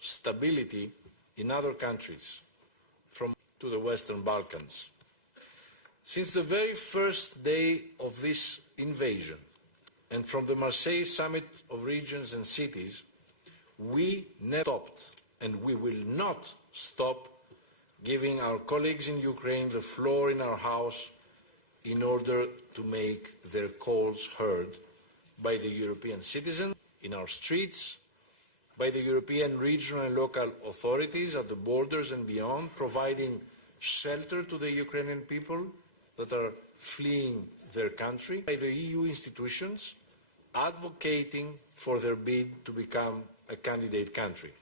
stability in other countries, from to the Western Balkans. Since the very first day of this invasion, and from the Marseille Summit of Regions and Cities, we never stopped, and we will not stop, giving our colleagues in Ukraine the floor in our House in order to make their calls heard by the European citizens, in our streets, by the European regional and local authorities at the borders and beyond, providing shelter to the Ukrainian people that are fleeing their country, by the EU institutions, advocating for their bid to become a candidate country.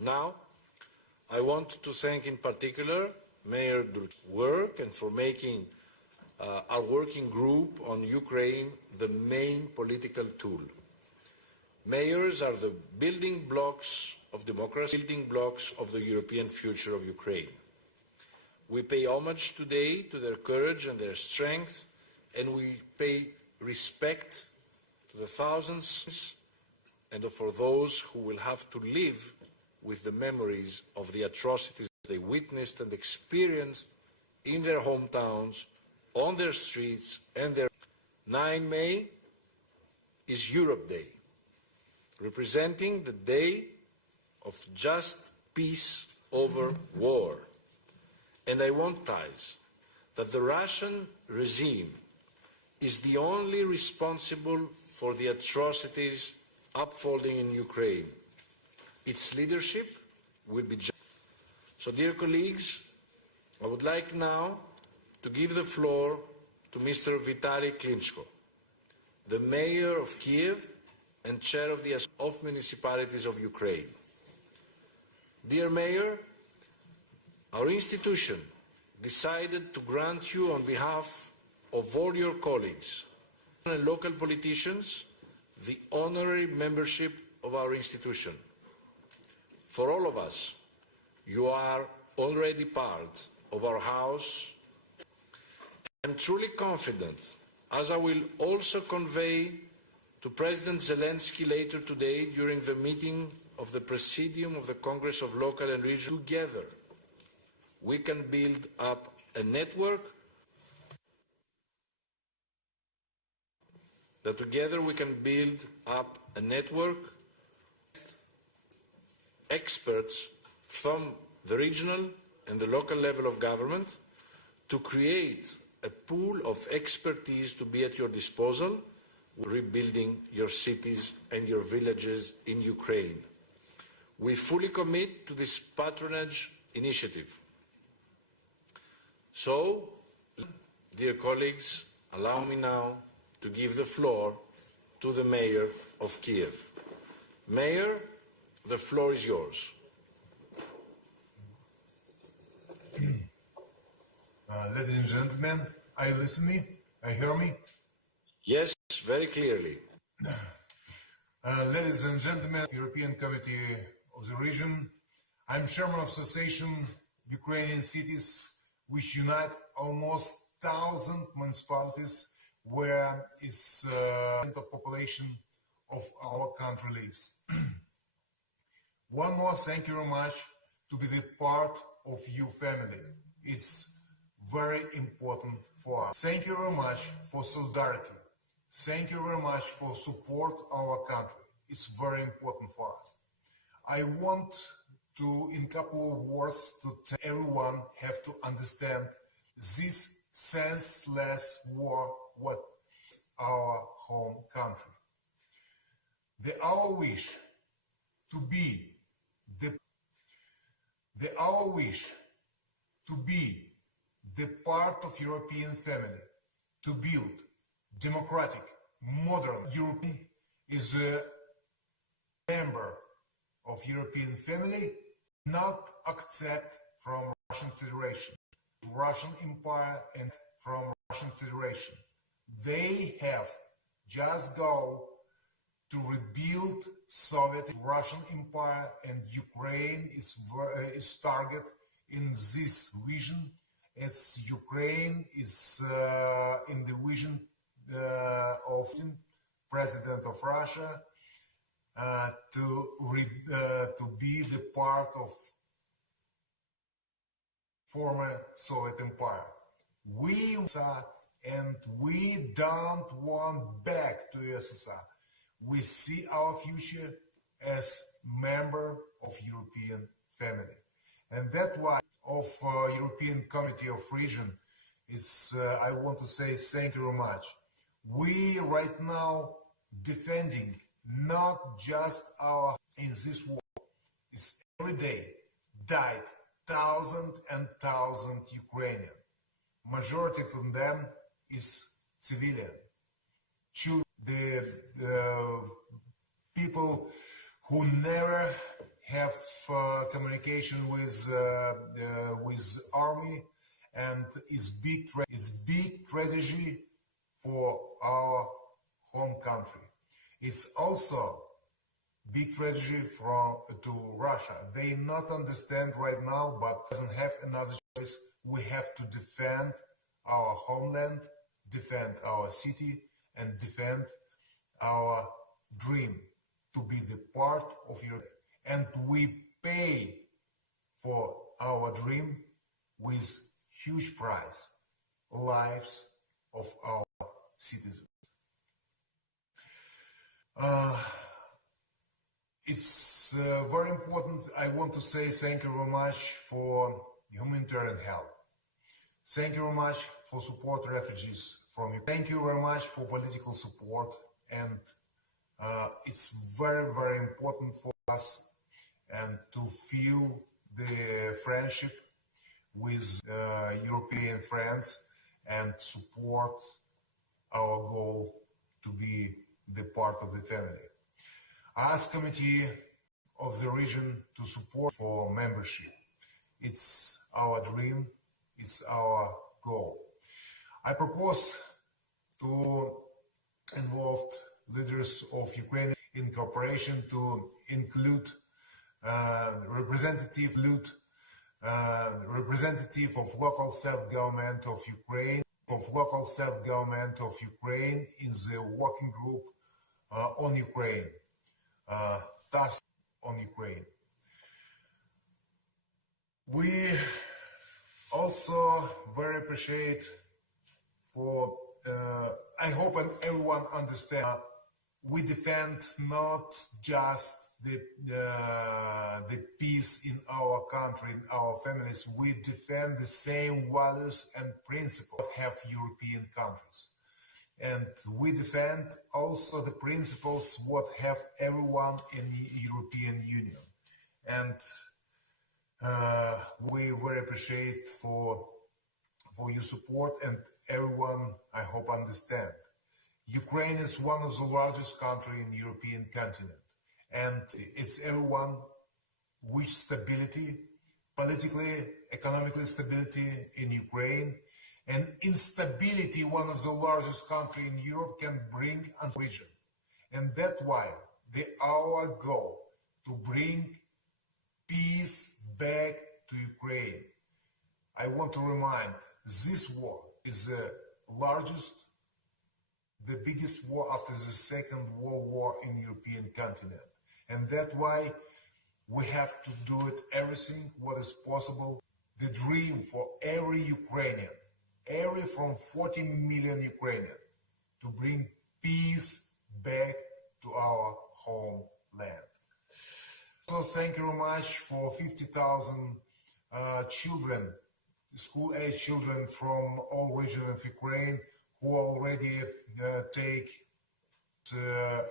Now, I want to thank in particular Mayor Durk's work and for making our working group on Ukraine the main political tool. Mayors are the building blocks of democracy, building blocks of the European future of Ukraine. We pay homage today to their courage and their strength, and we pay respect to the thousands and for those who will have to live with the memories of the atrocities they witnessed and experienced in their hometowns, on their streets, and their 9 May is Europe Day, representing the day of just peace over war. And I want ties that the Russian regime is the only responsible for the atrocities unfolding in Ukraine. Its leadership will be just. So, dear colleagues, I would like now to give the floor to Mr. Vitali Klitschko, the Mayor of Kiev and Chair of the Association of Municipalities of Ukraine. Dear Mayor, our institution decided to grant you on behalf of all your colleagues and local politicians the honorary membership of our institution. For all of us, you are already part of our House. I'm truly confident, as I will also convey to President Zelensky later today during the meeting of the Presidium of the Congress of Local and Regional, together we can build up a network, experts from the regional and the local level of government to create a pool of expertise to be at your disposal, rebuilding your cities and your villages in Ukraine. We fully commit to this patronage initiative. So, dear colleagues, allow me now to give the floor to the Mayor of Kiev. Mayor, the floor is yours. Ladies and gentlemen, are you listening? Are you hear me? Yes, very clearly. Ladies and gentlemen, European Committee of the Region, I'm Chairman of Association Ukrainian Cities, which unite almost 1,000 municipalities where is of population of our country lives. One more, thank you very much to be the part of your family. It's very important for us. Thank you very much for solidarity. Thank you very much for support our country. It's very important for us. I want to, in a couple of words, to tell everyone have to understand this senseless war, what our home country. Our wish to be the part of European family, to build democratic, modern European is a member of European family, not accept from Russian Federation, Russian Empire and from Russian Federation. They have just go to rebuild Soviet Russian Empire, and Ukraine is target in this vision, as Ukraine is in the vision of President of Russia, to be the part of former Soviet Empire. We and we don't want back to USSR. We see our future as member of European family, and that's why of European Committee of Region is I want to say thank you very much. We right now defending not just our in this war. It's every day died thousands and thousands Ukrainian. Majority from them is civilian. Children, the people who never have communication with army, and is big tragedy for our home country. It's also big tragedy to Russia. They not understand right now, but doesn't have another choice. We have to defend our homeland, defend our city, and defend our dream to be the part of Europe. And we pay for our dream with huge price, lives of our citizens. It's very important. I want to say thank you very much for humanitarian help. Thank you very much for support refugees from Ukraine. Thank you very much for political support, and it's very, very important for us and to feel the friendship with European friends and support our goal to be the part of the family. I ask Committee of the Region to support for membership. It's our dream, it's our goal. I propose to involve leaders of Ukraine in cooperation to include representative of local self-government of Ukraine, in the working group on Ukraine, task on Ukraine. We also very appreciate for, I hope and everyone understand, we defend not just the peace in our country, in our families. We defend the same values and principles that have European countries. And we defend also the principles what have everyone in the European Union. And we very appreciate for your support, and everyone, I hope, understand. Ukraine is one of the largest countries in the European continent. And it's everyone wish stability, politically, economically stability in Ukraine, and instability, one of the largest countries in Europe, can bring on the region. And that's why our goal to bring peace back to Ukraine. I want to remind, this war is the largest, the biggest war after the Second World War in the European continent. And that's why we have to do it everything what is possible. The dream for every Ukrainian, every from 40 million Ukrainians, to bring peace back to our homeland. So thank you very much for 50,000 children, school-age children from all regions of Ukraine who already take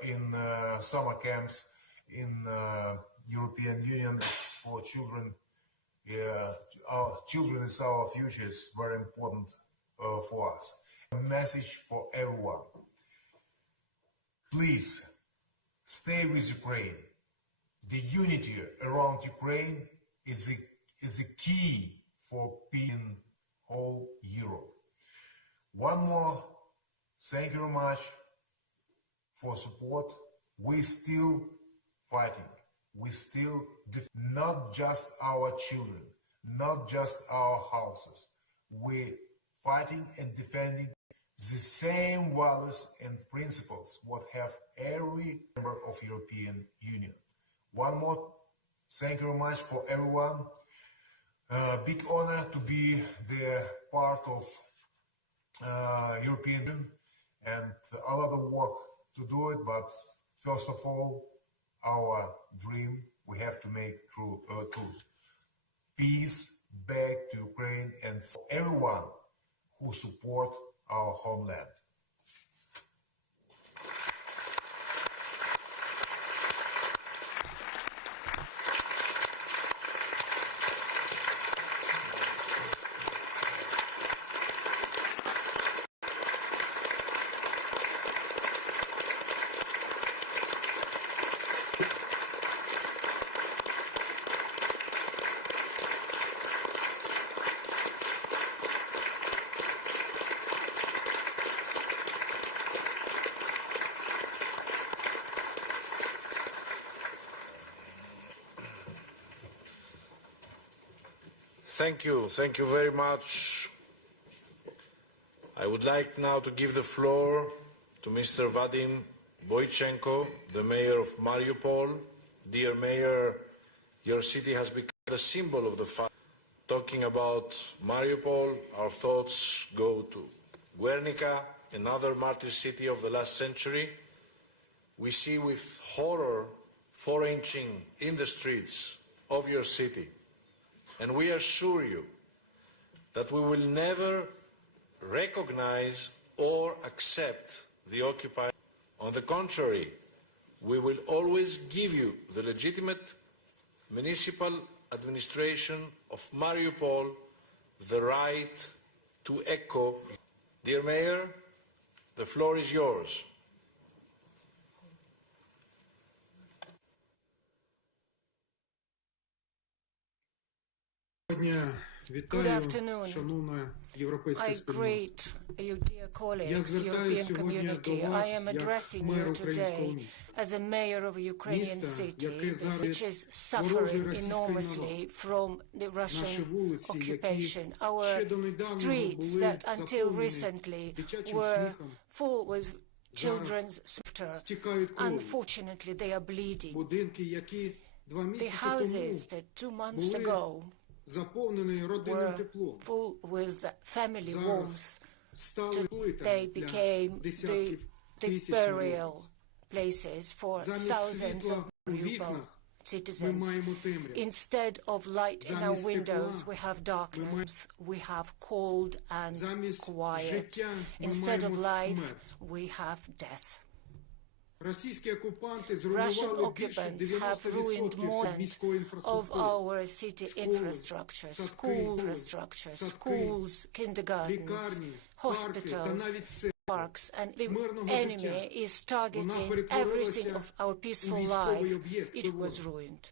in summer camps in European Union for children. Our children is our future. It's very important for us. A message for everyone. Please stay with Ukraine. The unity around Ukraine is a key for peace in whole Europe. One more, thank you very much for support. We still fighting. We still not just our children, not just our houses. We fighting and defending the same values and principles what have every member of European Union. One more, thank you very much for everyone. Big honor to be the part of European Union, and a lot of work to do it, but first of all, our dream we have to make true. Peace back to Ukraine and everyone who support our homeland. Thank you very much. I would like now to give the floor to Mr. Vadym Boychenko, the mayor of Mariupol. Dear mayor, your city has become the symbol of the fight. Talking about Mariupol, our thoughts go to Guernica, another martyr city of the last century. We see with horror foraging in the streets of your city. And we assure you that we will never recognize or accept the occupied. On the contrary, we will always give you the legitimate municipal administration of Mariupol the right to echo. Dear Mayor, the floor is yours. Good afternoon. I greet you, dear colleagues, European community. I am addressing you today as a mayor of a Ukrainian city which is suffering enormously from the Russian occupation. Our streets that until recently were full with children's laughter, unfortunately they are bleeding. The houses that 2 months ago were full with family warmth, they became the burial places for thousands of Mariupol citizens. Instead of light in our windows, we have darkness, we have cold and quiet. Instead of life, we have death. Russian occupants have ruined more of our city infrastructure, schools, kindergartens, hospitals, parks, and the enemy is targeting everything of our peaceful life. It was ruined.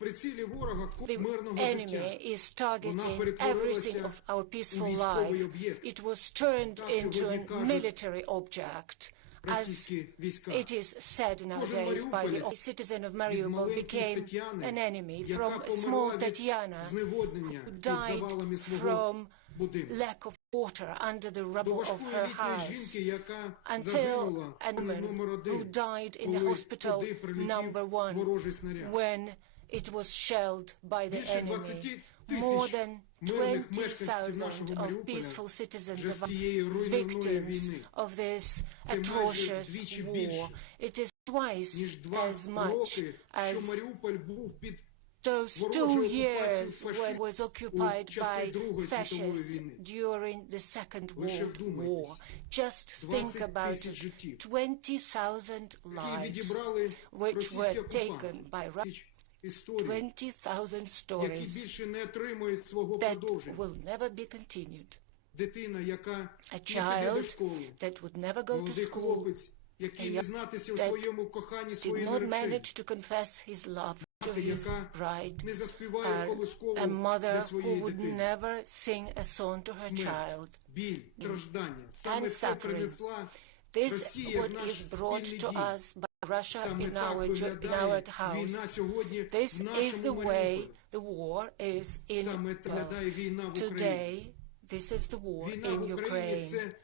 The enemy is targeting everything of our peaceful life. It was turned into a military object. As it is said nowadays by the citizen of Mariupol became an enemy from a small Tatiana who died from lack of water under the rubble of her house, until a woman who died in the hospital #1 when it was shelled by the enemy. More than 20,000 of peaceful citizens are victims of this atrocious war. It is twice as much as those 2 years when it was occupied by fascists during the Second World War. Just think about it. 20,000 lives which were taken by Russia. 20,000 stories that will never be continued. A child that would never go to school, a young that did not manage to confess his love to his bride, a mother who would never sing a song to her child, and suffering. This is what is brought to us by Russia in our house. This is the way the war is in today. This is the war in Ukraine.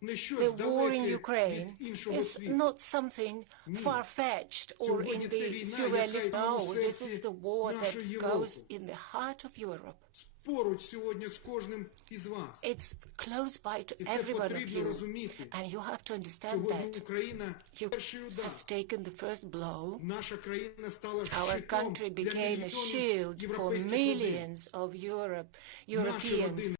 The war in Ukraine is not something far-fetched or in the surrealist. No, this is the war that goes in the heart of Europe. It's close by to every one of you, and you have to understand that Ukraine has taken the first blow. Our country became a shield for millions of Europeans.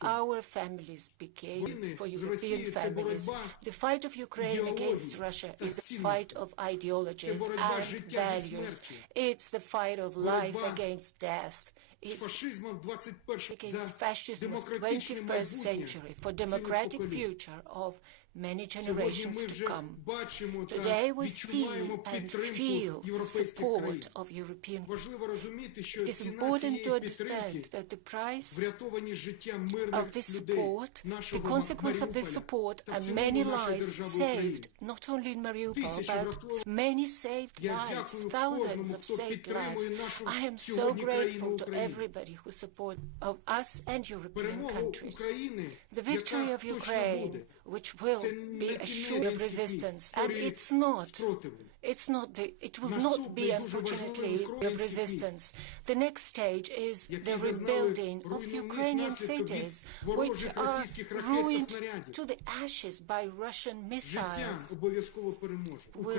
Our families became for European families. The fight of Ukraine against Russia is the fight of ideologies and values. It's the fight of life against death. It's against fascism of the 21st century for democratic future of many generations to come. Today we see and feel the support of European. It is important to understand that the price of this support, the consequence of this support, and many lives saved, not only in Mariupol, but many saved lives, thousands of saved lives. I am so grateful to everybody who supports us and European countries. The victory of Ukraine, which will be a show of resistance, and it will not be, unfortunately, of resistance. The next stage is the rebuilding of Ukrainian cities, which are ruined to the ashes by Russian missiles. Will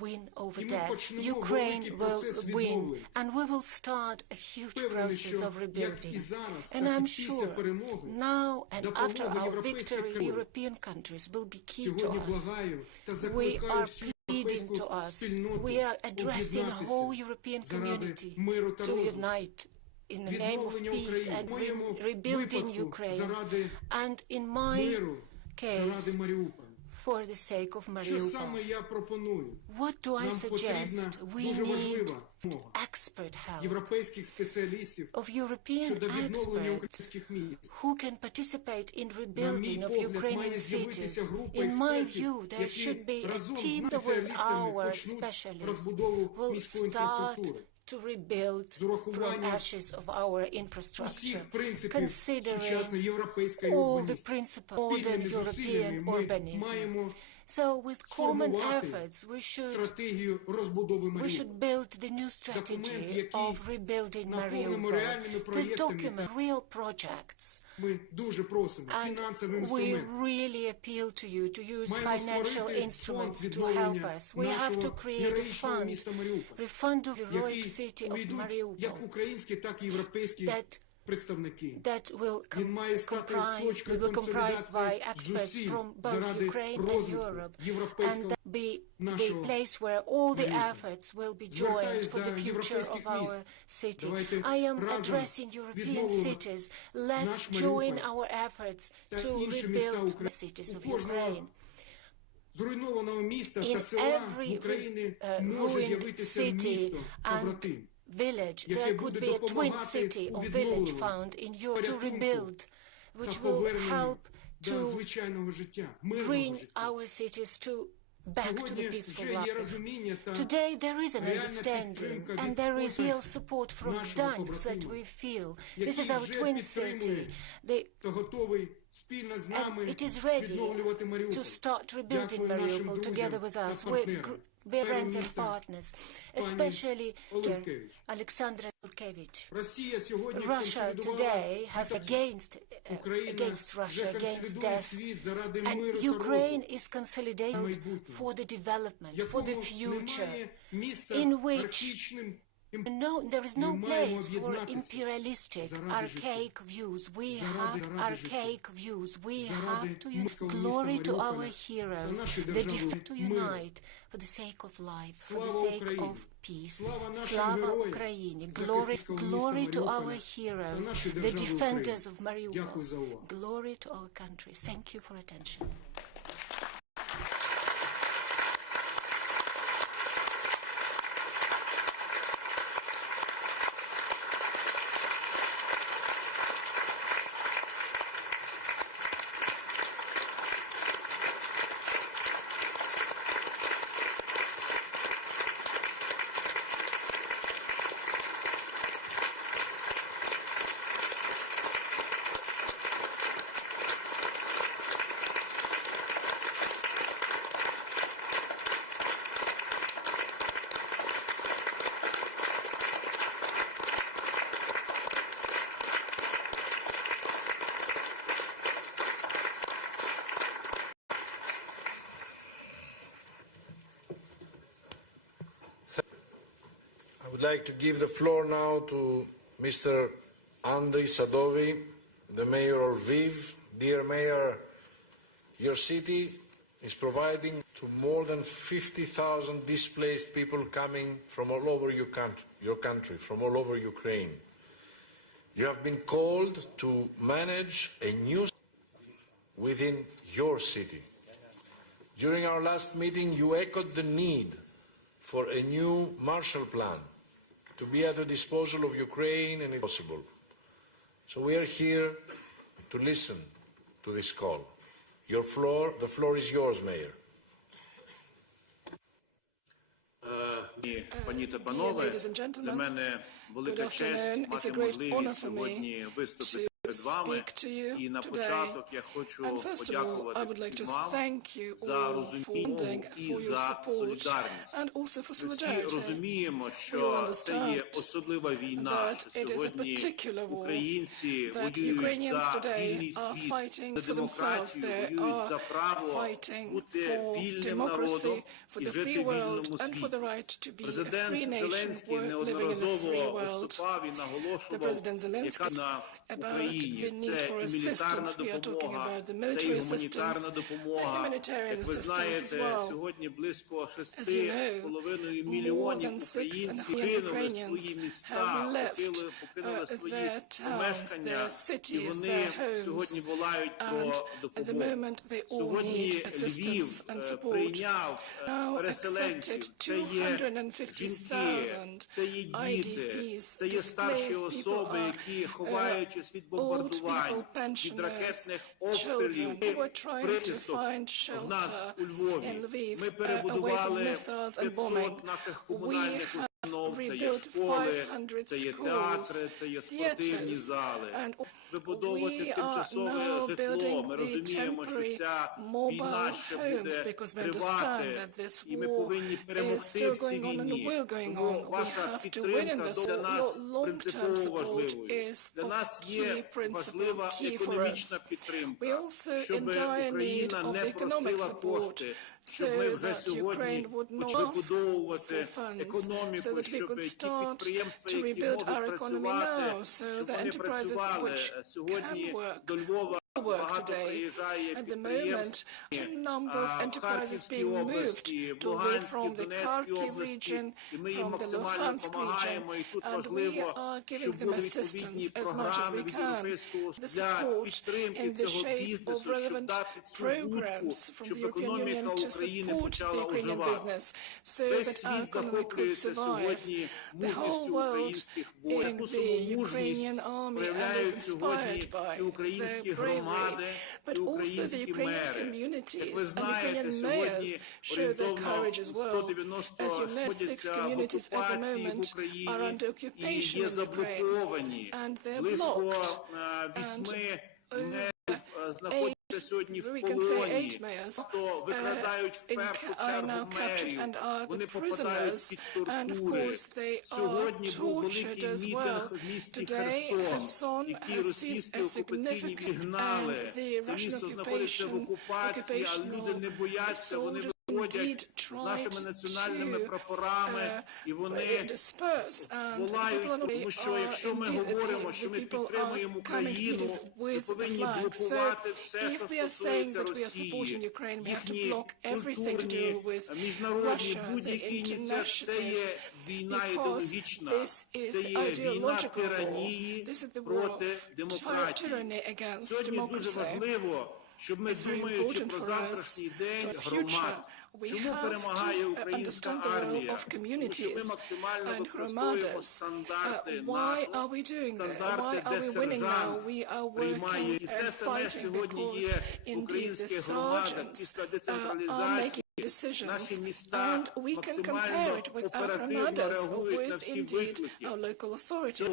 win over death. Ukraine will win, and we will start a huge process of rebuilding. And I'm sure now and after our victory, European countries will be key to us. We are pleading to us. We are addressing the whole European community to unite in the name of peace and rebuilding Ukraine. And in my case, for the sake of Mariupol. What do I suggest? We need expert help of European experts who can participate in rebuilding of Ukrainian cities. In my view, there should be a team with our specialists who will start to rebuild from ashes of our infrastructure, considering all the principles of modern European urbanism. So with common efforts, we should build the new strategy of rebuilding Mariupol to document real projects. And we really appeal to you to use financial instruments to help us. We have to create a fund, refund the heroic city of Mariupol that will be comprised by experts from both Ukraine and Europe, and that be the place where all the efforts will be joined for the future of our city. I am addressing European cities. Let's join our efforts to rebuild the cities of Ukraine. In every ruined city and village, there could be a twin city or village found in Europe to rebuild, which will help to bring our cities back to the peaceful life. Today there is an understanding and there is real support from Gdansk that we feel. This is our twin city. And it is ready to start rebuilding Mariupol together with us. We're friends and partners, especially Alexandra Lukevich. Russia today has against Russia, against death, and Ukraine is consolidating for the development, for the future, in which there is no place for imperialistic, archaic views. We have archaic views. We have to use glory to our heroes, the defense to unite for the sake of life, for the sake of peace. Slava Ukraini. Glory to our heroes, the defenders of Mariupol. Glory to our country. Thank you for attention. would like to give the floor now to Mr. Andriy Sadovi, the mayor of Lviv. Dear Mayor, your city is providing to more than 50,000 displaced people coming from all over your country, from all over Ukraine. You have been called to manage a new within your city. During our last meeting, you echoed the need for a new Marshall Plan to be at the disposal of Ukraine and if possible. So we are here to listen to this call. The floor is yours, Mayor. Пані та панове, для мене велика честь мати можливість сьогодні виступити перед вами. І на початок я хочу подякувати всім вам за розуміння і за солідарність. Ми всі розуміємо, що це є особлива війна, що сьогодні українці воюють за вільний світ, за демократію, воюють за право бути вільним народом і жити в вільному світі. Президент Зеленський неодноразово виступав і наголошував, яка на Україні. Це і мілітарна допомога, це і гуманітарна допомога. Як ви знаєте, сьогодні близько 6,5 мільйонів українців кинули свої міста, покинули свої помешкання, і вони сьогодні волають про допомогу. Сьогодні Львів прийняв переселенців, це є жінки, це є діти, це є старші особи, які, ховаючись від бомбардувань, від ракетних обстрілів, притиску в нас у Львові. Ми перебудували 500 наших комунальних установ, це є школи, це є театри, це є спортивні зали. Вибудовувати тимчасове житло. Ми розуміємо, що ця війна ще буде тривати, і ми повинні перемогти в цій війні. Тому ваша підтримка для нас принципово важливою. Для нас є важлива економічна підтримка, щоб Україна не просила кошти, щоб ми вже сьогодні почали вибудовувати економіку, щоб ті підприємства, які можуть працювати, щоб вони працювали. Сьогодні до Львова багато приїжджає підприємств в Харківській області, в Луганській, Донецькій області, і ми їм максимально допомагаємо, і тут важливо, щоб були відповідні програми від Європейського для підтримки цього бізнесу, щоб дати цю вудку, щоб економіка України почала оживати. Весь світ захоплюється сьогодні мужністю українських воїн. Ту саму мужність проявляють сьогодні і українські громади, і українські мери. Як ви знаєте, сьогодні орієнтовно 190 знаходяться в окупації в Україні і є заблоковані. Близько 8 знаходяться сьогодні в полоні, то викрадають в першу чергу мерів, вони попадають під тортури. Сьогодні був великий мітинг в місті Херсон, який російські окупаційні вігнали. Це місто знаходиться в окупації, а люди не бояться, вони виходять з нашими національними прапорами, і вони волають, тому що якщо ми говоримо, що ми підтримуємо Україну, ми повинні блокувати все, що стосується Росії, їхні культурні, міжнародні будь-які ініціативи. Це є війна ідеологічна, це є війна тиранії проти демократії. Сьогодні дуже важливо, щоб ми, думаючи про завтрашній день громад, чому перемагає українська армія? Тому що ми максимально використовуємо стандарти НАТО, стандарти, де сержант приймає. І це саме сьогодні є в українських громадах після децентралізації. Наші міста максимально оперативно реагують на всі виклики. Щоб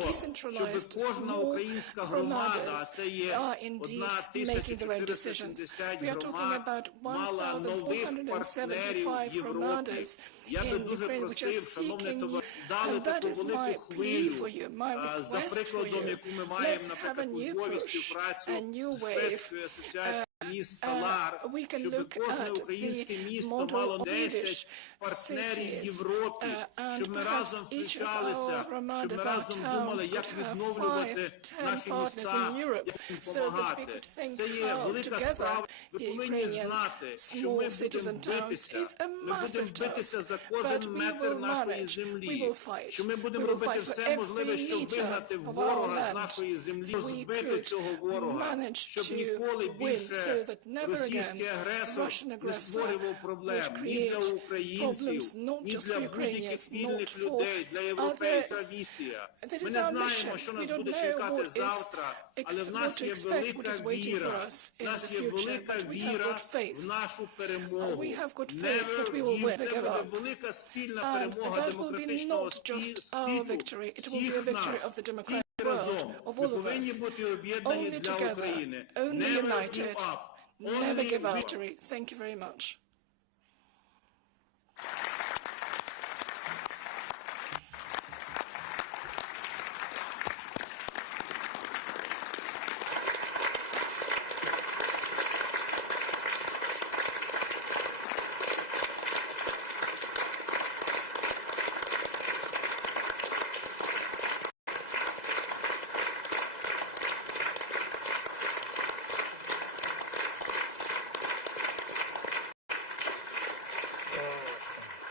кожна українська громада, а це є 1480 громад, мала нових партнерів в Європі. Я би дуже просив, шановне товариство, дали таку велику хвилю, за прикладом, яку ми маємо, наприклад, у Львові співпрацю з Шведською асоціацією we can look at the model of Yiddish cities, and perhaps each of our Ramadas, our towns, could have 5-10 partners in Europe, so that we could think how together the Ukrainian small cities and towns is a massive task, but we will manage, we will fight for every meter of our land. We could manage to win, so that never again Russian aggressor would create problems not just for Ukrainians, not for others. That is our mission. We don't know what to expect, what is waiting for us in the future, but we have good faith. We have good faith that we will win, give up. And that will be not just our victory, it will be a victory of the democratic world, of all of us. Only together, only united, never give up. Victory. Thank you very much.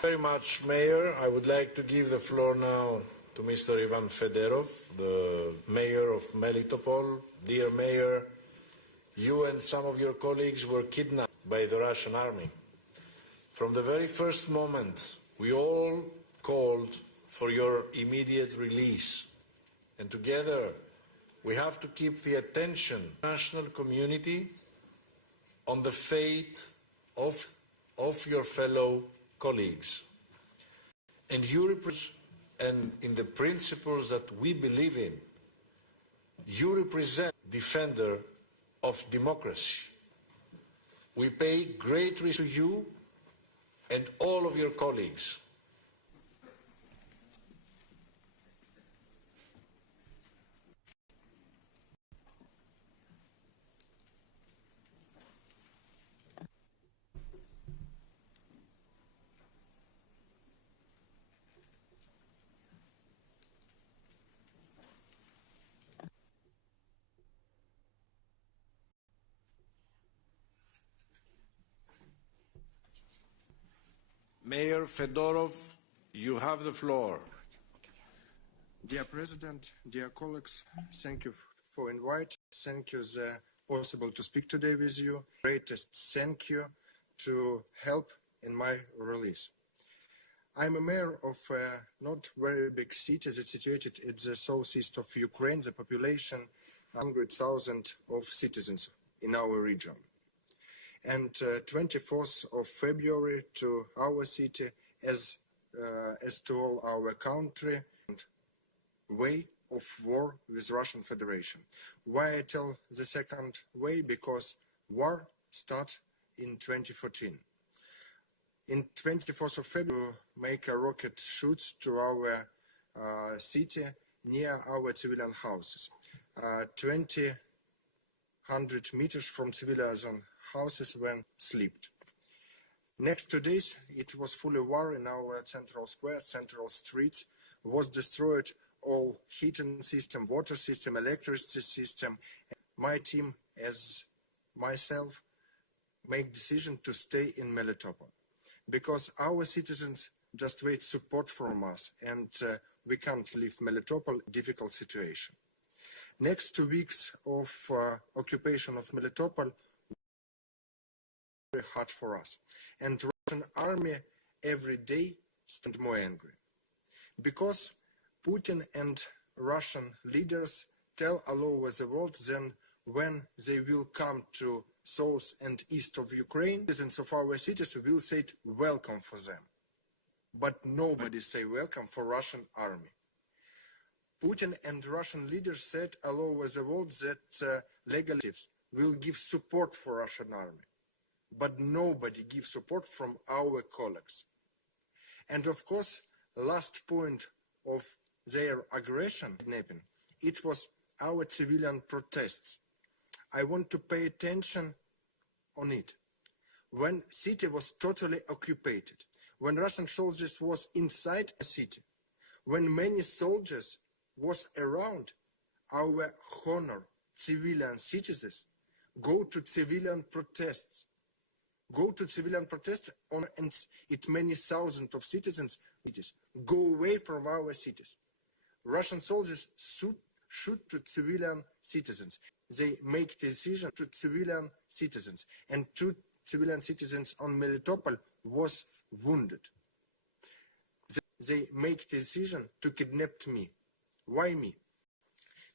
Very much, Mayor. I would like to give the floor now to Mr. Ivan Federov, the Mayor of Melitopol. Dear Mayor, you and some of your colleagues were kidnapped by the Russian army. From the very first moment, we all called for your immediate release. And together, we have to keep the attention of the national community on the fate of your fellow colleagues. And you represent, and in the principles that we believe in, you represent defender of democracy. We pay great respect to you and all of your colleagues. Mayor Fedorov, you have the floor. Dear President, dear colleagues, thank you for invite. Thank you that possible to speak today with you. Greatest thank you to help in my release. I'm a mayor of a not very big city that's situated in the southeast of Ukraine. The population 100,000 of citizens in our region. And 24th of February to our city, as to all our country, way of war with Russian Federation. Why I tell the second way? Because war started in 2014. In 24th of February, make a rocket shoots to our city near our civilian houses, 200 meters from civilian houses when slept. Next 2 days, it was fully war in our central square, central streets, was destroyed all heating system, water system, electricity system. My team, as myself, make decision to stay in Melitopol because our citizens just wait support from us and we can't leave Melitopol, difficult situation. Next 2 weeks of occupation of Melitopol very hard for us. And Russian army every day stand more angry. Because Putin and Russian leaders tell all over the world then when they will come to south and east of Ukraine, citizens of our cities will say welcome for them. But nobody say welcome for Russian army. Putin and Russian leaders said all over the world that legalists will give support for Russian army. But nobody gives support from our colleagues. And of course, last point of their aggression, kidnapping, it was our civilian protests. I want to pay attention on it. When city was totally occupied, when Russian soldiers was inside a city, when many soldiers was around our honor, civilian citizens, go to civilian protests. Go to civilian protests and it many thousands of citizens go away from our cities. Russian soldiers shoot to civilian citizens. They make decision to civilian citizens, and 2 civilian citizens on Melitopol was wounded. They make decision to kidnap me. Why me?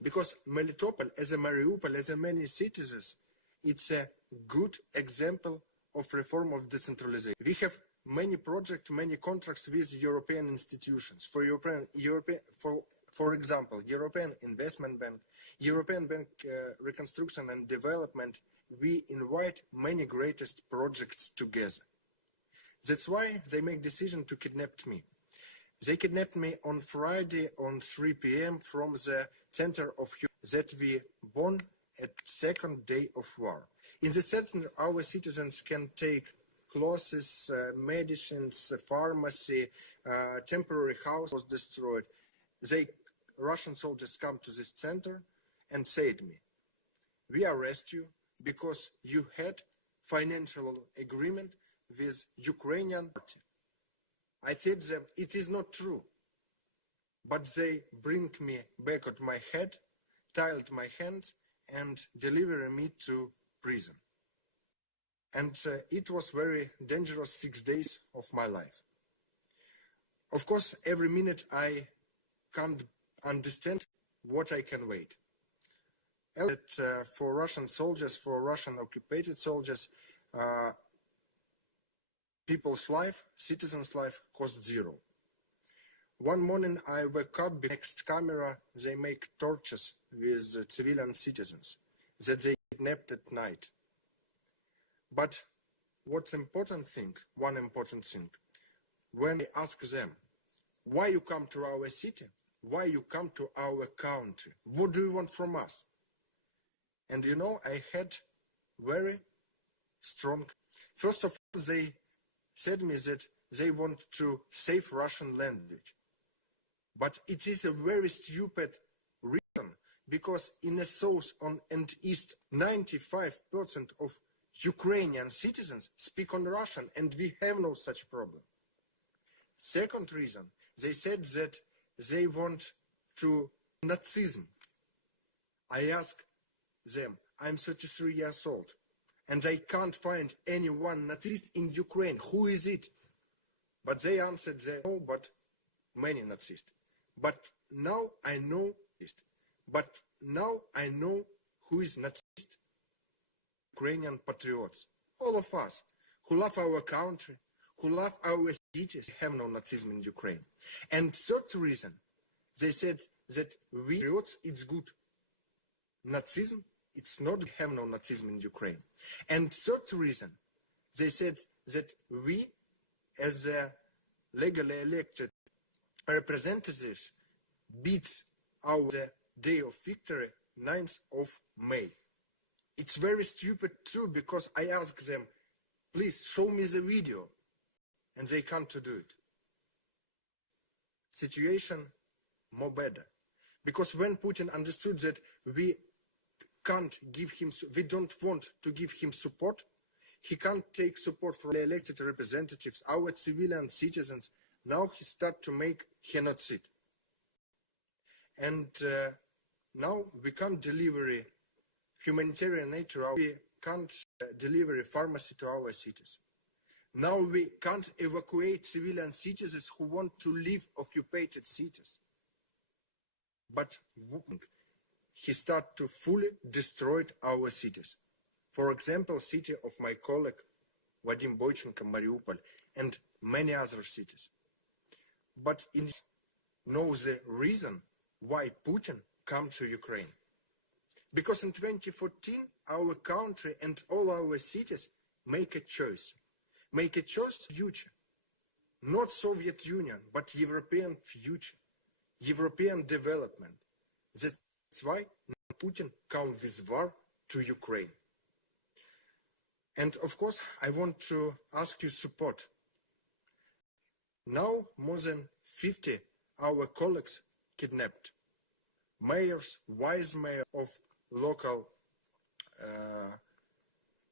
Because Melitopol, as a Mariupol, as a many cities, it's a good example of reform of decentralization. We have many projects, many contracts with European institutions. For example, European Investment Bank, European Bank Reconstruction and Development. We invite many greatest projects together. That's why they make decision to kidnap me. They kidnapped me on Friday on 3 p.m. from the center of that we born at second day of war. In the center, our citizens can take clothes, medicines, pharmacy, temporary house was destroyed. Russian soldiers come to this center and said to me, we arrest you because you had financial agreement with Ukrainian party. I said to them, it is not true. But they bring me back at my head, tied my hands, and deliver me to prison. And it was very dangerous 6 days of my life. Of course, every minute I can't understand what I can wait. For Russian soldiers, for Russian occupied soldiers, people's life, citizens' life cost zero. One morning I wake up, next camera, they make torches with civilian citizens that they kidnapped at night. But what's important thing, one important thing, when I ask them, why you come to our city? Why you come to our country? What do you want from us? And you know, I had very strong, first of all, they said me that they want to save Russian language. But it is a very stupid reason, because in the south and east, 95% of Ukrainian citizens speak on Russian, and we have no such problem. Second reason, they said that they want to Nazism. I ask them, I'm 33 years old, and I can't find anyone Nazist in Ukraine. Who is it? But they answered, no, but many Nazist. But now I know this. But now I know who is Nazist. Ukrainian patriots, all of us who love our country, who love our cities, have no Nazism in Ukraine. And third reason, they said that we patriots, it's good. Nazism, it's not, have no Nazism in Ukraine. And third reason, they said that we, as legally elected representatives, beat our day of victory, 9th of May. It's very stupid too, because I ask them, please show me the video, and they can't do it. Situation more better, because when Putin understood that we can't give him, we don't want to give him support, he can't take support from the elected representatives, our civilian citizens. Now he start to make genocide, and now we can't deliver humanitarian aid to our, we can't deliver pharmacy to our cities. Now we can't evacuate civilian citizens who want to leave occupied cities. But he started to fully destroy our cities. For example, city of my colleague Vadym Boychenko, Mariupol, and many other cities. But in know the reason why Putin come to Ukraine. Because in 2014, our country and all our cities make a choice future. Not Soviet Union, but European future, European development. That's why Putin come with war to Ukraine. And of course, I want to ask you support. Now, more than 50 our colleagues kidnapped. Mayors, vice mayor of local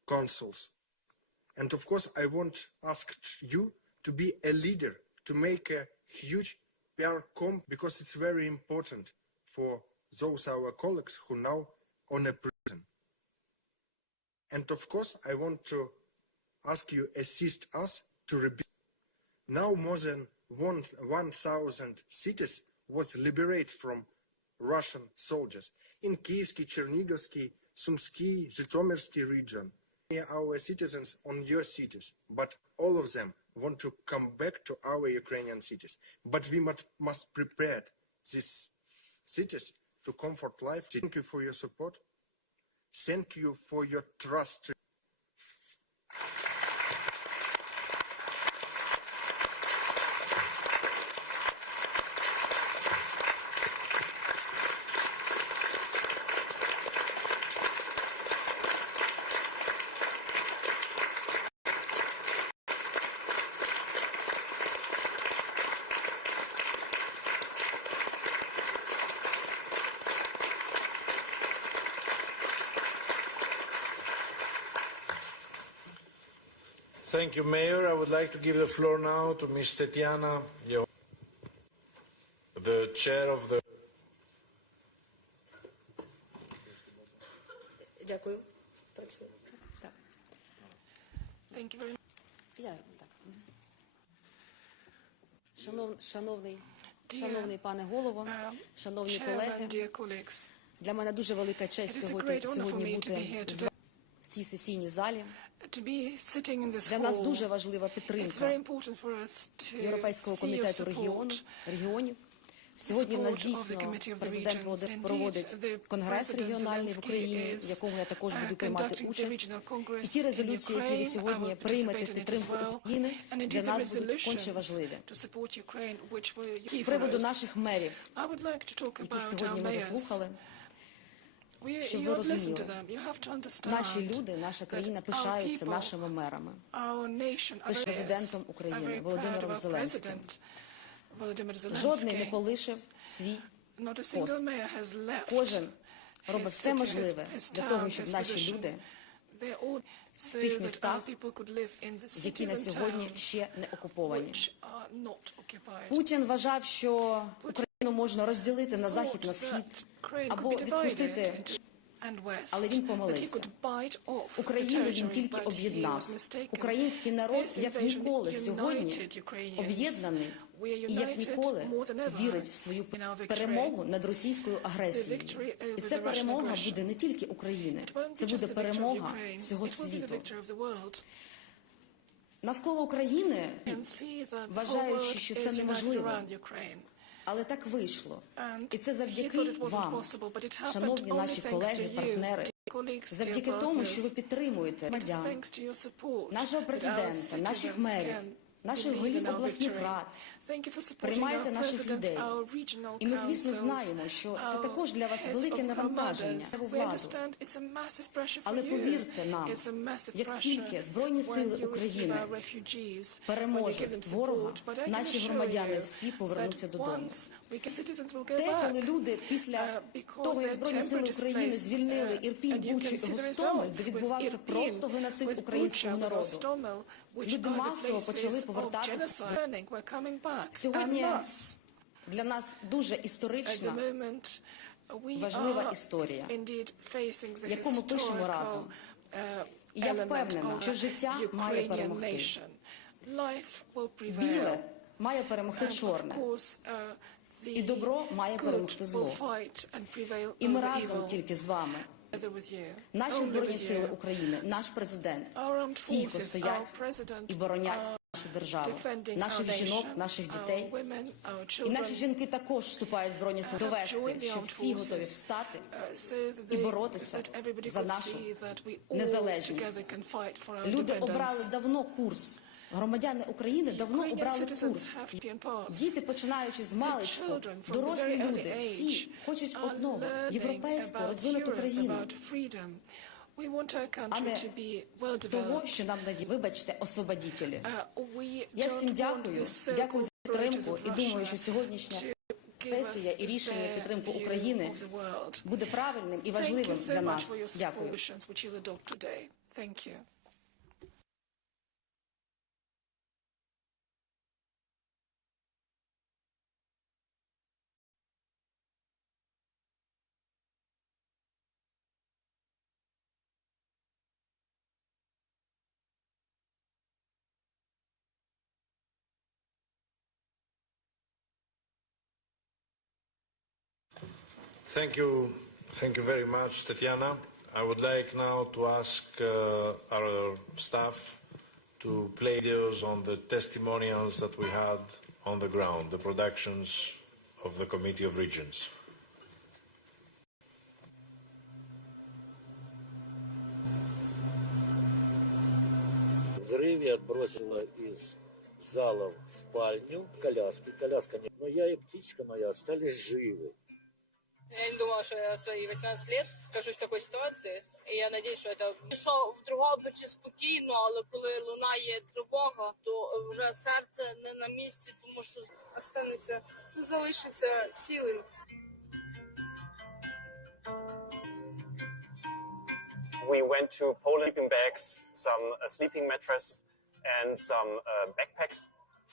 councils. And of course, I want to ask you to be a leader, to make a huge PR because it's very important for those our colleagues who now on a prison. And of course, I want to ask you assist us to rebuild. Now more than 1,000 cities was liberated from Russian soldiers in Kievsky, Chernigovsky, Sumsky, Zhytomyrsky region. Our citizens on your cities, but all of them want to come back to our Ukrainian cities. But we must prepare these cities to comfort life. Thank you for your support. Thank you for your trust. Thank you, Mayor. I would like to give the floor now to Ms. Tetiana, the chair of the... Дякую. Працюю. Так. Thank you very much. Я так. Шановний пане голово, шановні колеги, для мене дуже велика честь сьогодні бути в цій сесійній залі. Для нас дуже важлива підтримка Європейського комітету регіонів. Сьогодні в нас дійсно президент проводить конгрес регіональний в Україні, в якому я також буду приймати участь. І ті резолюції, які ви сьогодні приймете в підтримку України, для нас будуть конче важливі. З приводу наших мерів, яких сьогодні ми заслухали, щоб ви розуміли, наші люди, наша країна пишаються нашими мерами, президентом України Володимиром Зеленським. Жодний не полишив свій пост. Кожен робить все можливе для того, щоб наші люди в тих містах, які на сьогодні ще не окуповані. Путін вважав, що Україну можна розділити на захід, на схід, або відкусити, але він помилився. Україну він тільки об'єднав. Український народ, як ніколи сьогодні, об'єднаний і як ніколи вірить в свою перемогу над російською агресією. І ця перемога буде не тільки України, це буде перемога всього світу. Навколо України, вважаючи, що це неможливо, але так вийшло. І це завдяки вам, шановні наші колеги, партнери, завдяки тому, що ви підтримуєте громадян, нашого президента, наших мерів, наших голів обласних рад, приймаєте наших людей. І ми, звісно, знаємо, що це також для вас велике навантаження, владу. Але повірте нам, як тільки Збройні сили України переможуть ворога, наші громадяни всі повернуться додому. Те, коли люди після того, як Збройні сили України звільнили Ірпінь, Бучу і Гостомель, де відбувався просто геноцид українського народу, люди масово почали повертатися. Сьогодні для нас дуже історична, важлива історія, яку ми пишемо разом. І я впевнена, що життя має перемогти. Біле має перемогти чорне. І добро має перемогти зло. І ми разом тільки з вами. Наші Збройні сили України, наш президент стійко стоять і боронять нашу державу, наших жінок, наших дітей. І наші жінки також вступають в Збройні сили довести, що всі готові встати і боротися за нашу незалежність. Люди обрали давно курс. Громадяни України давно обрали курс. Діти, починаючи з маличку, дорослі люди, всі хочуть одного – європейську, розвинуту країну. а не того, що нам наді. Вибачте, освободітелі. Я всім дякую за підтримку і думаю, що сьогоднішня сесія і рішення підтримку України буде правильним і важливим для нас. Дякую. Thank you very much, Tatiana. I would like now to ask our staff to play videos on the testimonials that we had on the ground, the productions of the Committee of Regions. Взрыве отбросило из зала в спальню коляски. Коляска не... Но я и птичка моя остались живы. Я не думала, что я свои 18 лет окажусь в такой ситуації, і я надіюсь, що це... Пішов в Дрогобичі спокійно, але коли лунає тривога, то вже серце не на місці, тому що останеться, залишиться цілим. We went to Poland, sleeping bags, some sleeping mattresses, and some backpacks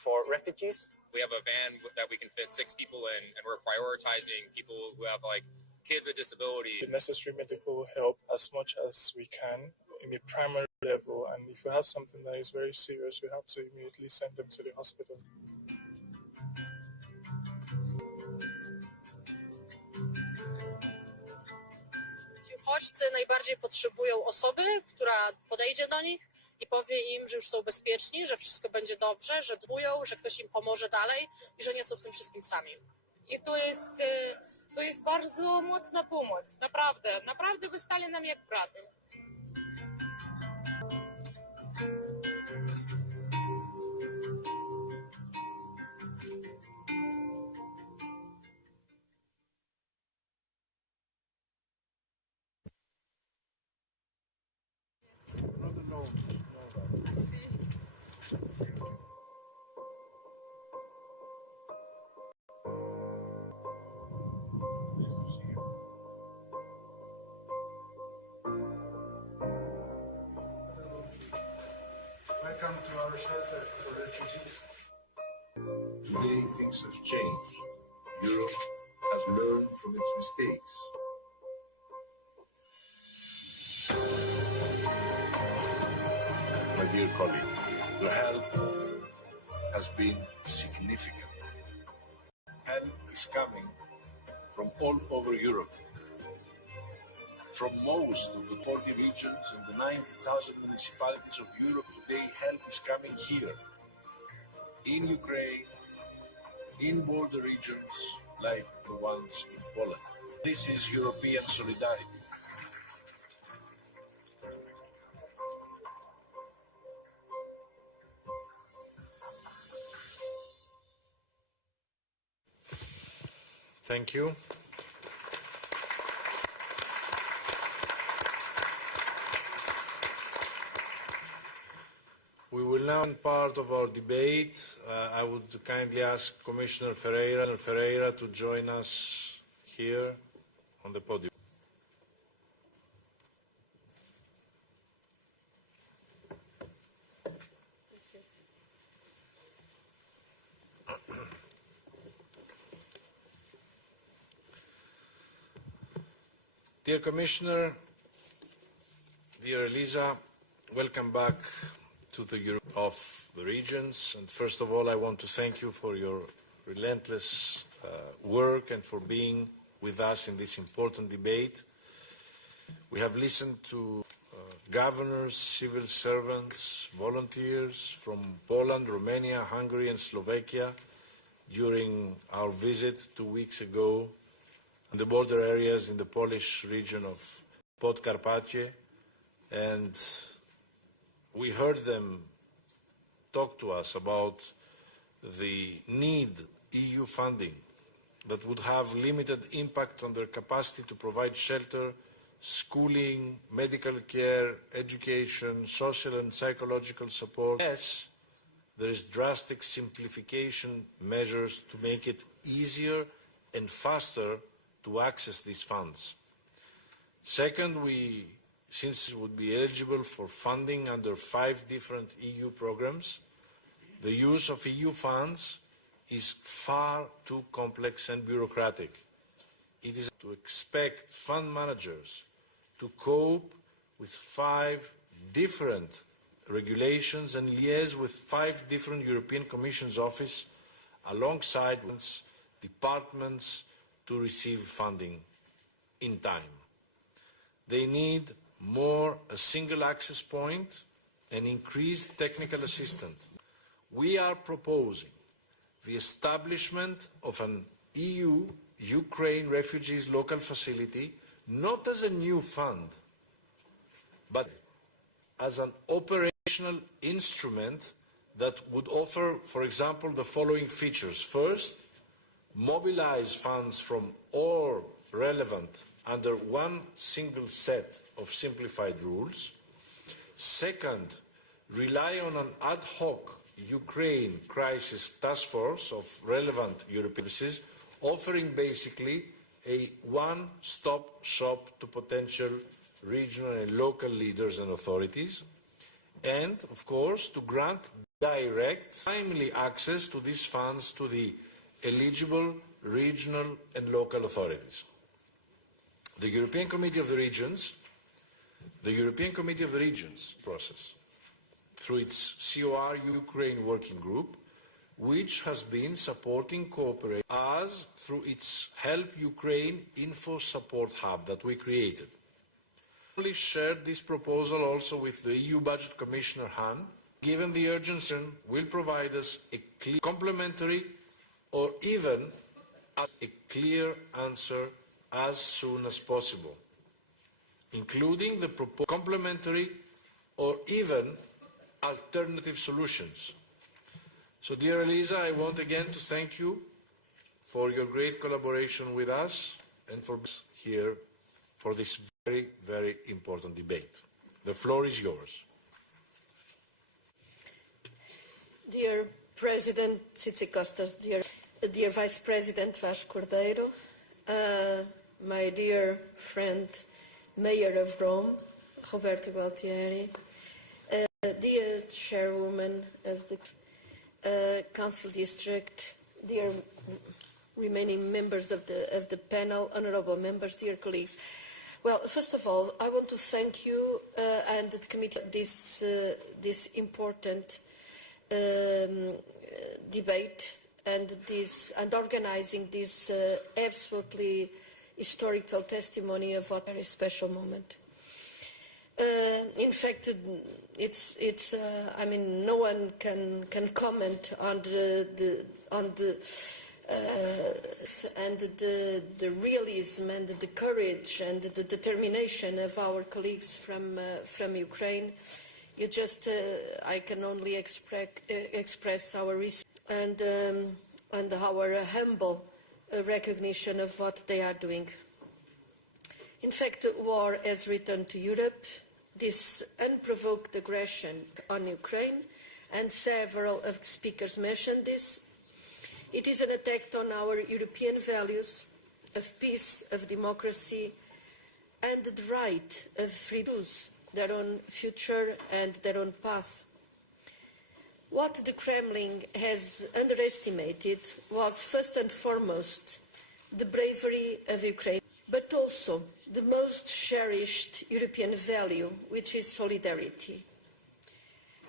for refugees. We have a van that we can fit 6 people in, and we're prioritizing people who have like kids with disability. The necessary medical help as much as we can in the primary level, and if we have something that is very serious, we have to immediately send them to the hospital. Uchodźcy najbardziej potrzebują osoby, która podejdzie do nich i powie im, że już są bezpieczni, że wszystko będzie dobrze, że dbują, że ktoś im pomoże dalej i że nie są w tym wszystkim sami. I to jest bardzo mocna pomoc, naprawdę wy stali nam jak braty. Welcome to our shelter for refugees. Today things have changed. Europe has learned from its mistakes. My dear colleague, your help has been significant. Help is coming from all over Europe. From most of the 40 regions and the 90,000 municipalities of Europe today, help is coming here, in Ukraine, in border regions like the ones in Poland. This is European solidarity. Thank you. We will now end part of our debate. I would kindly ask Commissioner Ferreira to join us here on the podium. Dear Commissioner, dear Elisa, welcome back to the Europe of the regions. And first of all, I want to thank you for your relentless work and for being with us in this important debate. We have listened to governors, civil servants, volunteers from Poland, Romania, Hungary and Slovakia during our visit 2 weeks ago in the border areas in the Polish region of Podkarpacie, and we heard them talk to us about the need EU funding that would have limited impact on their capacity to provide shelter schooling, medical care, education, social and psychological support. Yes, there is drastic simplification measures to make it easier and faster to access these funds. Second, since it would be eligible for funding under 5 different EU programs, the use of EU funds is far too complex and bureaucratic. It is to expect fund managers to cope with 5 different regulations and liaise with 5 different European Commission's offices alongside departments to receive funding in time. They need a single access point and increased technical assistance. We are proposing the establishment of an EU-Ukraine refugees local facility, not as a new fund, but as an operational instrument that would offer, for example, the following features. First, mobilize funds from all relevant under one single set of simplified rules. Second, rely on an ad hoc Ukraine crisis task force of relevant European services, offering basically a one-stop shop to potential regional and local leaders and authorities. And, of course, to grant direct, timely access to these funds to the eligible regional and local authorities. The European Committee of the Regions process, through its COR Ukraine Working Group, which has been supporting cooperation as through its Help Ukraine Info Support Hub that we created. We shared this proposal also with the EU Budget Commissioner Hahn. Given the urgency, will provide us a clear, complementary or even a clear answer as soon as possible, including the proposed complementary or even alternative solutions. So, dear Elisa, I want again to thank you for your great collaboration with us and for being here for this very, very important debate. The floor is yours. Dear President Tsitsikostas, dear Vice President Vaz Cordeiro, my dear friend, Mayor of Rome, Roberto Gualtieri, dear Chairwoman of the Council District, dear remaining members of the panel, honourable members, dear colleagues. Well, first of all, I want to thank you and the committee this important debate and organizing this absolutely historical testimony of what a very special moment. In fact, I mean, no one can comment on the realism and the courage and the determination of our colleagues from Ukraine. I can only express our respect and our humble recognition of what they are doing. In fact, war has returned to Europe. This unprovoked aggression on Ukraine, and several of the speakers mentioned this. It is an attack on our European values of peace, of democracy, and the right of free to choose their own future and their own path. What the Kremlin has underestimated was first and foremost the bravery of Ukraine, but also the most cherished European value, which is solidarity.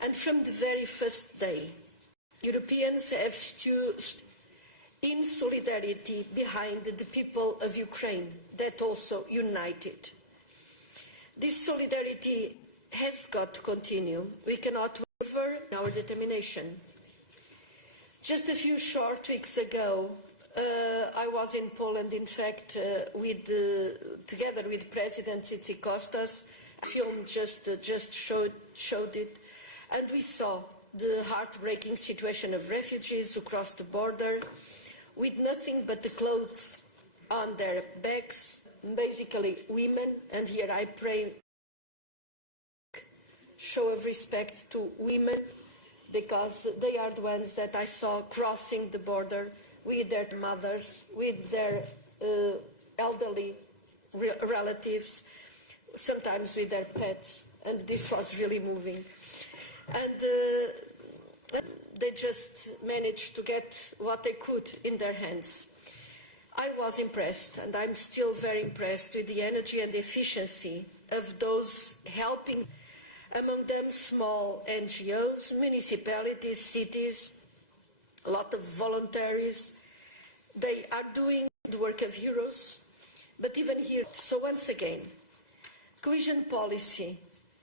And from the very first day, Europeans have stood in solidarity behind the people of Ukraine that also united. This solidarity has got to continue. We cannot waver in our determination. Just a few short weeks ago, I was in Poland, in fact, together with President Tsitsikostas. The film just showed it, and we saw the heartbreaking situation of refugees who crossed the border with nothing but the clothes on their backs basically women, and here I pray show of respect to women, because they are the ones that I saw crossing the border with their mothers, with their elderly relatives, sometimes with their pets, and this was really moving. And they just managed to get what they could in their hands. I was impressed, and I'm still very impressed with the energy and efficiency of those helping, among them small NGOs, municipalities, cities, a lot of voluntaries. They are doing the work of heroes, but even here, so once again, cohesion policy,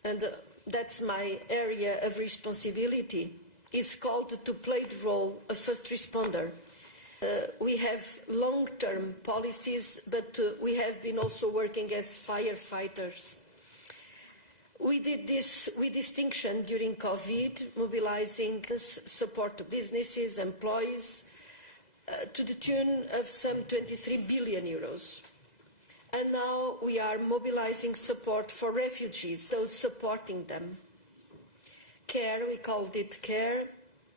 and that's my area of responsibility, is called to play the role of first responder. We have long-term policies, but we have been also working as firefighters. We did this with distinction during COVID, mobilizing support to businesses, employees, to the tune of some 23 billion euros. And now we are mobilizing support for refugees, those supporting them. CARE, we called it CARE,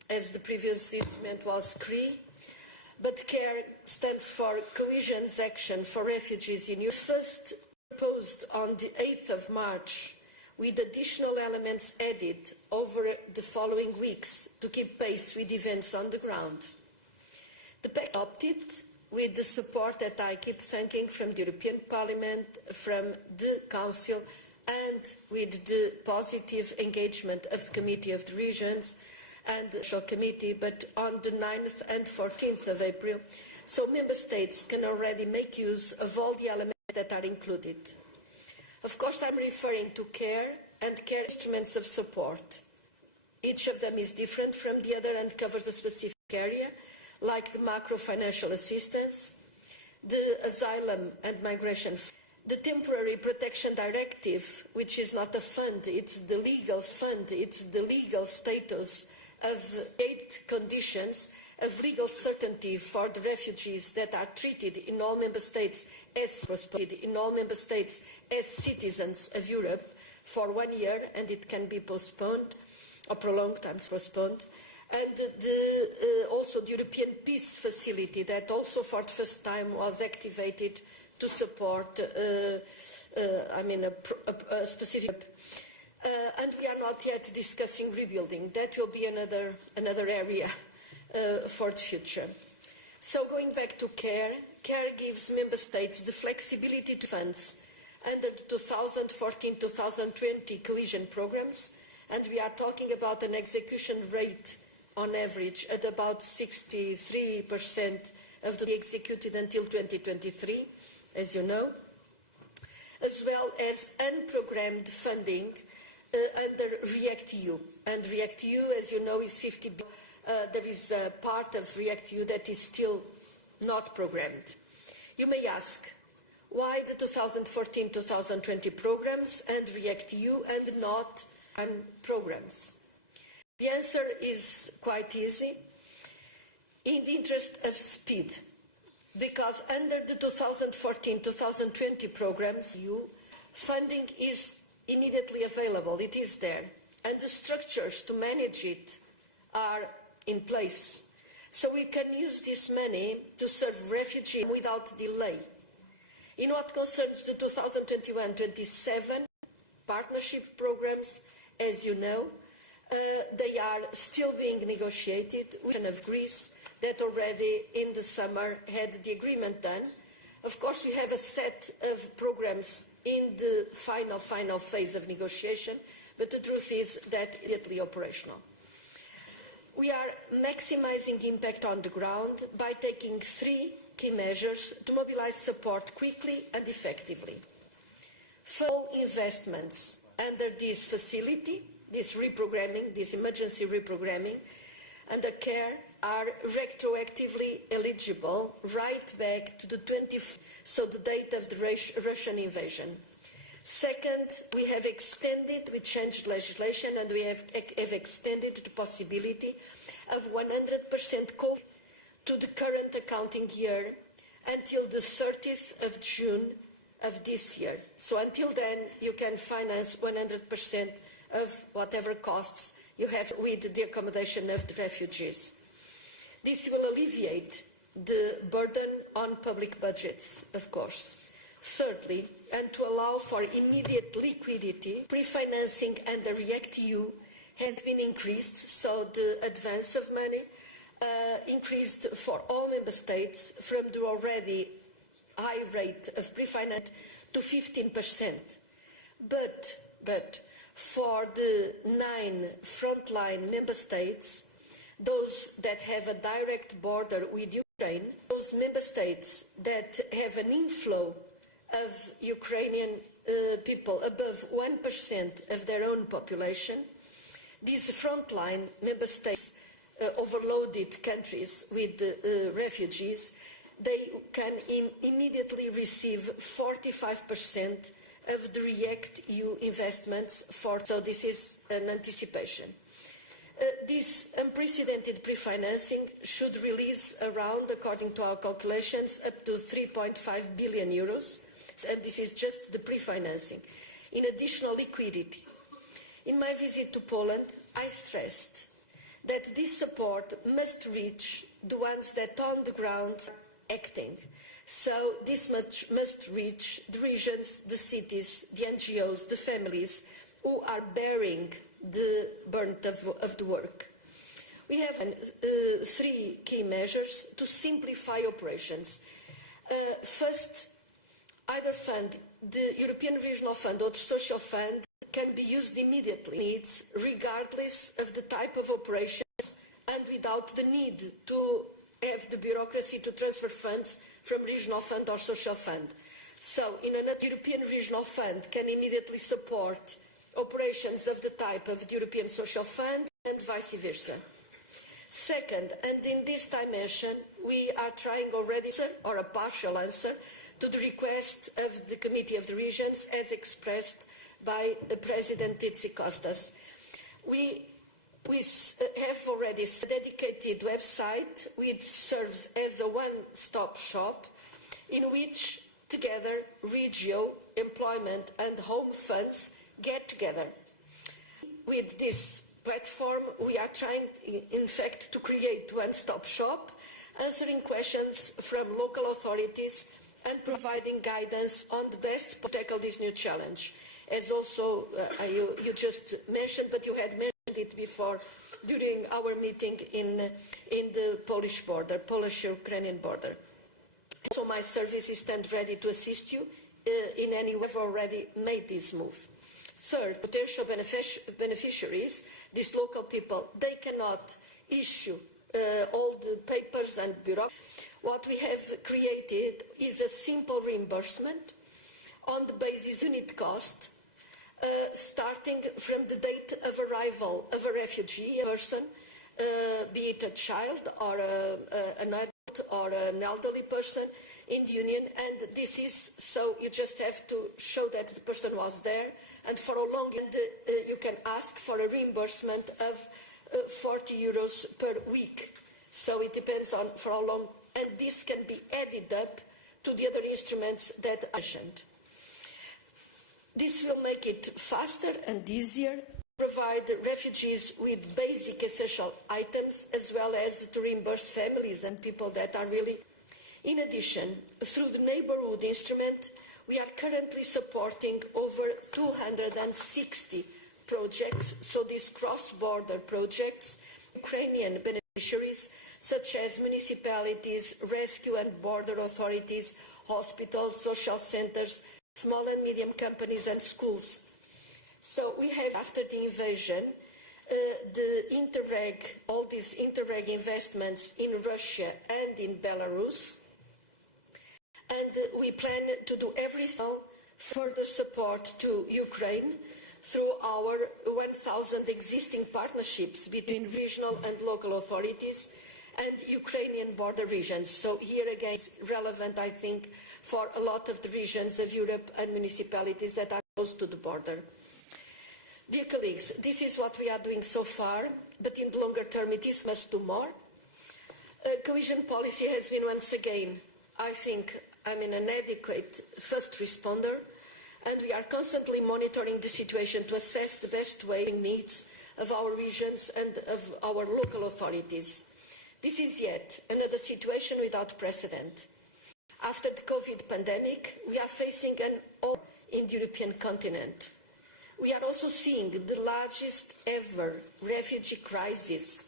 as the previous instrument was CRE, but CARE stands for Cohesion's Action for Refugees in Europe. First proposed on the 8th of March, with additional elements added over the following weeks to keep pace with events on the ground. The pact adopted with the support that I keep thanking from the European Parliament, from the Council, and with the positive engagement of the Committee of the Regions and the Social Committee, but on the 9th and 14th of April, so Member States can already make use of all the elements that are included. Of course, I'm referring to CARE and CARE instruments of support. Each of them is different from the other and covers a specific area, like the macro-financial assistance, the asylum and migration, the temporary protection directive, which is not a fund, it's the legal fund, it's the legal status of 8 conditions of legal certainty for the refugees that are treated in all member states as citizens of Europe for 1 year, and it can be postponed or prolonged, postponed. And also the European Peace Facility that also for the first time was activated to support a specific. And we are not yet discussing rebuilding. That will be another area for the future. So going back to CARE, CARE gives member states the flexibility to funds under the 2014-2020 cohesion programs, and we are talking about an execution rate on average at about 63% of the executed until 2023, as you know, as well as unprogrammed funding under REACT-EU. And REACT-EU, as you know, is 50 billion. There is a part of REACT-EU that is still not programmed. You may ask, why the 2014-2020 programs and REACT-EU and not programs? The answer is quite easy, in the interest of speed, because under the 2014-2020 programs, funding is immediately available, it is there, and the structures to manage it are in place. So we can use this money to serve refugees without delay. In what concerns the 2021-27 partnership programs, as you know, they are still being negotiated with of Greece that already in the summer had the agreement done. Of course, we have a set of programs in the final phase of negotiation, but the truth is that it's immediately operational. We are maximizing impact on the ground by taking 3 key measures to mobilize support quickly and effectively. Full investments under this facility, this reprogramming, this emergency reprogramming, under CARE are retroactively eligible right back to the 20th, so the date of the Russian invasion. Second, we have extended, we changed legislation, and we have extended the possibility of 100% cover to the current accounting year until the 30th of June of this year. So until then, you can finance 100% of whatever costs you have with the accommodation of the refugees. This will alleviate the burden on public budgets, of course. Thirdly, and to allow for immediate liquidity, pre-financing under REACT-EU has been increased, so the advance of money increased for all member states from the already high rate of pre-finance to 15%. But for the 9 frontline member states, those that have a direct border with Ukraine, those member states that have an inflow of Ukrainian people above 1% of their own population, these frontline member states, overloaded countries with refugees, they can immediately receive 45% of the REACT-EU investments so this is an anticipation. This unprecedented pre-financing should release around, according to our calculations, up to 3.5 billion euros, and this is just the pre-financing, in additional liquidity. In my visit to Poland, I stressed that this support must reach the ones that on the ground are acting. So this must reach the regions, the cities, the NGOs, the families who are bearing the burden of the work. We have 3 key measures to simplify operations. First, either fund, the European Regional Fund or the Social Fund, can be used immediately, regardless of the type of operations and without the need to have the bureaucracy to transfer funds from Regional Fund or Social Fund. So, the European Regional Fund can immediately support operations of the type of the European Social Fund and vice versa. Second, and in this dimension, we are trying already, or a partial answer, to the request of the Committee of the Regions as expressed by President Tsikostas. We have already a dedicated website which serves as a one-stop shop in which together Regio, employment and home funds get together. With this platform, we are trying, in fact, to create one-stop shop, answering questions from local authorities and providing guidance on the best to tackle this new challenge. As also you just mentioned, but you had mentioned it before during our meeting in the Polish-Ukrainian border. So my services stand ready to assist you in any way. We've already made this move. Third, potential beneficiaries, these local people, they cannot issue all the papers and bureaucracy. What we have created is a simple reimbursement on the basis of unit cost, starting from the date of arrival of a refugee person, be it a child or an adult or an elderly person in the Union, and this is so you just have to show that the person was there, and for a long you can ask for a reimbursement of 40 euros per week. So it depends on for how long, and this can be added up to the other instruments that I mentioned. This will make it faster and easier, provide refugees with basic essential items, as well as to reimburse families and people that are really. In addition, through the neighbourhood instrument, we are currently supporting over 260 projects, so these cross-border projects, Ukrainian beneficiaries, such as municipalities, rescue and border authorities, hospitals, social centres, small and medium companies and schools. So we have, after the invasion, the Interreg, all these Interreg investments in Russia and in Belarus, and we plan to do everything further support to Ukraine through our 1,000 existing partnerships between regional and local authorities and Ukrainian border regions. So here again is relevant, I think, for a lot of the regions of Europe and municipalities that are close to the border. Dear colleagues, this is what we are doing so far, but in the longer term it is must do more. Cohesion policy has been once again, I think, I'm an inadequate first responder, and we are constantly monitoring the situation to assess the best way needs of our regions and of our local authorities. This is yet another situation without precedent. After the COVID pandemic, we are facing an war in the European continent. We are also seeing the largest ever refugee crisis.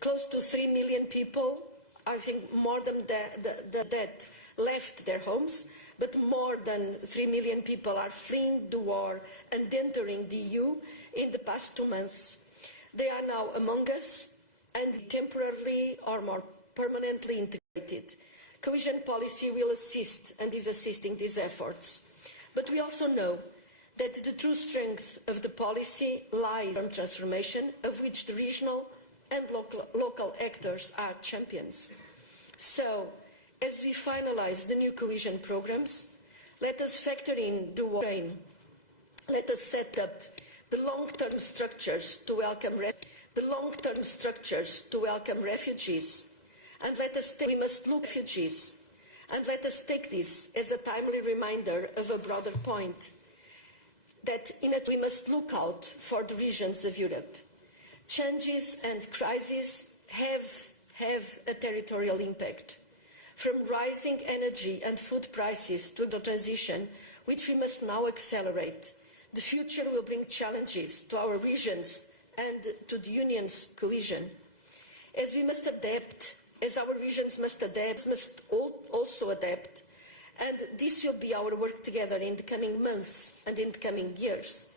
Close to 3 million people, I think more than that, left their homes, but more than 3 million people are fleeing the war and entering the EU in the past 2 months. They are now among us and temporarily or more permanently integrated. Cohesion policy will assist and is assisting these efforts. But we also know that the true strength of the policy lies in transformation, of which the regional and local actors are champions. So, as we finalise the new cohesion programmes, let us factor in the war. Let us set up the long-term structures to welcome refugees, and we must look at refugees, and let us take this as a timely reminder of a broader point, that we must look out for the regions of Europe. Changes and crises have a territorial impact, from rising energy and food prices to the transition, which we must now accelerate. The future will bring challenges to our regions and to the Union's cohesion. As we must adapt, as our regions must adapt, must also adapt, and this will be our work together in the coming months and in the coming years.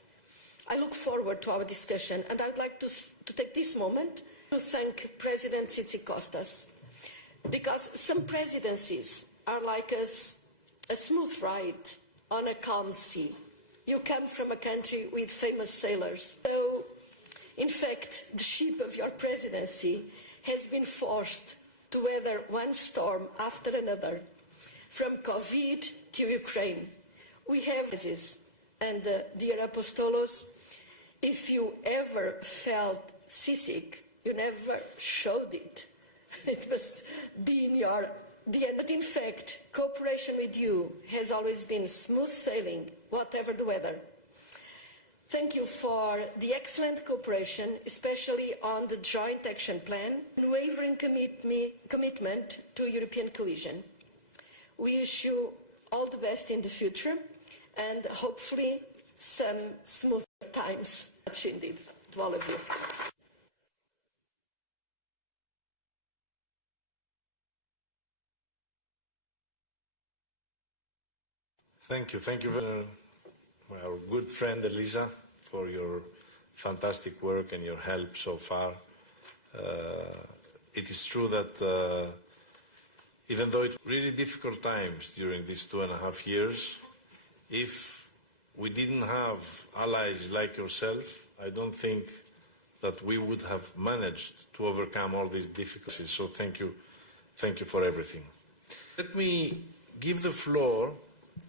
I look forward to our discussion, and I would like to take this moment to thank President Tzitzikostas, because some presidencies are like a smooth ride on a calm sea. You come from a country with famous sailors. So, in fact, the ship of your presidency has been forced to weather one storm after another, from COVID to Ukraine. We have this, and dear Apostolos, if you ever felt seasick, you never showed it. It must be in your DNA. But in fact, cooperation with you has always been smooth sailing, whatever the weather. Thank you for the excellent cooperation, especially on the joint action plan and unwavering commitment to European cohesion. We wish you all the best in the future and hopefully some smooth times. Much indeed to all of you. Thank you our good friend Elisa, for your fantastic work and your help so far. It is true that even though it's really difficult times during these 2.5 years, if we didn't have allies like yourself, I don't think that we would have managed to overcome all these difficulties. So thank you for everything. Let me give the floor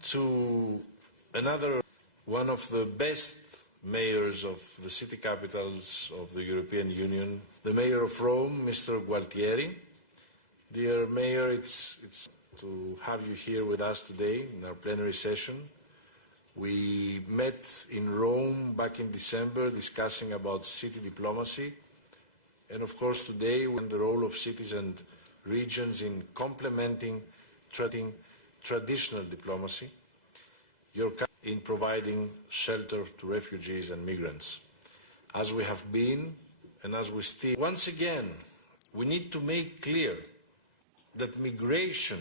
to another one of the best mayors of the city capitals of the European Union, the mayor of Rome, Mr. Gualtieri. Dear Mayor, it's to have you here with us today in our plenary session. We met in Rome back in December discussing about city diplomacy, and of course today we're the role of cities and regions in complementing traditional diplomacy, in providing shelter to refugees and migrants. As we have been and as we still, once again, we need to make clear that migration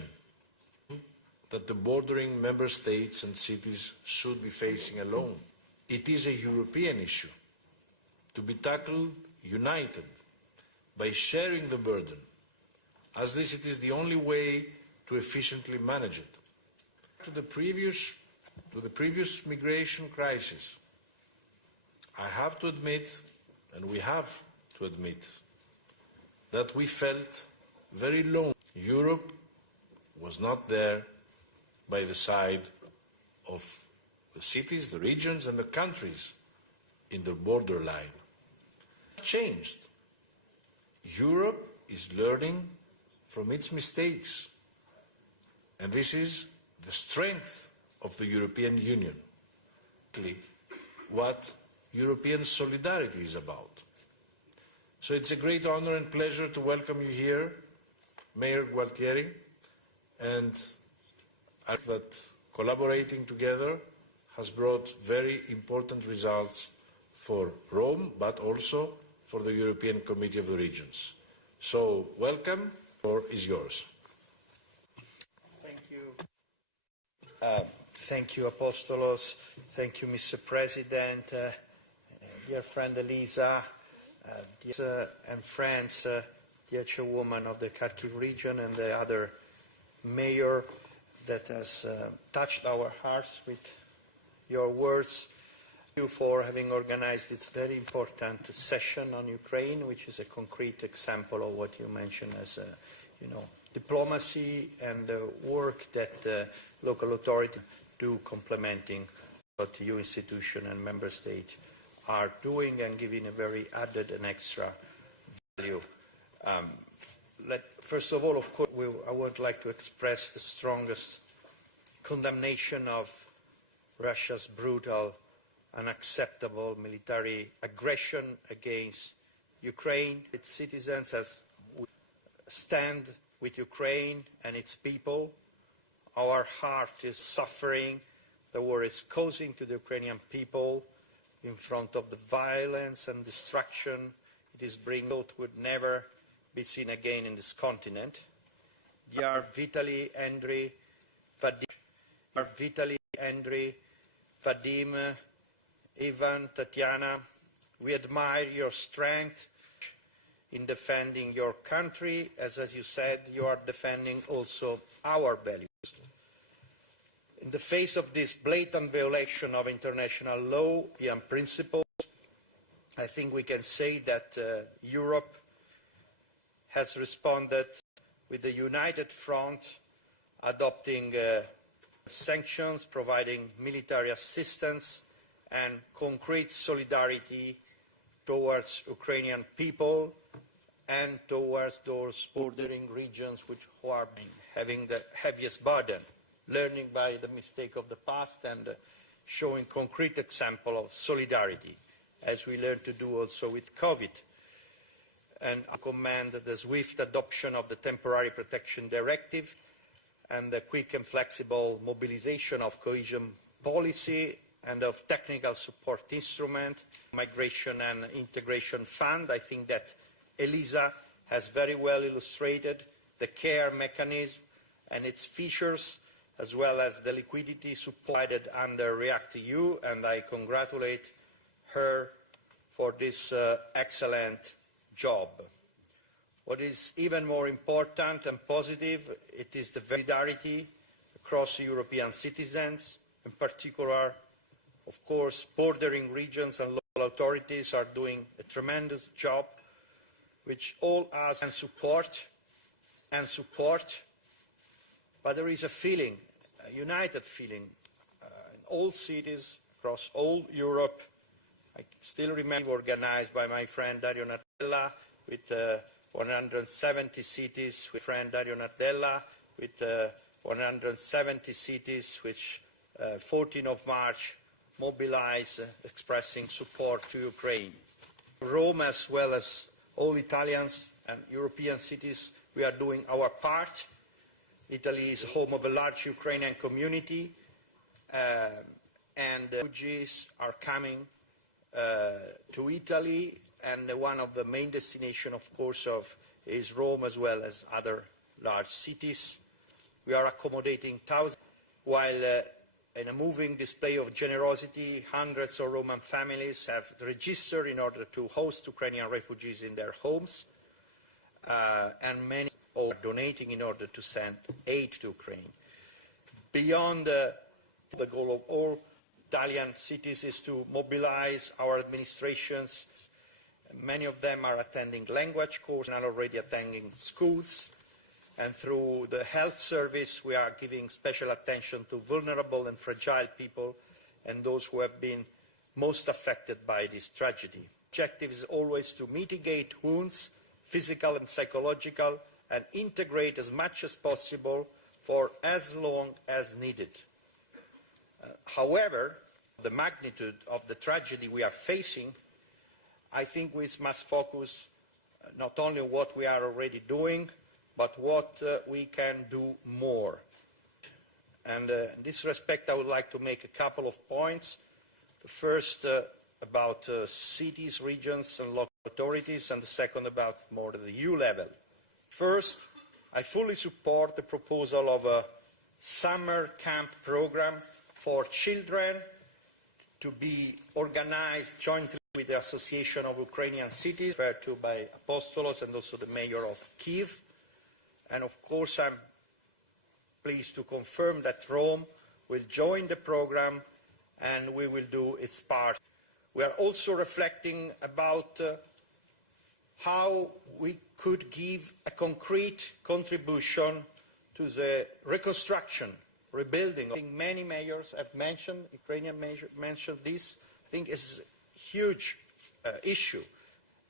that the bordering member states and cities should be facing alone. It is a European issue to be tackled united by sharing the burden, as this it is the only way to efficiently manage it. To the previous migration crisis, I have to admit, and we have to admit, that we felt very lonely. Europe was not there by the side of the cities, the regions, and the countries in the borderline. Changed. Europe is learning from its mistakes. And this is the strength of the European Union, what European solidarity is about. So it's a great honor and pleasure to welcome you here, Mayor Gualtieri, and I think that collaborating together has brought very important results for Rome, but also for the European Committee of the Regions. So welcome, the floor is yours. Thank you. Thank you, Apostolos. Thank you, Mr. President, dear friend Elisa, dear and friends, dear chairwoman of the Kharkiv region and the other mayor that has touched our hearts with your words. Thank you for having organized this very important session on Ukraine, which is a concrete example of what you mentioned as, diplomacy and work that local authorities do complementing what EU institution and member state are doing and giving a very added and extra value. First of all, of course, I would like to express the strongest condemnation of Russia's brutal, unacceptable military aggression against Ukraine. Its citizens as we stand with Ukraine and its people. Our heart is suffering. The war is causing to the Ukrainian people in front of the violence and destruction it is bringing what would never be seen again in this continent. Dear Vitali, Andriy, Vadym, Ivan, Tatiana, we admire your strength in defending your country, as you said, you are defending also our values. In the face of this blatant violation of international law and principles, I think we can say that Europe has responded with a united front, adopting sanctions, providing military assistance and concrete solidarity towards Ukrainian people and towards those bordering regions which are having the heaviest burden, learning by the mistake of the past and showing concrete example of solidarity, as we learned to do also with COVID. And I commend the swift adoption of the Temporary Protection Directive and the quick and flexible mobilization of cohesion policy and of technical support instrument, migration and integration fund. I think that Elisa has very well illustrated the care mechanism and its features, as well as the liquidity supported under REACT-EU, and I congratulate her for this excellent job. What is even more important and positive, it is the solidarity across European citizens, in particular, of course, bordering regions and local authorities are doing a tremendous job, which all us can support, but there is a feeling, a united feeling, in all cities across all Europe. I still remember organized by my friend Dario Nardella with 170 cities, with friend Dario Nardella with 170 cities, which 14th of March mobilized, expressing support to Ukraine. Rome, as well as all Italians and European cities, we are doing our part. Italy is home of a large Ukrainian community, and refugees are coming to Italy, and one of the main destinations, of course, is Rome, as well as other large cities. We are accommodating thousands, while in a moving display of generosity, hundreds of Roman families have registered in order to host Ukrainian refugees in their homes, and many are donating in order to send aid to Ukraine. Beyond the goal of all Italian cities is to mobilize our administrations. Many of them are attending language courses and are already attending schools. And through the health service, we are giving special attention to vulnerable and fragile people and those who have been most affected by this tragedy. The objective is always to mitigate wounds, physical and psychological, and integrate as much as possible for as long as needed. However, the magnitude of the tragedy we are facing, I think we must focus not only on what we are already doing, but what we can do more. And in this respect, I would like to make a couple of points. The first about cities, regions, and local authorities, and the second about more at the EU level. First, I fully support the proposal of a summer camp program for children to be organized jointly with the Association of Ukrainian Cities, referred to by Apostolos and also the mayor of Kiev. And of course, I'm pleased to confirm that Rome will join the program and we will do its part. We are also reflecting about how we could give a concrete contribution to the reconstruction, rebuilding. I think many mayors have mentioned, Ukrainian mayors mentioned this. I think it's a huge issue,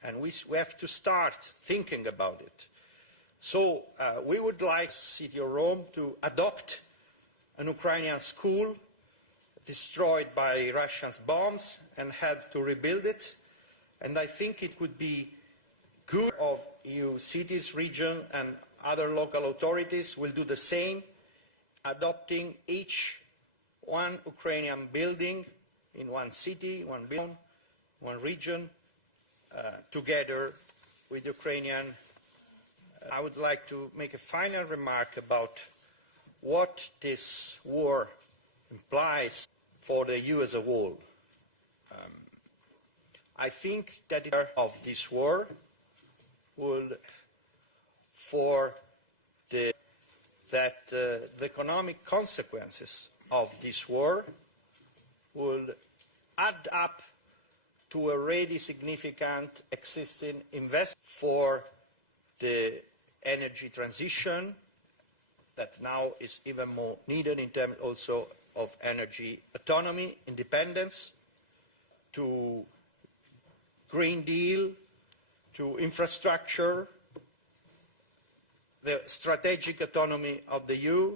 and we have to start thinking about it. So we would like the city of Rome to adopt an Ukrainian school destroyed by Russian bombs and help to rebuild it. And I think it would be good of EU cities, region and other local authorities will do the same, adopting each one Ukrainian building in one city, one building, one region, together with Ukrainian. I would like to make a final remark about what this war implies for the EU as a whole. I think that the end of this war will, that the economic consequences of this war will add up to already significant existing investment for the energy transition that now is even more needed in terms also of energy autonomy, independence, to Green Deal, to infrastructure, the strategic autonomy of the EU,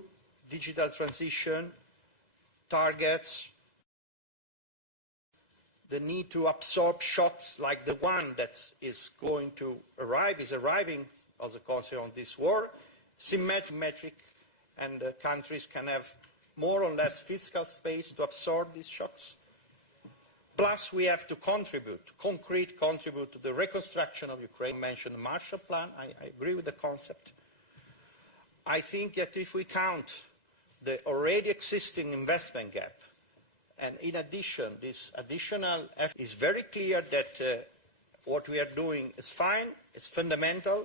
digital transition, targets, the need to absorb shocks like the one that is going to arrive, is arriving as a consequence of this war, symmetric, and countries can have more or less fiscal space to absorb these shocks. Plus, we have to contribute to the reconstruction of Ukraine. I mentioned the Marshall Plan. I agree with the concept. I think that if we count the already existing investment gap, and in addition, this additional effort, is very clear that what we are doing is fine, it's fundamental.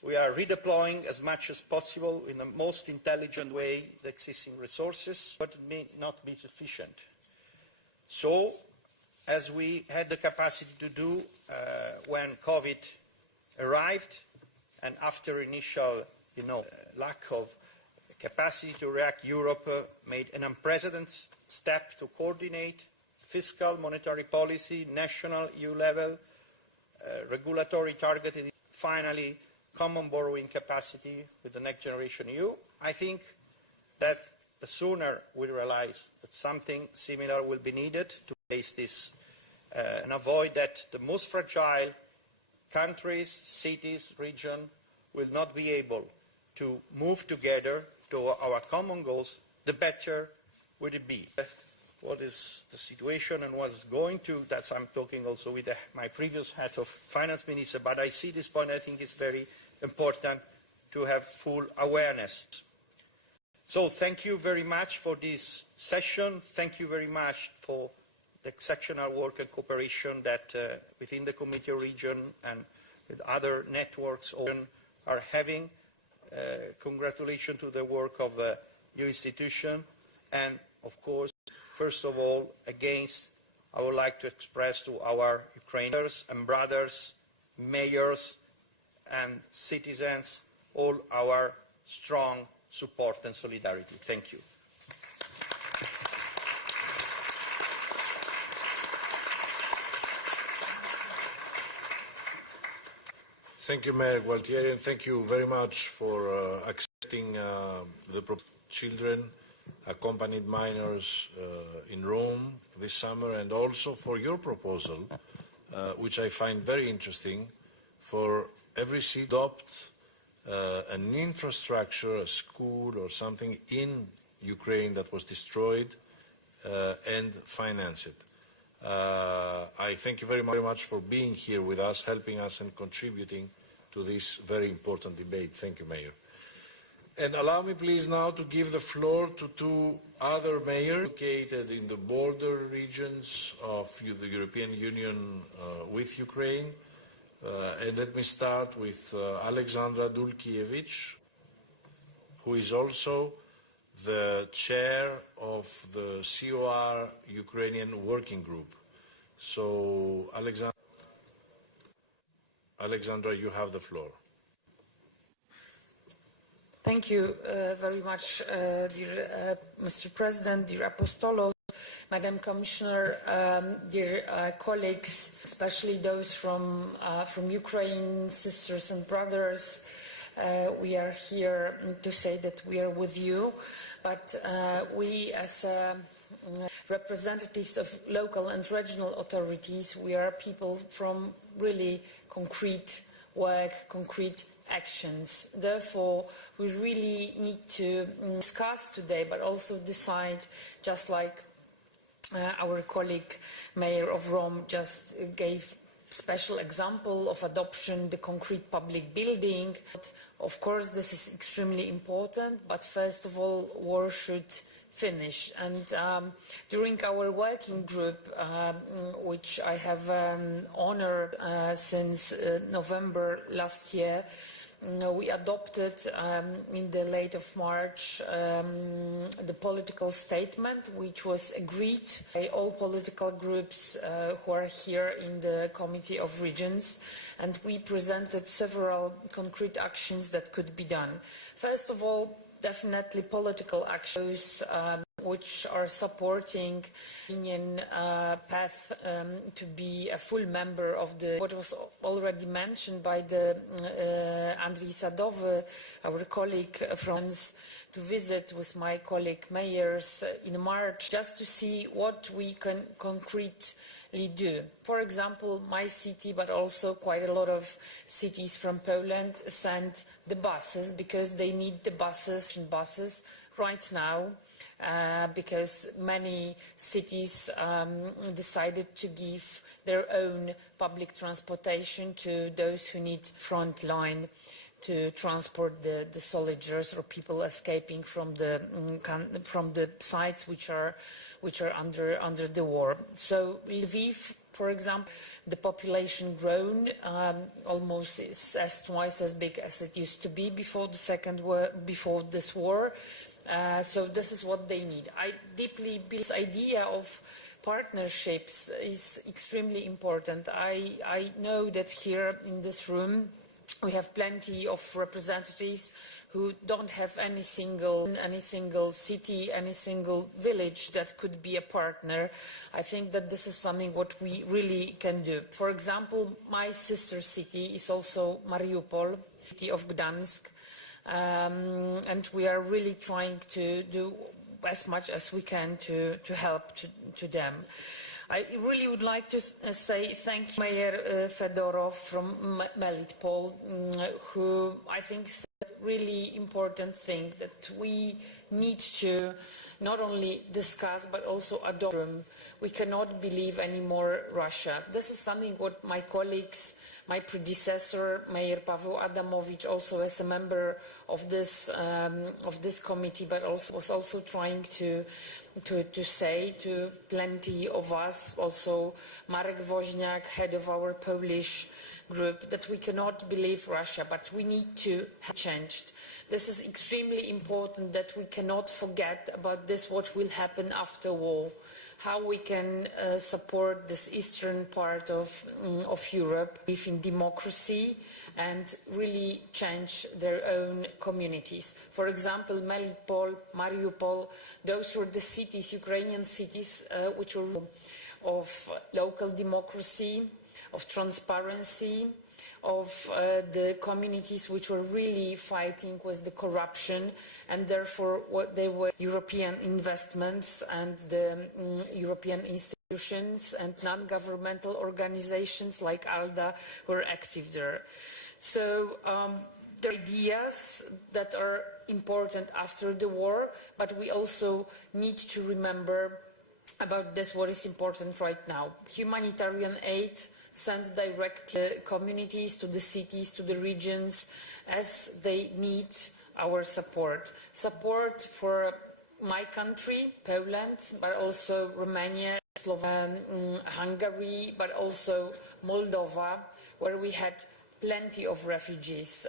We are redeploying as much as possible in the most intelligent way the existing resources, but it may not be sufficient. So, as we had the capacity to do when COVID arrived, and after initial, lack of capacity to react, Europe made an unprecedented step to coordinate fiscal, monetary policy, national, EU level, regulatory targeted, finally, common borrowing capacity with the next generation EU. I think that the sooner we realize that something similar will be needed to face this and avoid that the most fragile countries, cities, region will not be able to move together to our common goals, the better would it be. What is the situation and what's going to, that's I'm talking also with my previous head of finance minister, but I see this point, I think it's very important to have full awareness. So thank you very much for this session. Thank you very much for the exceptional work and cooperation that within the Comité region and with other networks are having. Congratulations to the work of your institution. And of course, first of all, I would like to express to our Ukrainians and brothers, mayors and citizens, all our strong support and solidarity. Thank you. Thank you, Mayor Gualtieri, and thank you very much for accepting protecting the children, accompanied minors in Rome this summer, and also for your proposal, which I find very interesting, for every city adopt an infrastructure, a school or something in Ukraine that was destroyed and finance it. I thank you very much for being here with us, helping us and contributing to this very important debate. Thank you, Mayor. And allow me please now to give the floor to two other mayors located in the border regions of the European Union with Ukraine. And let me start with Alexandra Dulkievich, who is also the chair of the COR Ukrainian Working Group. So, Alexandra, you have the floor. Thank you very much, dear Mr. President, dear Apostolos, Madam Commissioner, dear colleagues, especially those from Ukraine, sisters and brothers. We are here to say that we are with you, but we as representatives of local and regional authorities, we are people from really concrete work, concrete actions. Therefore, we really need to discuss today, but also decide, just like our colleague Mayor of Rome just gave special example of adoption, the concrete public building. Of course, this is extremely important, but first of all, war should finish. And during our working group, which I have honored since November last year, we adopted in the late of March the political statement, which was agreed by all political groups who are here in the Committee of Regions, and we presented several concrete actions that could be done. First of all, definitely political actions which are supporting the Union path to be a full member of what was already mentioned by the Andriy Sadov, our colleague from to visit with my colleague mayors in March, just to see what we can concretely do. For example, my city, but also quite a lot of cities from Poland, sent the buses because they need the buses right now. Because many cities decided to give their own public transportation to those who need front line to transport the soldiers or people escaping from the sites which are under the war. So Lviv, for example, the population grown almost is twice as big as it used to be before this war. So this is what they need. I deeply believe this idea of partnerships is extremely important. I know that here in this room we have plenty of representatives who don't have any single city, any single village that could be a partner. I think that this is something what we really can do. For example, my sister city is also Mariupol, city of Gdansk. And we are really trying to do as much as we can to help to them. I really would like to say thank you, Mayor Federov from Melitopol, who I think said a really important thing that we need to not only discuss but also adopt. We cannot believe anymore Russia. This is something what my colleagues, my predecessor, Mayor Paweł Adamowicz, also as a member of this committee, but also was also trying to say to plenty of us, also Marek Woźniak, head of our Polish group, that we cannot believe Russia, but we need to have changed. This is extremely important, that we cannot forget about this, what will happen after war, how we can support this eastern part of Europe, live in democracy and really change their own communities. For example, Melitopol, Mariupol, those were the cities, Ukrainian cities, which were of local democracy, of transparency, of the communities which were really fighting with the corruption, and therefore what they were European investments and the European institutions and non-governmental organizations like ALDA were active there. So the ideas that are important after the war, but we also need to remember about this what is important right now. Humanitarian aid sent directly to communities, to the cities, to the regions as they need our support. Support for my country, Poland, but also Romania, Slovenia, Hungary, but also Moldova, where we had plenty of refugees,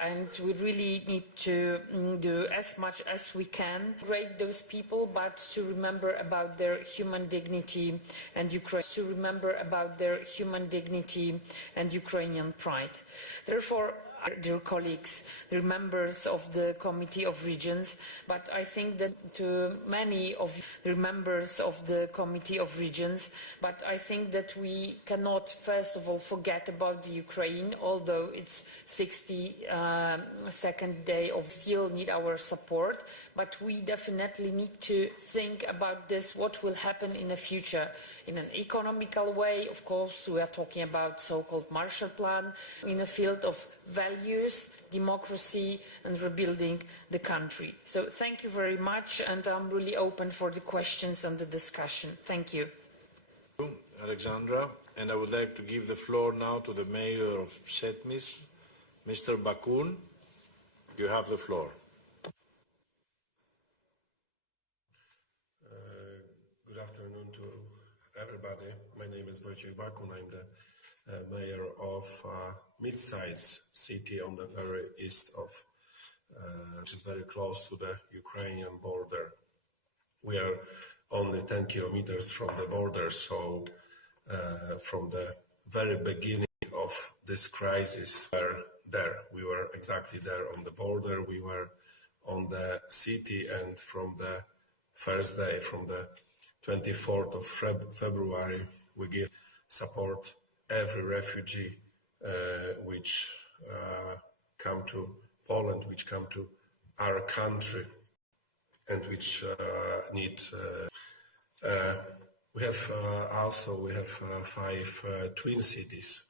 and we really need to do as much as we can, rate those people, but to remember about their human dignity and Ukrainian pride. Therefore, dear colleagues, the members of the Committee of Regions, but I think that to many of the members of the Committee of Regions, but I think that we cannot first of all forget about the Ukraine, although it's 62nd day of still need our support, but we definitely need to think about this, what will happen in the future, in an economical way. Of course, we are talking about so-called Marshall Plan, in the field of values, democracy, and rebuilding the country. So thank you very much, and I'm really open for the questions and the discussion. Thank you. Alexandra, and I would like to give the floor now to the mayor of Setmis, Mr. Bakun. You have the floor. Good afternoon to everybody. My name is Wojciech Bakun. I'm the mayor of mid-sized city on the very east of, which is very close to the Ukrainian border. We are only 10 kilometers from the border, so from the very beginning of this crisis, we were exactly there on the border. We were on the city, and from the first day, from the 24th of February, we give support every refugee which come to Poland, which come to our country, and which need. We have 5 twin cities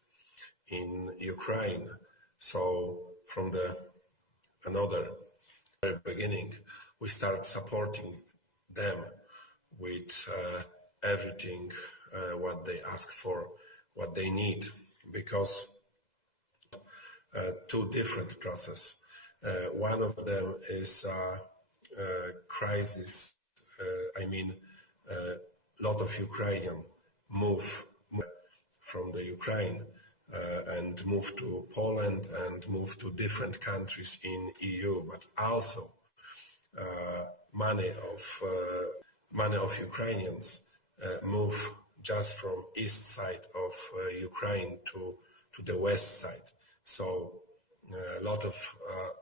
in Ukraine. So from the very beginning, we start supporting them with everything what they ask for, what they need, because two different processes. One of them is crisis. A lot of Ukrainians move from the Ukraine and move to Poland and move to different countries in EU, but also many of Ukrainians move just from east side of Ukraine to the west side. So a lot of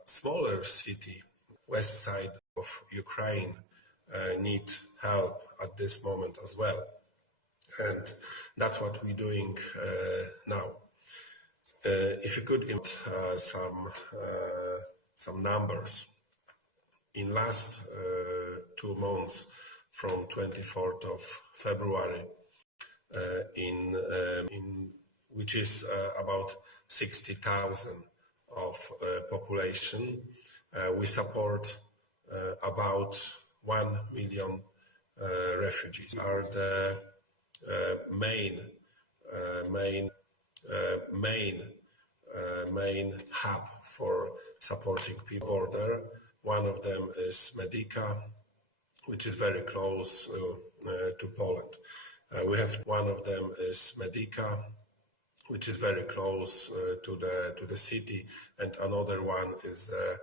smaller city, west side of Ukraine, need help at this moment as well. And that's what we're doing now. If you could some numbers. In last 2 months, from 24th of February, which is about 60,000 of population, we support about 1 million refugees. Are the main hub for supporting people border. One of them is Medica, which is very close to Poland. We have one of them is Medica, which is very close to the city, and another one is the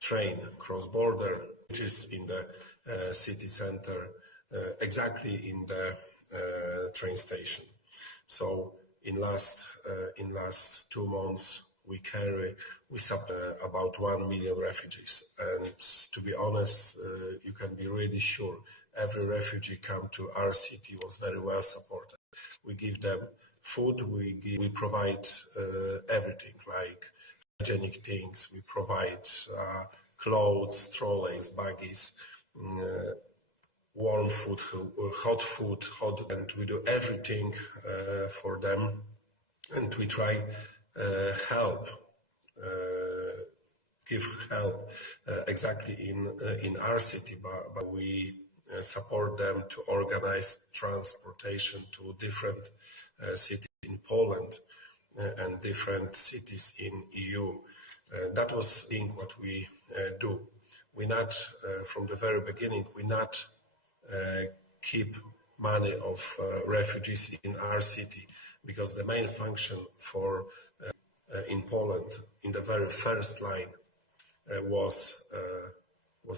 train cross border, which is in the city center, exactly in the train station. So in last 2 months, we support about 1 million refugees. And to be honest, you can be really sure every refugee come to our city was very well supported. We give them food, we provide everything, like hygienic things. We provide clothes, trolleys, buggies, warm food, and we do everything for them, and we try give help exactly in our city, but we support them to organize transportation to different cities in Poland and different cities in EU. That was what we do. We not from the very beginning. We not keep money of refugees in our city, because the main function for in Poland in the very first line was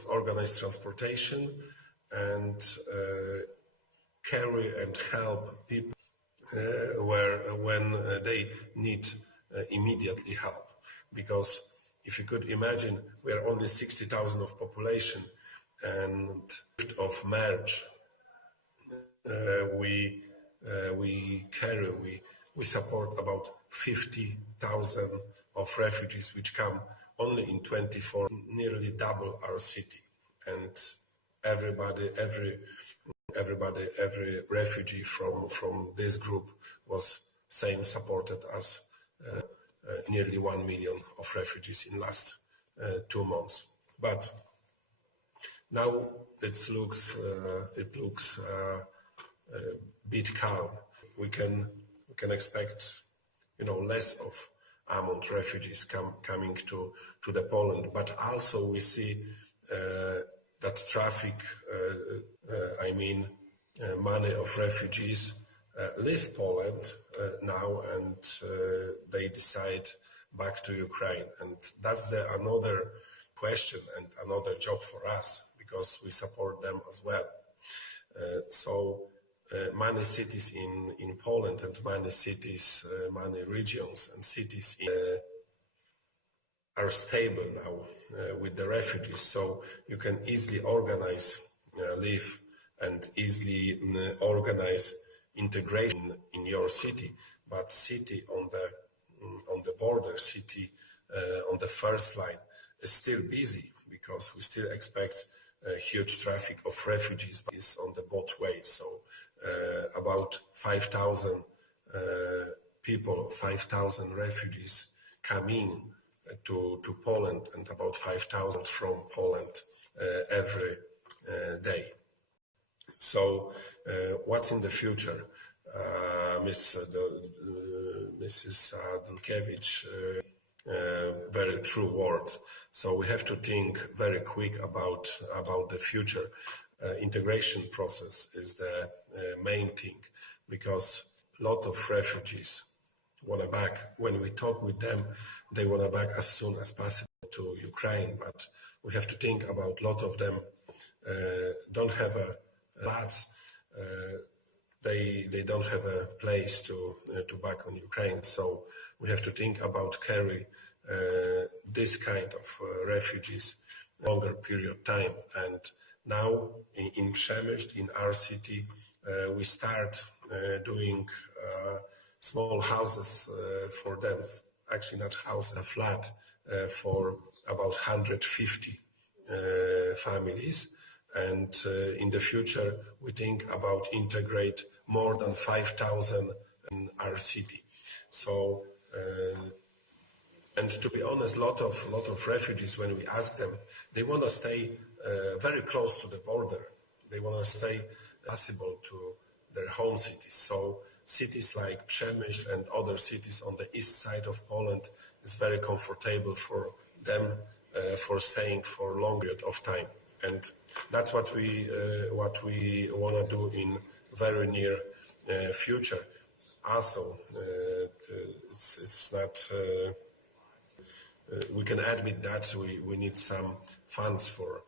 organized transportation and carry and help people when they need immediately help. Because if you could imagine, we are only 60,000 of population, and of March we support about 50,000 of refugees which come only in 24, nearly double our city. And every refugee from this group was same supported as nearly 1 million of refugees in last 2 months. But now it looks a bit calm. We can expect, less of amount refugees coming to the Poland, but also we see that traffic, money of refugees leave Poland now, and they decide back to Ukraine, and that's another question and another job for us, because we support them as well. So many cities in Poland and many cities, many regions and cities are stable now with the refugees, so you can easily organize live and easily organize integration in your city. But city on the border, city on the first line is still busy, because we still expect huge traffic of refugees is on the both ways. So about 5,000 people, 5,000 refugees come in to Poland, and about 5,000 from Poland every day. So what's in the future? Mrs. Dulkiewicz, very true words. So we have to think very quick about the future. Integration process is the main thing, because a lot of refugees want back. When we talk with them, they want back as soon as possible to Ukraine. But we have to think about a lot of them don't have a flats. They don't have a place to back on Ukraine. So we have to think about carry this kind of refugees longer period of time. And now in Przemyśl, in our city, we start doing small houses for them. Actually, not house, a flat for about 150 families. And in the future, we think about integrate more than 5,000 in our city. So, and to be honest, lot of refugees, when we ask them, they want to stay very close to the border. They want to stay possible to their home cities. So cities like Przemyśl and other cities on the east side of Poland is very comfortable for them for staying for a long period of time. And that's what we want to do in very near future. Also, it's not. We can admit that we need some funds for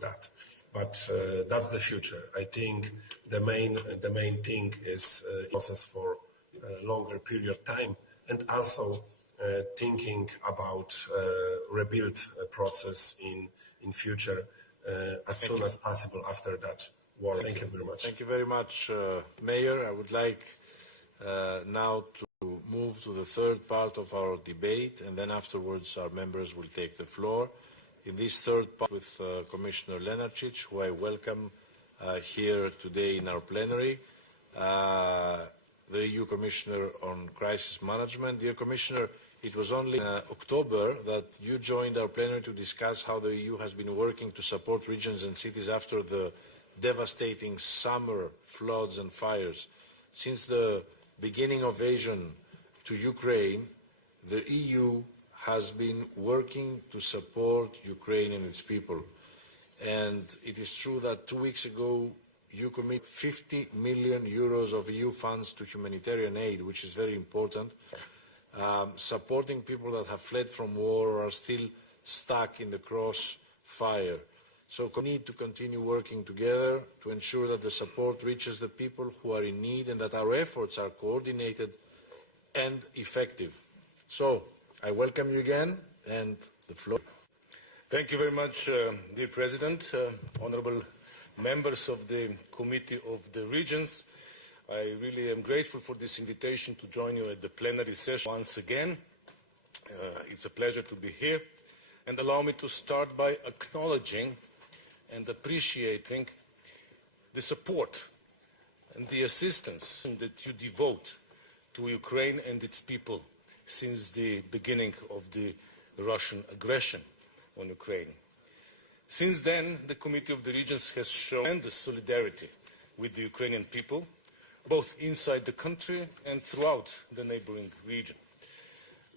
that, but that's the future. I think the main thing is process for a longer period of time, and also thinking about rebuild process in future as soon as possible after that war. Thank you very much. Thank you very much, Mayor. I would like now to move to the third part of our debate, and then afterwards our members will take the floor. In this third part with Commissioner Lenarčič, who I welcome here today in our plenary, the EU Commissioner on Crisis Management. Dear Commissioner, it was only in October that you joined our plenary to discuss how the EU has been working to support regions and cities after the devastating summer floods and fires. Since the beginning of invasion to Ukraine, the EU has been working to support Ukraine and its people. And it is true that 2 weeks ago you commit 50 million euros of EU funds to humanitarian aid, which is very important, supporting people that have fled from war or are still stuck in the crossfire. So we need to continue working together to ensure that the support reaches the people who are in need and that our efforts are coordinated and effective. So I welcome you again, and the floor. Thank you very much, dear President, honorable members of the Committee of the Regions. I really am grateful for this invitation to join you at the plenary session once again. It's a pleasure to be here. And allow me to start by acknowledging and appreciating the support and the assistance that you devote to Ukraine and its people since the beginning of the Russian aggression on Ukraine. Since then, the Committee of the Regions has shown tremendous solidarity with the Ukrainian people, both inside the country and throughout the neighboring region.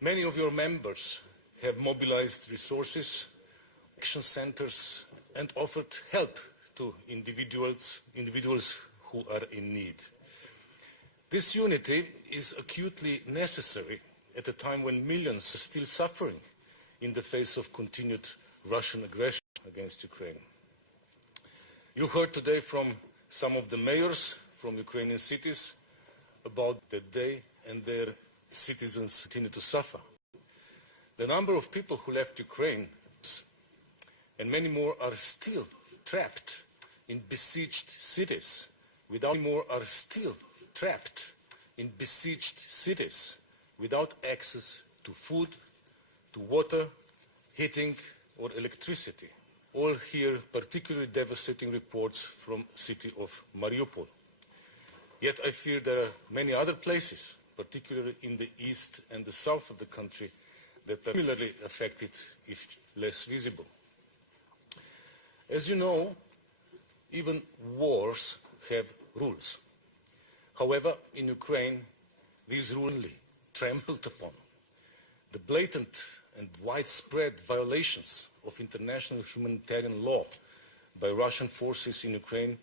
Many of your members have mobilized resources, action centers, and offered help to individuals who are in need. This unity is acutely necessary at a time when millions are still suffering in the face of continued Russian aggression against Ukraine. You heard today from some of the mayors from Ukrainian cities about that they and their citizens continue to suffer. The number of people who left Ukraine and many more are still trapped in besieged cities without access to food, to water, heating or electricity. All hear particularly devastating reports from the city of Mariupol. Yet I fear there are many other places, particularly in the east and the south of the country, that are similarly affected, if less visible. As you know, even wars have rules. However, in Ukraine, these rules are trampled upon. The blatant and widespread violations of international humanitarian law by Russian forces in Ukraine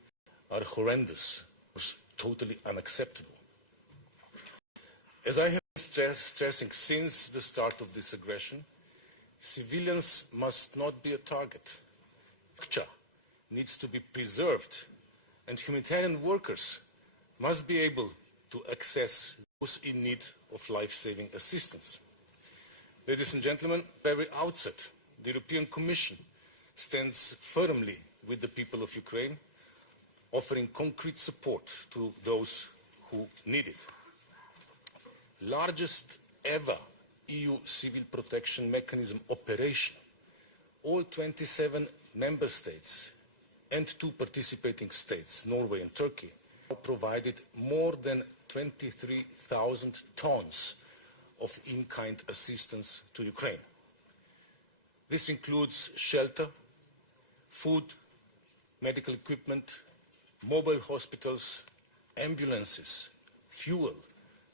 are horrendous, totally unacceptable. As I have been stressing since the start of this aggression, civilians must not be a target. Structure needs to be preserved, and humanitarian workers must be able to access those in need of life-saving assistance. Ladies and gentlemen, at the very outset, the European Commission stands firmly with the people of Ukraine, offering concrete support to those who need it. Largest ever EU civil protection mechanism operation, all 27 member states and 2 participating states, Norway and Turkey, provided more than 23,000 tons of in-kind assistance to Ukraine. This includes shelter, food, medical equipment, mobile hospitals, ambulances, fuel,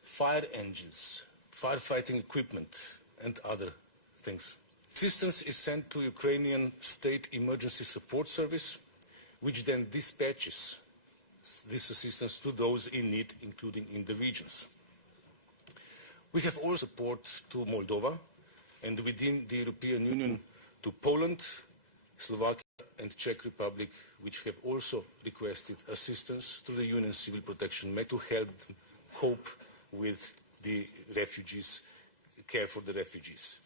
fire engines, firefighting equipment, and other things. Assistance is sent to Ukrainian State Emergency Support Service, which then dispatches this assistance to those in need, including in the regions. We have also support to Moldova and within the European Union to Poland, Slovakia and Czech Republic, which have also requested assistance to the Union Civil Protection Mechanism to help them cope with the refugees, care for the refugees.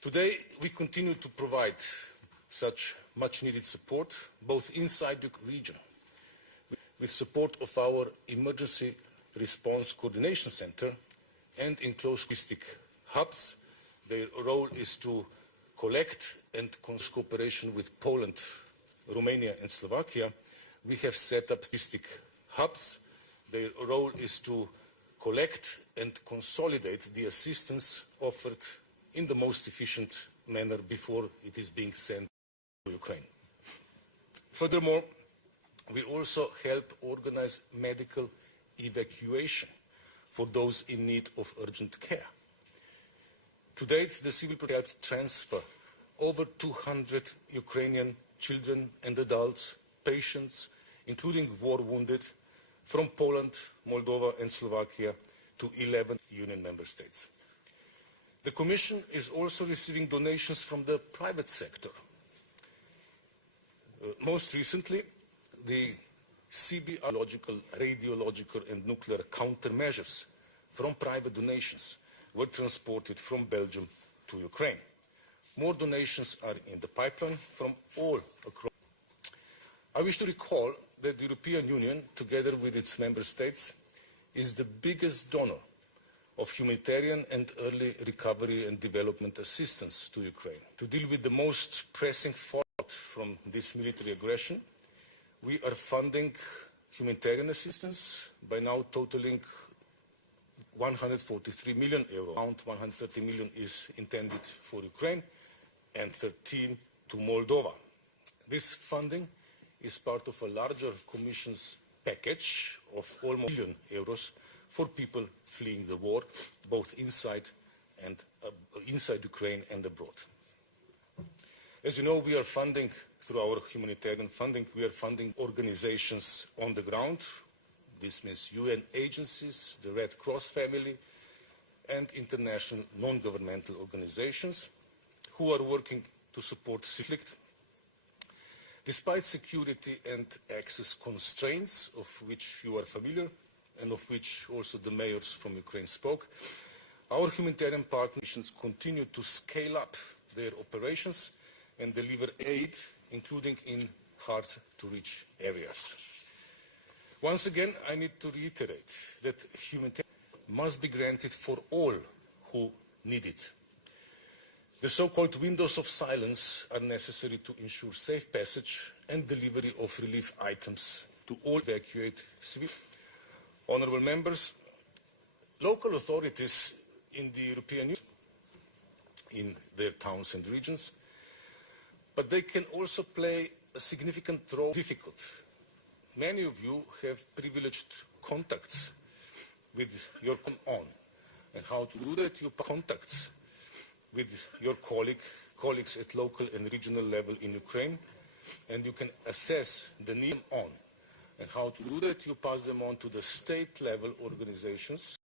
Today, we continue to provide such much-needed support, both inside the region, with support of our emergency Response Coordination Center and in close logistic hubs. Their role is to collect and cooperation with Poland, Romania and Slovakia. We have set up logistic hubs. Their role is to collect and consolidate the assistance offered in the most efficient manner before it is being sent to Ukraine. Furthermore, we also help organize medical evacuation for those in need of urgent care. To date, the civil protection helped transfer over 200 Ukrainian children and adults, patients, including war-wounded, from Poland, Moldova and Slovakia to 11 Union member states. The Commission is also receiving donations from the private sector. Most recently, the biological, radiological and nuclear countermeasures from private donations were transported from Belgium to Ukraine. More donations are in the pipeline from all across. I wish to recall that the European Union, together with its member states, is the biggest donor of humanitarian and early recovery and development assistance to Ukraine. To deal with the most pressing fallout from this military aggression, we are funding humanitarian assistance by now totaling 143 million euro. Around 130 million is intended for Ukraine and 13 to Moldova. This funding is part of a larger Commission's package of almost €1 billion for people fleeing the war, both inside Ukraine and abroad. As you know, we are funding, through our humanitarian funding, we are funding organizations on the ground. This means UN agencies, the Red Cross family, and international non-governmental organizations who are working to support conflict. Despite security and access constraints, of which you are familiar, and of which also the mayors from Ukraine spoke, our humanitarian partners continue to scale up their operations and deliver aid, including in hard-to-reach areas. Once again, I need to reiterate that humanitarian aid must be granted for all who need it. The so-called windows of silence are necessary to ensure safe passage and delivery of relief items to all evacuated civilians. Honourable members, local authorities in the European Union, in their towns and regions, but they can also play a significant role. Difficult. Many of you have privileged contacts with your on, and how to do that. You contacts with your colleagues at local and regional level in Ukraine, and you can assess the need on. And how to do that, you pass them on to the state-level organizations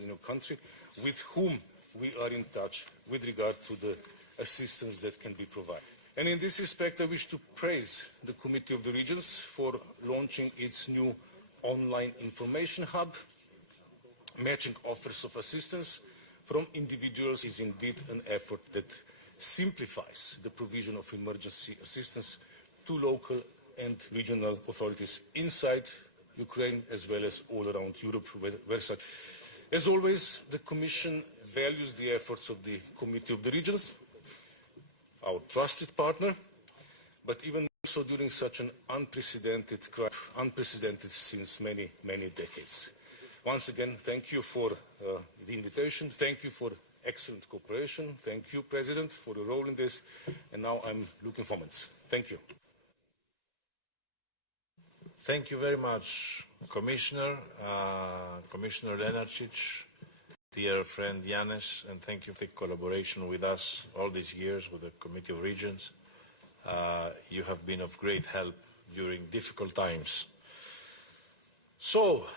in your country, with whom we are in touch with regard to the assistance that can be provided. And in this respect, I wish to praise the Committee of the Regions for launching its new online information hub. Matching offers of assistance from individuals is indeed an effort that simplifies the provision of emergency assistance to local and regional authorities inside Ukraine as well as all around Europe, where such. As always, the Commission values the efforts of the Committee of the Regions, our trusted partner, but even so during such an unprecedented crisis, unprecedented since many, many decades. Once again, thank you for the invitation. Thank you for excellent cooperation. Thank you, President, for your role in this. And now I'm looking forward. Thank you. Thank you very much, Commissioner, Commissioner Lenarčič, dear friend Yanis, and thank you for the collaboration with us all these years with the Committee of Regions. You have been of great help during difficult times. So,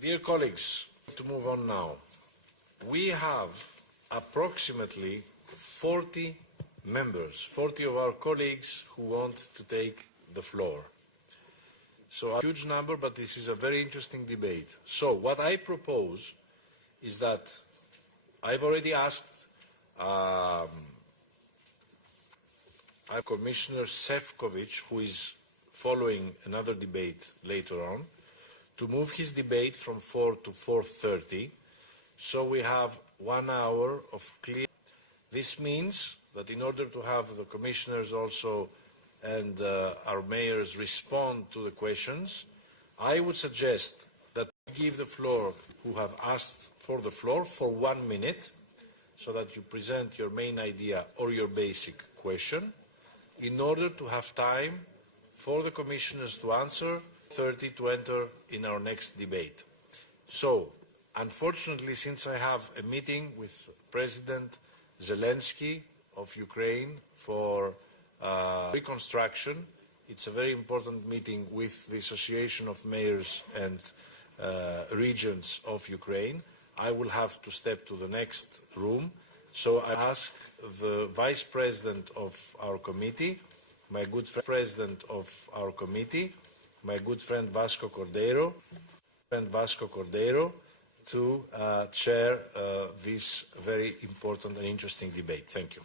dear colleagues, to move on now. We have approximately 40 members, 40 of our colleagues who want to take the floor. So a huge number, but this is a very interesting debate. So what I propose is that I've already asked Commissioner Šefčovič, who is following another debate later on, to move his debate from 4 to 4:30, so we have 1 hour of clear. This means that in order to have the commissioners also and our mayors respond to the questions, I would suggest that we give the floor who have asked for the floor for 1 minute, so that you present your main idea or your basic question, in order to have time for the commissioners to answer, 30 to enter in our next debate. So, unfortunately, since I have a meeting with President Zelensky of Ukraine for reconstruction, it's a very important meeting with the Association of Mayors and Regions of Ukraine. I will have to step to the next room, so I ask the Vice President of our committee, my good President of our committee, my good friend Vasco Cordeiro, to chair this very important and interesting debate. Thank you.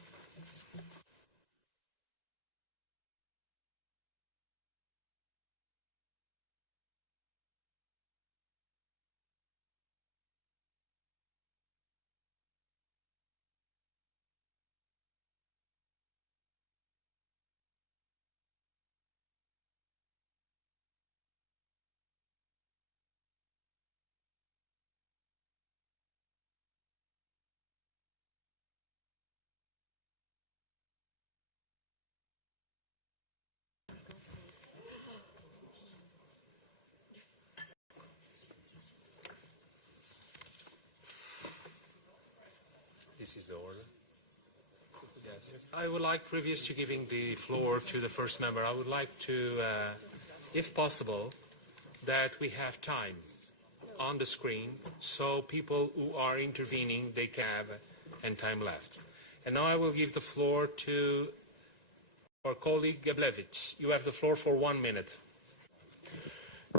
This is the order. Yes. I would like, previous to giving the floor to the first member, I would like to, if possible, that we have time on the screen so people who are intervening, they can have and time left. And now I will give the floor to our colleague Geblevich. You have the floor for 1 minute.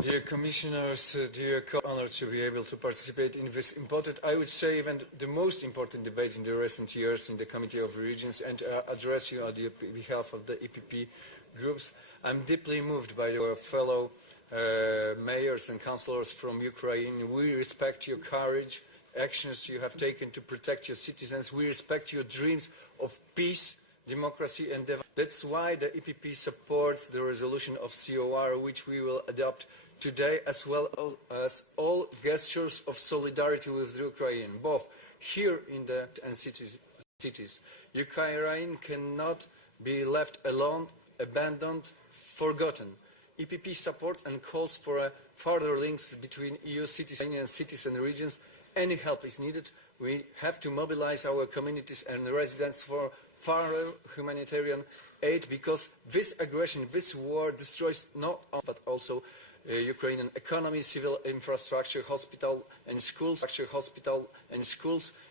Dear Commissioners, dear honor to be able to participate in this important, I would say even the most important debate in the recent years in the Committee of Regions, and address you on behalf of the EPP groups. I'm deeply moved by your fellow mayors and councillors from Ukraine. We respect your courage, actions you have taken to protect your citizens. We respect your dreams of peace, democracy and development. That's why the EPP supports the resolution of COR, which we will adopt today, as well as all gestures of solidarity with Ukraine, both here in the cities. Ukraine cannot be left alone, abandoned, forgotten. EPP supports and calls for further links between EU cities and regions. Any help is needed. We have to mobilize our communities and residents for further humanitarian aid, because this aggression, this war destroys not only but also Ukrainian economy, civil infrastructure, hospital and schools.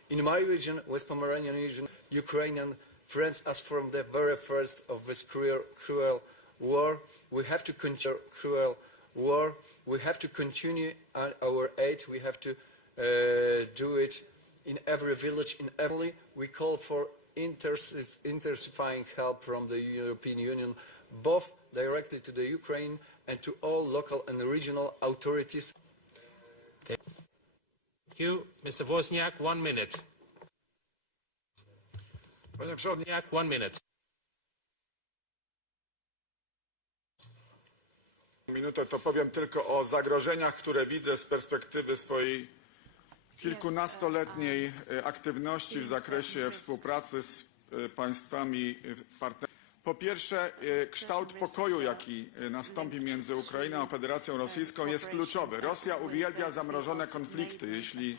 In my region, West Pomeranian region, Ukrainian friends, as from the very first of this cruel war, we have to continue We have to continue our aid. We have to do it in every village, in every. We call for intensifying help from the European Union, both directly to the Ukraine and to all local and regional authorities. Thank you. Mr. Wozniak, 1 minute. Wozniak, 1 minute. Minutę to powiem tylko o zagrożeniach, które widzę z perspektywy swojej kilkunastoletniej aktywności w zakresie współpracy z państwami partnerami. Po pierwsze, kształt pokoju, jaki nastąpi między Ukrainą a Federacją Rosyjską, jest kluczowy. Rosja uwielbia zamrożone konflikty. Jeśli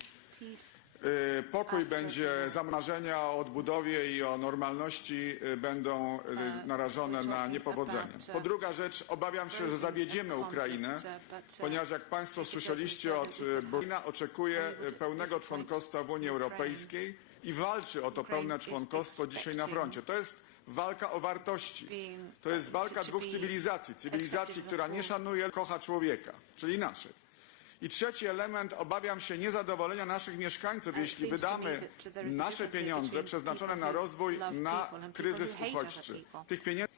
pokój będzie, marzenia o odbudowie i o normalności będą narażone na niepowodzenie. Po druga rzecz, obawiam się, że zawiedziemy Ukrainę, ponieważ jak Państwo słyszeliście, Ukraina oczekuje pełnego członkostwa w Unii Europejskiej i walczy o to pełne członkostwo dzisiaj na froncie. To jest walka o wartości. To jest walka dwóch cywilizacji. Cywilizacji, która nie szanuje, kocha człowieka, czyli naszej. I trzeci element, obawiam się niezadowolenia naszych mieszkańców, jeśli wydamy nasze pieniądze przeznaczone na rozwój na kryzys uchodźczy. Tych pieniędzy...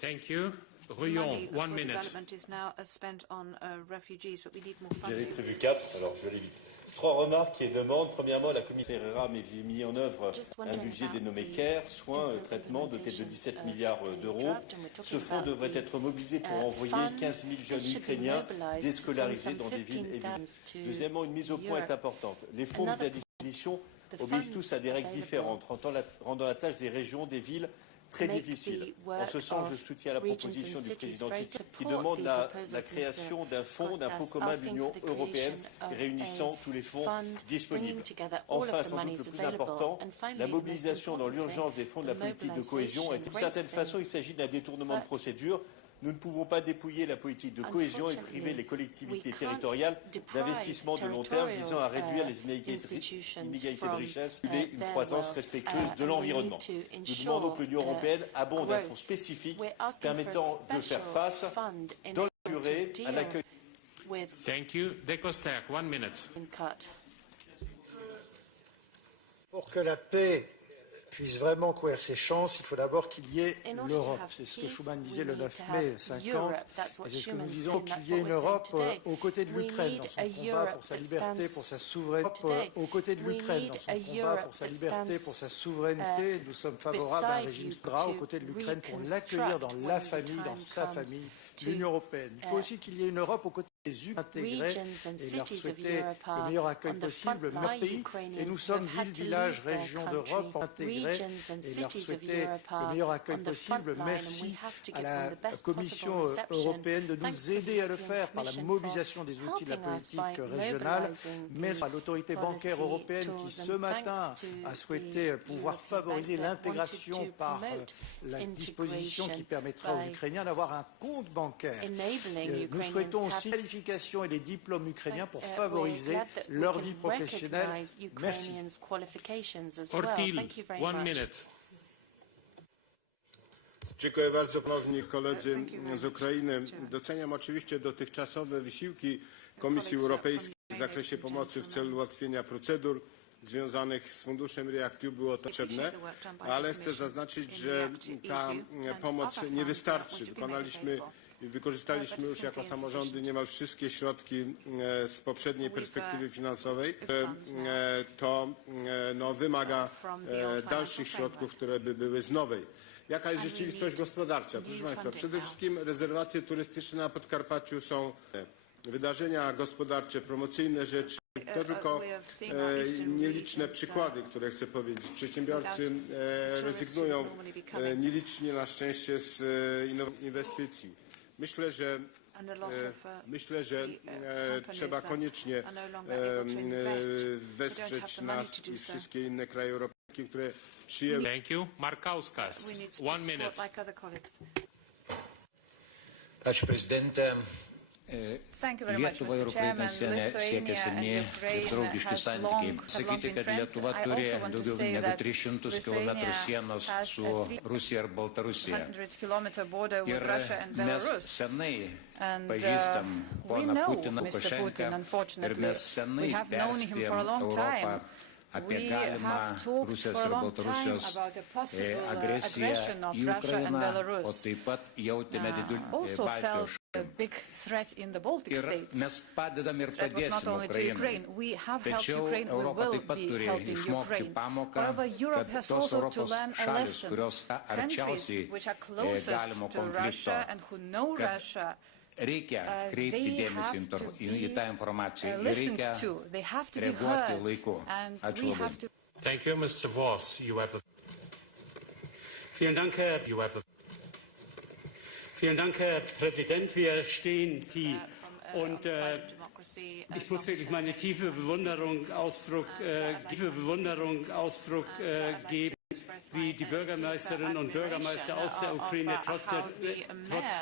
Thank you. Rouillon, 1 minute. J'avais prévu 4, alors je vais aller vite. 3 remarques et demandes. Premièrement, la Commission Ferreira a mis en œuvre un budget dénommé Quieres, soins, traitement, doté de 17 milliards d'euros. Ce fonds devrait être mobilisé pour envoyer 15 000 jeunes ukrainiens déscolarisés dans des villes évidentes. Deuxièmement, une mise au point est importante. Les fonds mis à disposition obéissent tous à des règles différentes, rendant la tâche des régions, des villes, très difficile. En ce sens, je soutiens la proposition du président qui demande la création d'un fonds d'impôt commun de l'Union européenne réunissant tous les fonds disponibles. Enfin, sans doute le plus important, la mobilisation dans l'urgence des fonds de la politique de cohésion. D'une certaine façon, il s'agit d'un détournement de procédure. Nous ne pouvons pas dépouiller la politique de cohésion et priver les collectivités territoriales d'investissements de long terme visant à réduire les inégalités de richesse et une croissance respectueuse de l'environnement. Nous demandons que l'Union européenne abonde un fonds spécifique permettant de faire face dans la durée à l'accueil. Thank you. De Coster, 1 minute. Pour que la paix puisse vraiment courir ses chances, il faut d'abord qu'il y ait l'Europe. C'est ce que Schuman disait le 9 mai 50, et c'est ce que nous disons, qu'il y ait une Europe aux côtés de l'Ukraine dans son combat pour sa liberté, pour sa souveraineté, aux côtés de l'Ukraine dans son combat pour sa liberté, pour sa souveraineté. Nous sommes favorables à un régime Stra aux côtés de l'Ukraine pour l'accueillir dans la famille, dans sa famille, l'Union européenne. Il faut aussi qu'il y ait une Europe aux côtés des Ukrainiens intégrés et leur souhaiter le meilleur accueil possible, leur pays. Et nous sommes villes, villages, régions d'Europe intégrées et leur souhaiter le meilleur accueil possible. Merci à la Commission européenne de nous aider à le faire par la mobilisation des outils de la politique régionale. Merci à l'autorité bancaire européenne qui ce matin a souhaité pouvoir favoriser l'intégration par la disposition qui permettra aux Ukrainiens d'avoir un compte bancaire. Nous souhaitons aussi et les diplômes ukrainiens pour favoriser leur vie professionnelle. Merci. Ortil, 1 minute. Dziękuję bardzo, ponownie koledzy z Ukrainy. Doceniam oczywiście dotychczasowe wysiłki Komisji Europejskiej w zakresie pomocy w celu ułatwienia procedur związanych z funduszem REACT-EU. Było to potrzebne, ale chcę zaznaczyć, że ta pomoc nie wystarczy. Wykorzystaliśmy już jako samorządy niemal wszystkie środki z poprzedniej perspektywy finansowej. To wymaga dalszych środków, które by były z nowej. Jaka jest rzeczywistość gospodarcza? Proszę Państwa, przede wszystkim rezerwacje turystyczne na Podkarpaciu są wydarzenia gospodarcze, promocyjne rzeczy. To tylko nieliczne przykłady, które chcę powiedzieć. Przedsiębiorcy rezygnują nielicznie na szczęście z inwestycji. Myślę, że trzeba koniecznie wesprzeć nas i wszystkie inne kraje europejskie, które przyjęły. Thank you. Markauskas, 1 minute. Ačiū prezidente. Lietuva ir Ukraina siekia seni ir draugiški santykiai. Sakyti, kad Lietuva turi daugiau negu 300 km sienos su Rusija ir Baltarusija. Ir mes senai pažįstam poną Putiną, Lukašenką ir mes senai perspėjom Europą apie galimą Rusijos ir Baltarusijos agresiją į Ukrainą, o taip pat jautėme didžiulį Baltijos ir mes padedam ir padėsim Ukrainai. Tačiau Europa taip pat turi išmokti pamoką, kad tos Europos šalis, kurios arčiausiai galimo konflikto, kad reikia kreipti dėmesį į tą informaciją ir reikia reaguoti laiku. Ačiū labai. Thank you, Mr. Voss. You have the... Vielen Dank, Herr Präsident. Wir stehen hier und ich muss wirklich meine tiefe Bewunderung Ausdruck geben, wie die Bürgermeisterinnen und Bürgermeister aus der Ukraine trotz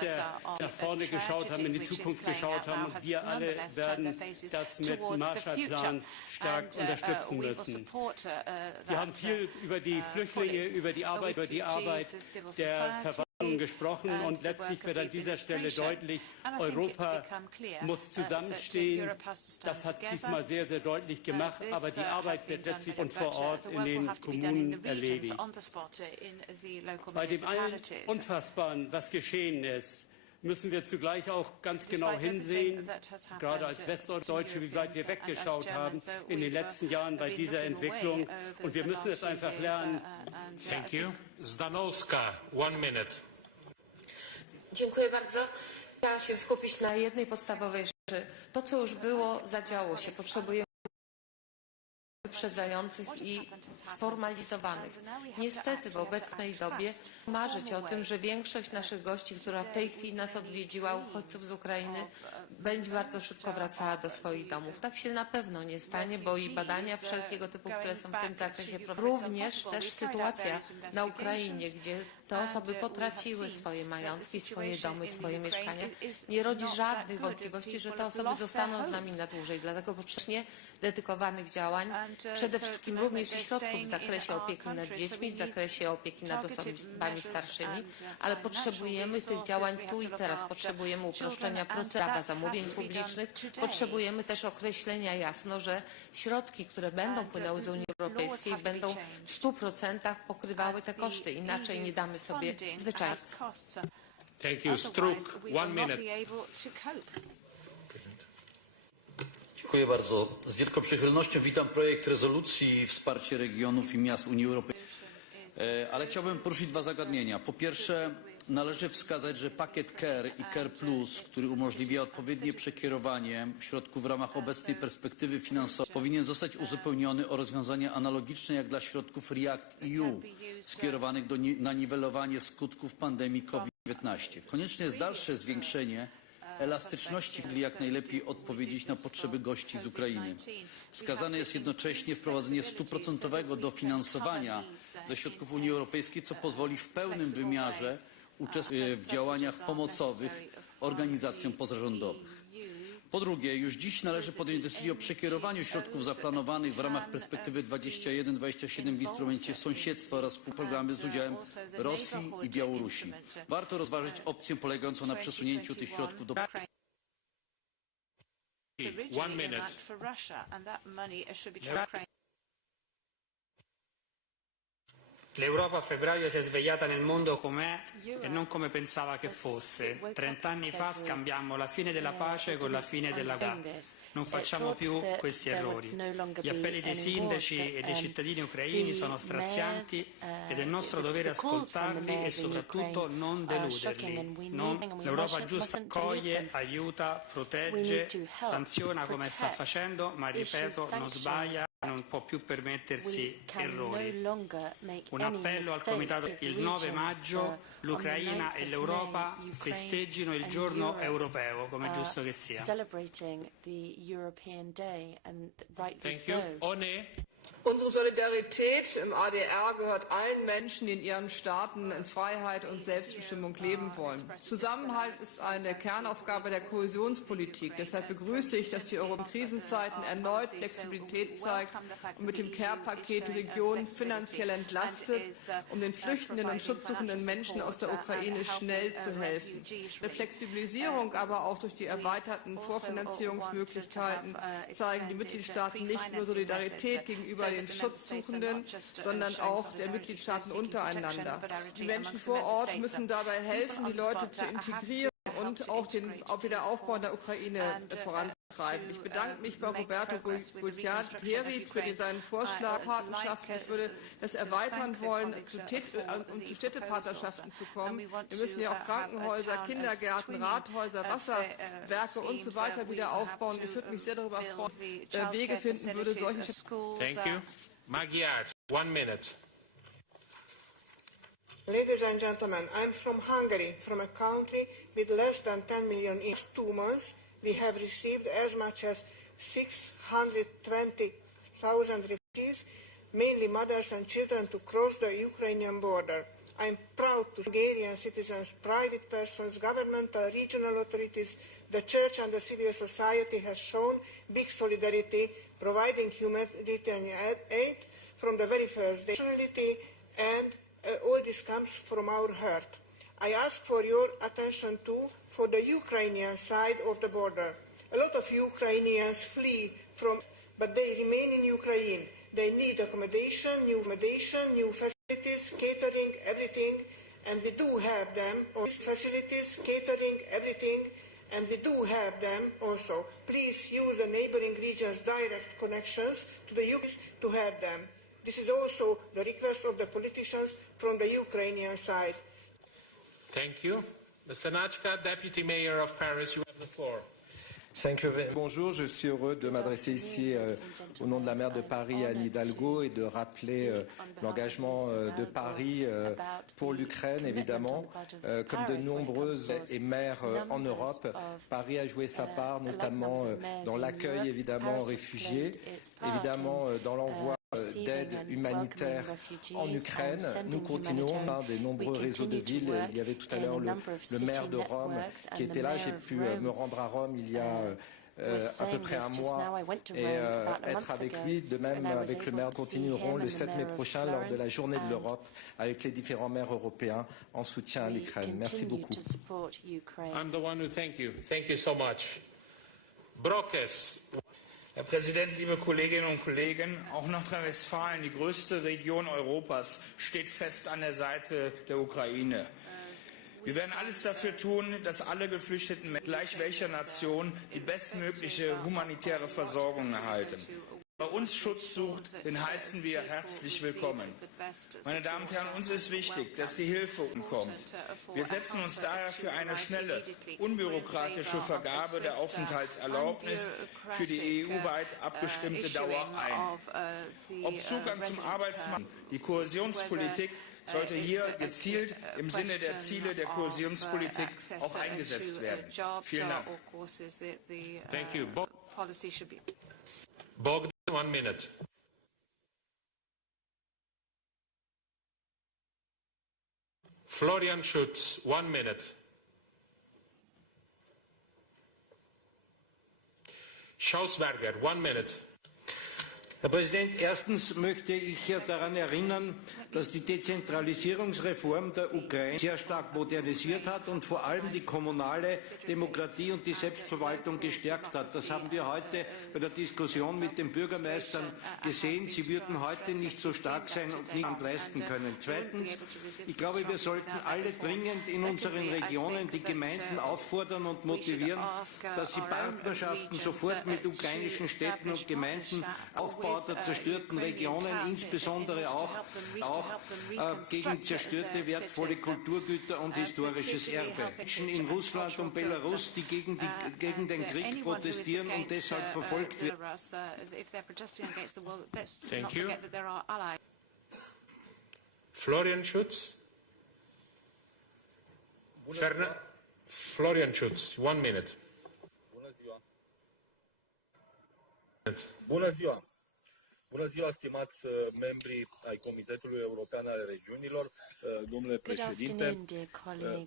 der nach vorne geschaut haben, in die Zukunft geschaut haben. Und wir alle werden das mit dem Marshallplan stark unterstützen müssen. Wir haben viel über die Flüchtlinge, über die Arbeit der Verwaltung gesprochen und letztlich wird an dieser Stelle deutlich, Europa muss zusammenstehen. Das hat diesmal sehr, sehr deutlich gemacht, aber die Arbeit wird letztlich und vor Ort in den Kommunen erledigt. Bei dem allen Unfassbaren, was geschehen ist, müssen wir zugleich auch ganz genau hinsehen, gerade als Westdeutsche, wie weit wir weggeschaut haben in den letzten Jahren bei dieser Entwicklung. Und wir müssen es einfach lernen. Thank you. Zdanowska, 1 minute. Dziękuję bardzo. Chciałam się skupić na jednej podstawowej rzeczy. To, co już było, zadziało się. Potrzebujemy wyprzedzających i sformalizowanych. Niestety w obecnej dobie marzyć o tym, że większość naszych gości, która w tej chwili nas odwiedziła, uchodźców z Ukrainy, będzie bardzo szybko wracała do swoich domów. Tak się na pewno nie stanie, bo i badania wszelkiego typu, które są w tym zakresie prowadzone. Również też sytuacja na Ukrainie, gdzie te osoby potraciły swoje majątki, swoje domy, swoje mieszkania, nie rodzi żadnych wątpliwości, że te osoby zostaną z nami na dłużej. Dlatego potrzebnie dedykowanych działań, przede wszystkim również i środków w zakresie opieki nad dziećmi, w zakresie opieki nad osobami starszymi, ale potrzebujemy tych działań tu i teraz. Potrzebujemy uproszczenia prawa zamówień publicznych, potrzebujemy też określenia jasno, że środki, które będą płynęły z Unii Europejskiej, będą w 100% pokrywały te koszty. Inaczej nie damy sobie zwyczajnie. Thank you. Struk, 1 minute. Dziękuję bardzo. Z wielką przychylnością witam projekt rezolucji wsparcie regionów i miast Unii Europejskiej. Ale chciałbym poruszyć dwa zagadnienia. Po pierwsze, należy wskazać, że pakiet CARE i CARE Plus, który umożliwia odpowiednie przekierowanie środków w ramach obecnej perspektywy finansowej, powinien zostać uzupełniony o rozwiązania analogiczne jak dla środków REACT-EU skierowanych na niwelowanie skutków pandemii COVID-19. Konieczne jest dalsze zwiększenie elastyczności, by jak najlepiej odpowiedzieć na potrzeby gości z Ukrainy. Wskazane jest jednocześnie wprowadzenie 100% dofinansowania ze środków Unii Europejskiej, co pozwoli w pełnym wymiarze uczestniczyć w działaniach pomocowych organizacjom pozarządowych. Po drugie, już dziś należy podjąć decyzję o przekierowaniu środków zaplanowanych w ramach perspektywy 21-27 w instrumencie sąsiedztwa oraz współprogramy z udziałem Rosji i Białorusi. Warto rozważyć opcję polegającą na przesunięciu tych środków do... 1 minute. L'Europa a febbraio si è svegliata nel mondo com'è e non come pensava che fosse. 30 anni fa scambiammo la fine della pace con la fine della guerra. Non facciamo più questi errori. Gli appelli dei sindaci e dei cittadini ucraini sono strazianti ed è nostro dovere ascoltarli e soprattutto non deluderli. L'Europa giusta accoglie, aiuta, protegge, sanziona come sta facendo, ma ripeto, non sbaglia. Non può più permettersi errori. Un appello al Comitato: il 9 maggio l'Ucraina e l'Europa festeggino il giorno europeo, come è giusto che sia. Thank you. One. Unsere Solidarität im ADR gehört allen Menschen, die in ihren Staaten in Freiheit und Selbstbestimmung leben wollen. Zusammenhalt ist eine Kernaufgabe der Kohäsionspolitik. Deshalb begrüße ich, dass die Euro in Krisenzeiten erneut Flexibilität zeigt und mit dem CARE-Paket Regionen finanziell entlastet, um den flüchtenden und schutzsuchenden Menschen aus der Ukraine schnell zu helfen. Eine Flexibilisierung, aber auch durch die erweiterten Vorfinanzierungsmöglichkeiten zeigen die Mitgliedstaaten nicht nur Solidarität gegenüber den Schutzsuchenden, sondern auch der Mitgliedstaaten untereinander. Die Menschen vor Ort müssen dabei helfen, die Leute zu integrieren und auch den Wiederaufbau der Ukraine voranzutreiben. Ich bedanke mich bei Roberto Gualtieri für seinen Vorschlag Partnerschaften. Ich würde das erweitern wollen, um zu Städtepartnerschaften zu kommen. Wir müssen ja auch Krankenhäuser, Kindergärten, Rathäuser, Wasserwerke und so weiter wieder aufbauen. Ich würde mich sehr darüber freuen, Wege finden würde, solchen... Thank you. Magyar, 1 minute. Ladies and gentlemen, I'm from Hungary, from a country with less than 10 million in 2 months. We have received as much as 620,000 refugees, mainly mothers and children, to cross the Ukrainian border. I'm proud to Hungarian citizens, private persons, governmental, regional authorities, the church and the civil society has shown big solidarity, providing humanitarian aid from the very first day. And all this comes from our heart. I ask for your attention too for the Ukrainian side of the border. A lot of Ukrainians flee but they remain in Ukraine. They need accommodation, new facilities, catering, everything. and we do have them, facilities, catering, everything, and we do have them also. Please use the neighboring regions' direct connections to the UK to have them. This is also the request of the politicians from the Ukrainian side. Thank you. Mr. Nachka, Deputy Mayor of Paris, you have the floor. Bonjour, je suis heureux de m'adresser ici au nom de la maire de Paris, Anne Hidalgo, et de rappeler l'engagement de Paris pour l'Ukraine, évidemment. Comme de nombreuses maires en Europe, Paris a joué sa part, notamment dans l'accueil, évidemment, aux réfugiés, évidemment dans l'envoi d'aide humanitaire en Ukraine. Nous continuons des nombreux réseaux de villes. Il y avait tout à l'heure le maire de Rome qui était là. J'ai pu me rendre à Rome il y a à peu près un mois et être avec lui. De même avec le maire, continuerons le 7 mai prochain lors de la journée de l'Europe avec les différents maires européens en soutien à l'Ukraine. Merci beaucoup. I'm the one who thank you. Thank you so much. Brockes. Herr Präsident, liebe Kolleginnen und Kollegen! Auch Nordrhein-Westfalen, die größte Region Europas, steht fest an der Seite der Ukraine. Wir werden alles dafür tun, dass alle Geflüchteten, gleich welcher Nation, die bestmögliche humanitäre Versorgung erhalten. Wer bei uns Schutz sucht, den heißen wir herzlich willkommen. Meine Damen und Herren, uns ist wichtig, dass die Hilfe umkommt. Wir setzen uns daher für eine schnelle, unbürokratische Vergabe der Aufenthaltserlaubnis für die EU-weit abgestimmte Dauer ein. Ob Zugang zum Arbeitsmarkt, die Kohäsionspolitik sollte hier gezielt im Sinne der Ziele der Kohäsionspolitik auch eingesetzt werden. Vielen Dank. Thank you. Bogdan, 1 minute. Florian Schutz, 1 minute. Schausberger, 1 minute. Herr Präsident, erstens möchte ich daran erinnern, dass die Dezentralisierungsreform der Ukraine sehr stark modernisiert hat und vor allem die kommunale Demokratie und die Selbstverwaltung gestärkt hat. Das haben wir heute bei der Diskussion mit den Bürgermeistern gesehen. Sie würden heute nicht so stark sein und nicht leisten können. Zweitens, ich glaube, wir sollten alle dringend in unseren Regionen die Gemeinden auffordern und motivieren, dass sie Partnerschaften sofort mit ukrainischen Städten und Gemeinden aufbauen, der zerstörten Regionen, insbesondere auch gegen zerstörte wertvolle Kulturgüter und historisches Erbe. Menschen in Russland und Belarus, die gegen den Krieg protestieren und deshalb verfolgt werden. Thank you. Florian Schutz. Florian Schutz, 1 minute. Bună ziua! Bună ziua, stimați membri ai Comitetului European al Regiunilor, domnule președinte.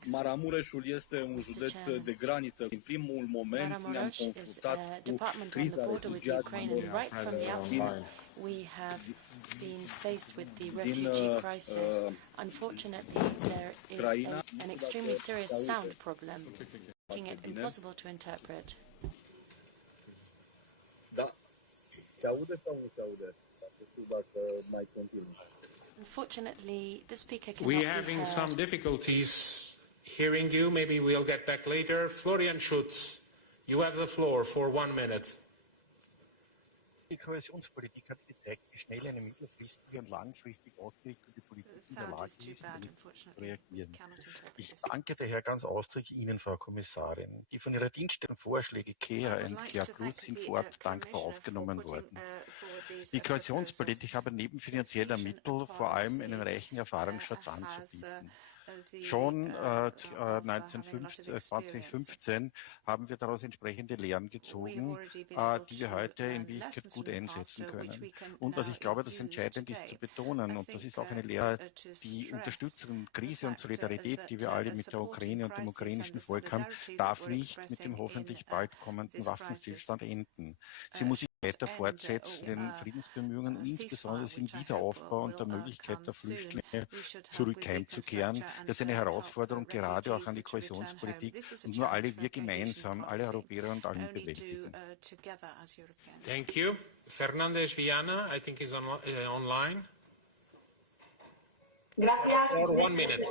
Maramureșul este un județ de graniță. În primul moment ne-am confruntat cu criza refugiaților We have been faced with the refugee crisis. Unfortunately, there is an extremely serious sound problem, making it impossible to interpret. Da. Se aude sau nu se aude? Nu știu dacă mai continuu. Unfortunately, the speaker cannot We're having some difficulties hearing you. Maybe we'll get back later. Florian Schutz, you have the floor for 1 minute. Die Kohäsionspolitik hat gezeigt, wie schnell eine mittelfristige und langfristig ausgerichtete Politik in der Lage ist, zu reagieren. Ich danke daher ganz ausdrücklich Ihnen, Frau Kommissarin. Die von Ihrer Dienststelle Vorschläge Kea und Kea Plus sind vor Ort dankbar aufgenommen worden. Die Kohäsionspolitik hat neben finanzieller Mittel vor allem einen reichen Erfahrungsschatz anzubieten. Schon 2015 haben wir daraus entsprechende Lehren gezogen, die wir heute in Wirklichkeit gut einsetzen können. Und was ich glaube, das entscheidend ist zu betonen, und das ist auch eine Lehre, die Unterstützung, Krise und Solidarität, die wir alle mit der Ukraine und dem ukrainischen Volk haben, darf nicht mit dem hoffentlich bald kommenden Waffenstillstand enden. Sie muss sich weiter fortsetzen, den Friedensbemühungen, insbesondere im Wiederaufbau und der Möglichkeit der Flüchtlinge zurück heimzukehren. Das ist eine Herausforderung gerade auch an die Kohäsionspolitik und nur alle wir gemeinsam, alle Europäer und alle bewältigen. Thank you. Fernandez Viana, I think is online. Gracias. For 1 minute.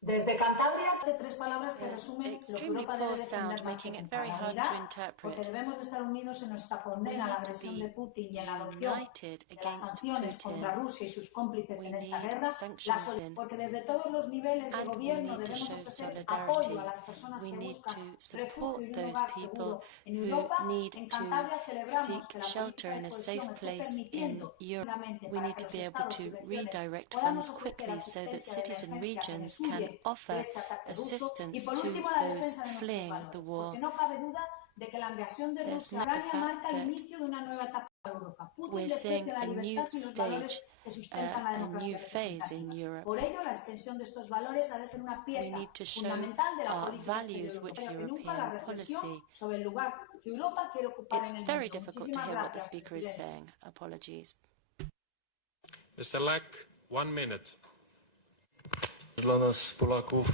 Desde Cantabria, tres palabras que resumen lo que extremely Europa debe poor defender sound, más making que it nunca. very La hard unidad, to porque interpret. debemos de estar unidos en nuestra We condena a la need to agresión be de Putin y en la adopción united de las against sanciones contra Putin. Rusia y sus cómplices We en esta need guerra, sanctions in, porque desde todos los niveles de and we gobierno need to debemos show ofrecer solidarity. apoyo a las personas We que need buscan to refugio support y un those lugar people seguro en who Europa. need En to Cantabria celebramos seek que la shelter política in de a cohesión safe esté place in permitiendo Europe. We para need que to los be able estados y to regiones redirect podamos funds ofrecer quickly so that asistencia de cities and emergencia que regions les can huyen de offer este ataque ruso. Y assistance por to último, la those defensa de nuestros fleeing valores, the war. porque no cabe duda de que la invasión de There's Rusia a not the Ucrania fact marca el that inicio de una nueva etapa en Europa. Putin we're seeing desprecia la a new libertad y los valores stage, que sustentan la a new democracia phase in representativa. Europe. Por ello, la extensión de estos valores ha de ser una We pieza need to show fundamental de la our política values exterior with europea, que nunca la European reflexión policy. sobre el lugar que Europa quiere ocupar It's en el very mundo. difficult to Muchísimas hear what the gracias, speaker is presidente. saying. Apologies. Mr. Leck, 1 minute. Dla nas, Polaków,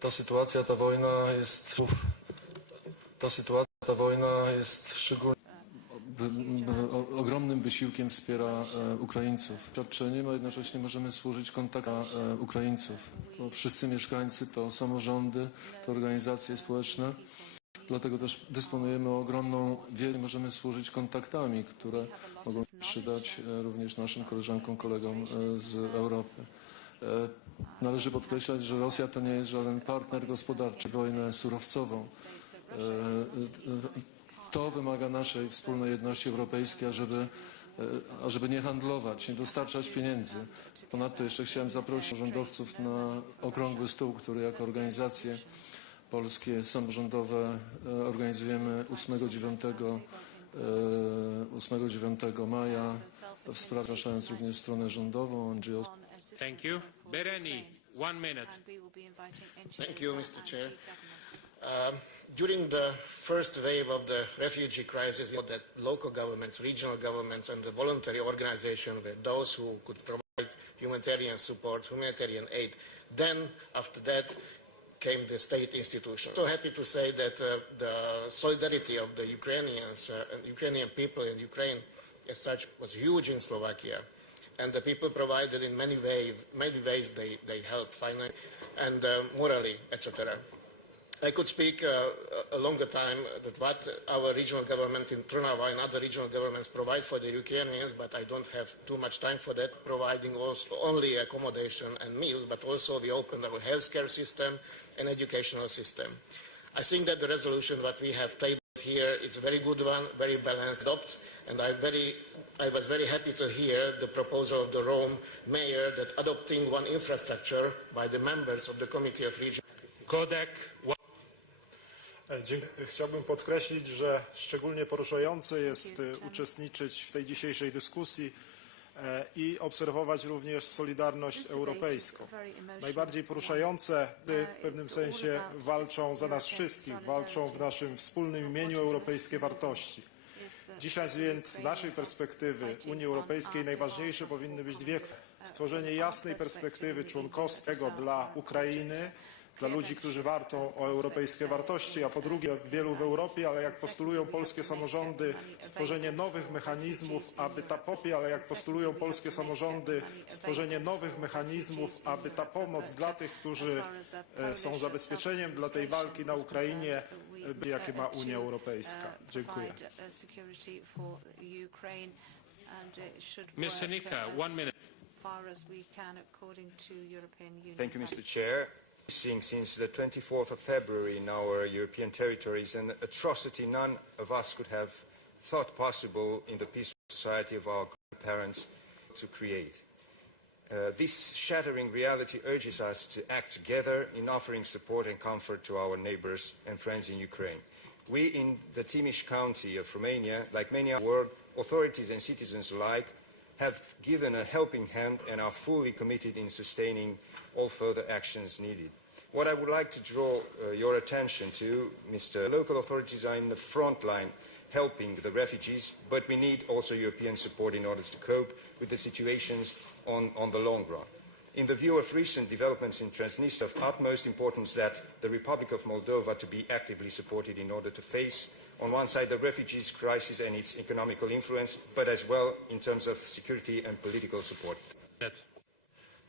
ta sytuacja, ta wojna jest szczególnie ogromnym wysiłkiem wspiera Ukraińców. Doświadczeniem, a jednocześnie możemy służyć kontaktem Ukraińców. To wszyscy mieszkańcy, to samorządy, to organizacje społeczne. Dlatego też dysponujemy ogromną wiedzą, możemy służyć kontaktami, które mogą przydać również naszym koleżankom, kolegom z Europy. Należy podkreślać, że Rosja to nie jest żaden partner gospodarczy, wojnę surowcową. To wymaga naszej wspólnej jedności europejskiej, ażeby nie handlować, nie dostarczać pieniędzy. Ponadto jeszcze chciałem zaprosić rządowców na okrągły stół, który jako organizacje polskie samorządowe organizujemy 8-9 maja, zapraszając również stronę rządową, NGOs. Thank you. Bereni, 1 minute. Thank you, Mr. Chair. During the first wave of the refugee crisis, that local governments, regional governments, and the voluntary organizations were those who could provide humanitarian support, humanitarian aid. Then, after that, came the state institutions. So happy to say that the solidarity of the Ukrainians, Ukrainian people in Ukraine as such was huge in Slovakia. And the people provided in many ways they helped financially and morally, etc. I could speak a longer time that what our regional government in Trnava and other regional governments provide for the Ukrainians, but I don't have too much time for that, providing also only accommodation and meals, but also we opened our healthcare system and educational system. I think that the resolution that we have tabled here is a very good one, very balanced, and I was very happy to hear the proposal of the Rome mayor that adopting one infrastructure by the members of the Committee of Regions. Kodek. Chciałbym podkreślić, że szczególnie poruszające jest uczestniczyć w tej dzisiejszej dyskusji i obserwować również solidarność europejską. Najbardziej poruszające w pewnym sensie walczą za nas wszystkich, walczą w naszym wspólnym imieniu europejskie wartości. Dzisiaj więc z naszej perspektywy Unii Europejskiej najważniejsze powinny być dwie kwestie. Stworzenie jasnej perspektywy członkostwa dla Ukrainy, dla ludzi, którzy wartą o europejskie wartości, a po drugie wielu w Europie, ale jak postulują polskie samorządy, stworzenie nowych mechanizmów, aby ta pomoc dla tych, którzy są zabezpieczeniem dla tej walki na Ukrainie, jakie ma Unia Europejska. Dziękuję. Mr. Nika, 1 minute. Thank you, Mr. Chair. Since the 24th of February in our European territories, an atrocity none of us could have thought possible in the peaceful society of our grandparents to create. This shattering reality urges us to act together in offering support and comfort to our neighbors and friends in Ukraine. We in the Timiș County of Romania, like many other world authorities and citizens alike, have given a helping hand and are fully committed in sustaining all further actions needed. What I would like to draw your attention to, Mr. Local authorities are in the front line helping the refugees, but we need also European support in order to cope with the situations on the long run. In the view of recent developments in Transnistria, of utmost importance that the Republic of Moldova to be actively supported in order to face, on one side, the refugees crisis and its economical influence, but as well in terms of security and political support.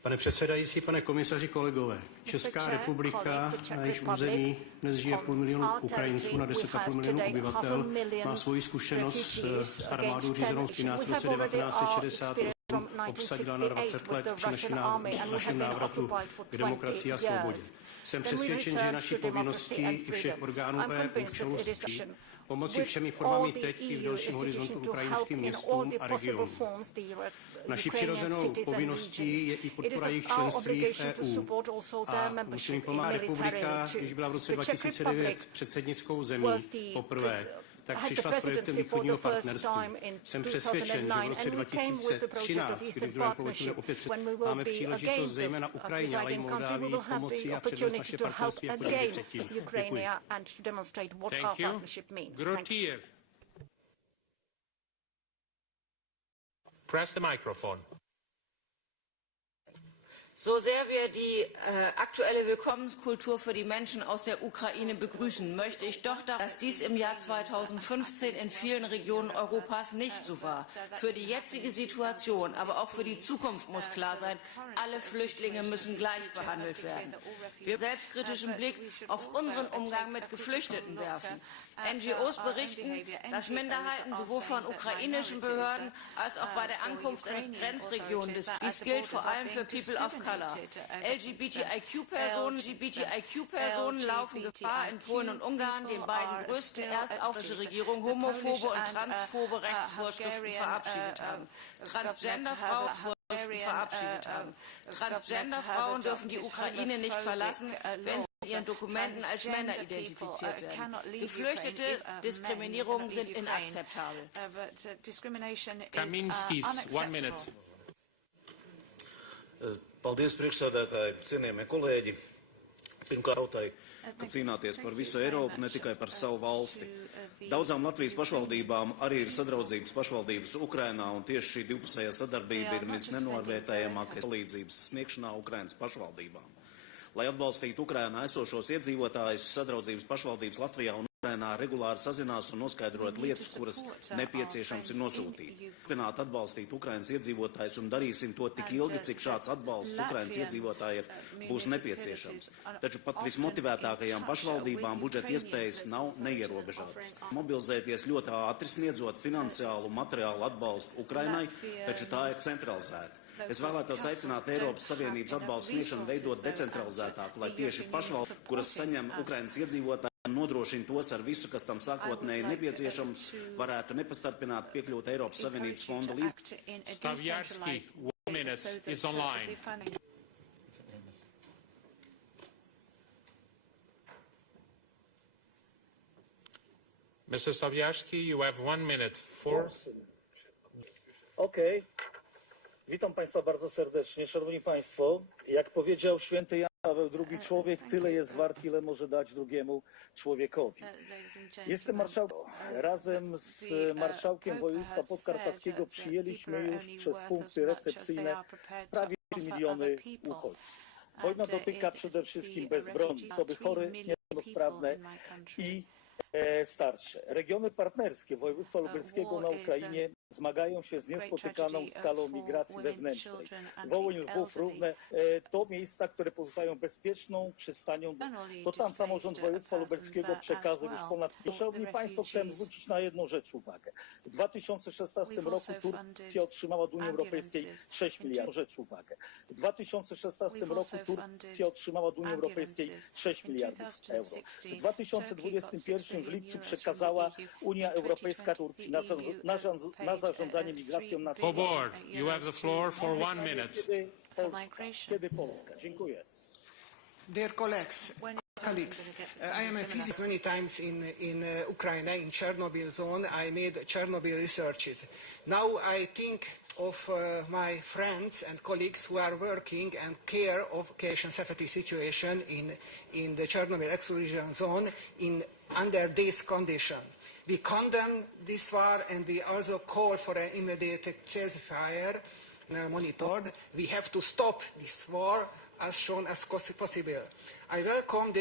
Pane předsedající, pane komisaři, kolegové, Česká republika, na jejíž území dnes žije 500 000 Ukrajinců na 10,5 milionu obyvatel, má svoji zkušenost s armádou řízenou Spinát v roce 1968 obsadila na 20 let při našem návratu k demokracii a svobodě. Jsem přesvědčen, že je naší povinností i všech orgánů EU v čelu s tím, pomoci všemi formami teď i v delším horizontu ukrajinským městům a regionům. Naší přirozenou povinností je i podpora jejich členství v EU. A musím pomáhat republika, když byla v roce 2009 předsednickou zemí poprvé, tak přišla s projektem východního partnerství. Jsem přesvědčen, že v roce 2013, kdy v druhém pololetí opět máme příležitost zejména Ukrajině, ale i Moldávii pomoci a předvést naše partnerství jako nikdy předtím. Děkuji. Thank you. Grotiev. Press the microphone. So sehr wir die aktuelle Willkommenskultur für die Menschen aus der Ukraine begrüßen, möchte ich doch, dass dies im Jahr 2015 in vielen Regionen Europas nicht so war. Für die jetzige Situation, aber auch für die Zukunft muss klar sein, alle Flüchtlinge müssen gleich behandelt werden. Wir selbstkritischen Blick auf unseren Umgang mit Geflüchteten werfen. NGOs berichten, dass Minderheiten sowohl von ukrainischen Behörden als auch bei der Ankunft in Grenzregionen dies gilt vor allem für People of Color. LGBTIQ-Personen laufen Gefahr, in Polen und Ungarn, den beiden größten erstaufständischen Regierungen, homophobe und transphobe Rechtsvorschriften verabschiedet haben. Transgenderfrauen dürfen die Ukraine nicht verlassen, wenn sie in ihren Dokumenten als Männer identifiziert werden. Geflüchtete Diskriminierungen sind inakzeptabel. Kaminskis, 1 minute. Paldies, priekšsēdētāji, cienījamie kolēģi. Pirmkārt, tautai, ka cīnāties par visu Eiropu, ne tikai par savu valsti. Daudzām Latvijas pašvaldībām arī ir sadraudzības pašvaldības Ukrainā, un tieši šī divpusējā sadarbība ir visnenovērtējamākais palīdzības sniegšanā Ukrainas pašvaldībām. Lai atbalstītu Ukrainā esošos iedzīvotājus, sadraudzības pašvaldības Latvijā un Ukrainā regulāri sazinās un noskaidrot lietas, kuras nepieciešams ir nosūtīt. Turpināt atbalstīt Ukrainas iedzīvotājus un darīsim to tik ilgi, cik šāds atbalsts Ukrainas iedzīvotājiem būs nepieciešams. Taču pat vismotivētākajām pašvaldībām budžeta iespējas nav neierobežotas. Mobilizēties ļoti ātri sniedzot finansiālu un materiālu atbalstu Ukrainai, taču tā ir centralizēta. Es vēlētos aicināt Eiropas Savienības atbalstu sniegšanu veidot decentralizētāku, lai tieši pašvaldības, kuras saņem Ukrainas iedzīvotāji un nodrošina tos ar visu, kas tam sākotnēji nepieciešams, varētu nepastarpināt piekļūt Eiropas Savienības fonda līdzekļiem. Stavjārski, 1 minute is online. Mr. Stavjārski, you have 1 minute for... Okay. Witam Państwa bardzo serdecznie. Szanowni Państwo, jak powiedział święty Jan Paweł II, człowiek tyle jest wart, ile może dać drugiemu człowiekowi. Jestem marszałkiem. Razem z marszałkiem województwa podkarpackiego przyjęliśmy już przez punkty recepcyjne prawie 3 miliony uchodźców. Wojna dotyka przede wszystkim bezbronnych, osoby chore, niepełnosprawne i starsze. Regiony partnerskie województwa lubelskiego na Ukrainie zmagają się z niespotykaną skalą migracji wewnętrznej. Wołyń, Lwów, Równe to miejsca, które pozostają bezpieczną przystanią. To tam samorząd województwa lubelskiego przekazał już ponad... Szanowni Państwo, chciałem zwrócić na jedną rzecz uwagę. W 2016 roku Turcja otrzymała od Unii Europejskiej 6 miliardów. Rzecz uwagę. W 2016 roku Turcja otrzymała od Unii Europejskiej 6 miliardów euro. W 2021 w lipcu przekazała Unia Europejska Turcji na zarządzanie migracją na... Pobor, you have the floor for 1 minute. Kiedy Polska? Dziękuję. Dear colleagues, I am a physicist many times in Ukraine, in Chernobyl zone. I made Chernobyl researches. Now I think of my friends and colleagues who are working and care of education safety situation in the Chernobyl exclusion zone under this condition. We condemn this war and we also call for an immediate ceasefire monitored. We have to stop this war as soon as possible. I welcome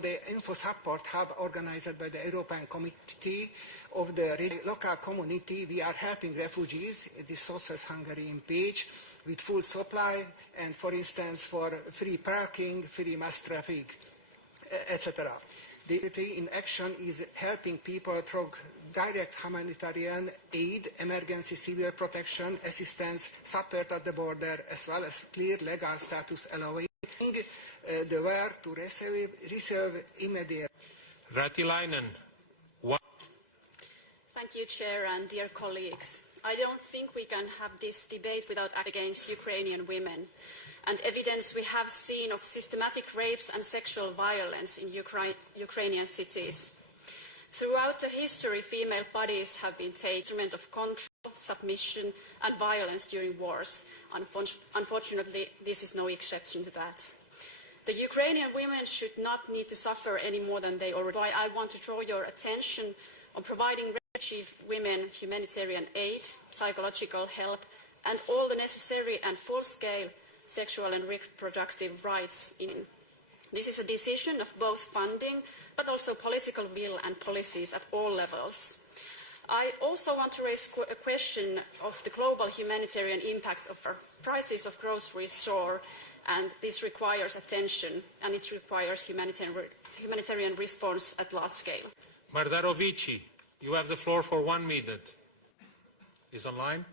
the info support hub organized by the European Committee of the local community. We are helping refugees. This sources Hungary in page. with full supply and, for instance, for free parking, free mass traffic, etc. The unity in action is helping people through direct humanitarian aid, emergency civil protection, assistance, support at the border, as well as clear legal status allowing the work to receive immediate. Ratilainen. Thank you, Chair, and dear colleagues. I don't think we can have this debate without acting against Ukrainian women and evidence we have seen of systematic rapes and sexual violence in Ukrainian cities. Throughout the history, female bodies have been taken instrument of control, submission, and violence during wars. Unfortunately, this is no exception to that. The Ukrainian women should not need to suffer any more than they already do. I want to draw your attention on providing refugee women humanitarian aid, psychological help, and all the necessary and full-scale sexual and reproductive rights. This is a decision of both funding, but also political will and policies at all levels. I also want to raise a question of the global humanitarian impact of our prices of groceries soar, and this requires attention, and it requires humanitarian response at large scale. Mardarovici, you have the floor for 1 minute. Is online?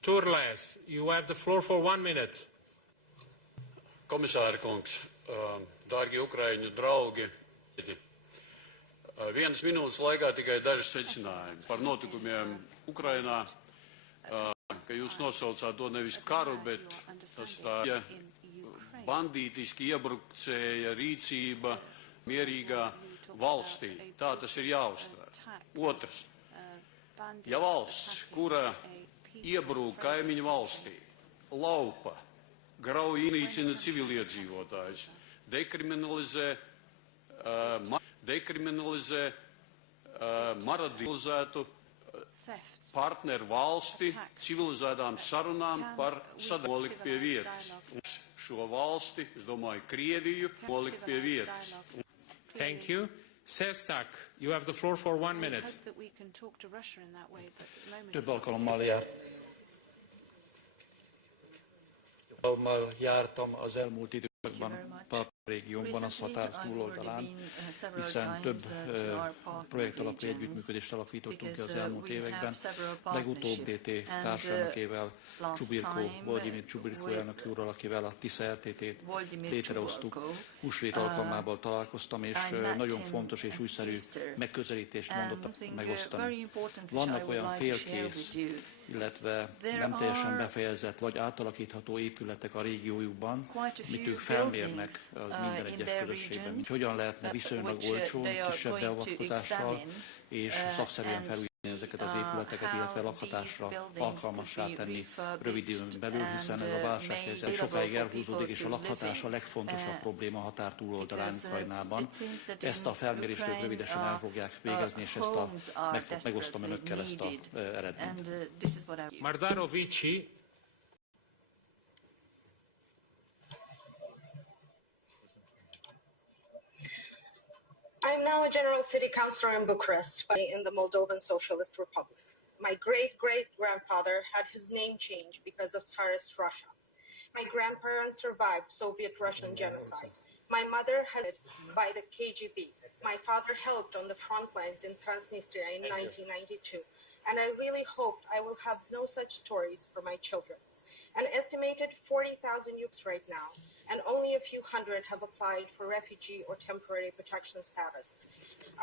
Turles, you have the floor for 1 minute. Komisāra kungs, dārgie Ukraiņu draugi, vienas minūtes laikā tikai daži secinājumi par notikumiem Ukrainā, ka jūs nosaucāt to nevis karu, bet tas tā bandītiski iebrukcēja rīcība mierīgā valstī. Tā tas ir jāuztver. Otrs, ja valsts, kura iebrūk kaimiņu valstī, laupa, grauj iznīcina civiliedzīvotājus, dekriminalizē maradīzētu partneru valsti civilizētām sarunām par sadarbību likt pie vietas. Šo valsti, es domāju, Krieviju, likt pie vietas. Thank you. Sestak, you have the floor for 1 minute. Több alkalommal jártam az elmúlt időszakban a régiónkban, a határ túloldalán, hiszen több projektalapú együttműködést alakítottunk ki az elmúlt években. Legutóbb DT társelnökével, Vadym Boychenko elnök úrral, akivel a Tisza RTT-t létrehoztuk. Húsvét alkalmából találkoztam, és nagyon fontos és újszerű megközelítést mondott megosztani. Vannak olyan félkész, illetve nem teljesen befejezett vagy átalakítható épületek a régiójukban, amit ők felmérnek minden egyes közösségben, mint hogyan lehetne viszonylag olcsón, kisebb beavatkozással és szakszerűen felújítani ezeket az épületeket, illetve lakhatásra alkalmassá tenni rövid időn belül, hiszen ez a válsághelyzet sokáig elhúzódik, és a lakhatás a legfontosabb probléma a határ túloldalán Ukrajnában. Ezt a felmérést ők rövidesen el fogják végezni, és megosztom önökkel ezt az eredményt. Mardarovici. I'm now a general city councillor in Bucharest, in the Moldovan Socialist Republic. My great-great-grandfather had his name changed because of Tsarist Russia. My grandparents survived Soviet Russian genocide. My mother had by the KGB. My father helped on the front lines in Transnistria in 1992. And I really hoped I will have no such stories for my children. An estimated 40,000 youths right now, and only a few hundred have applied for refugee or temporary protection status.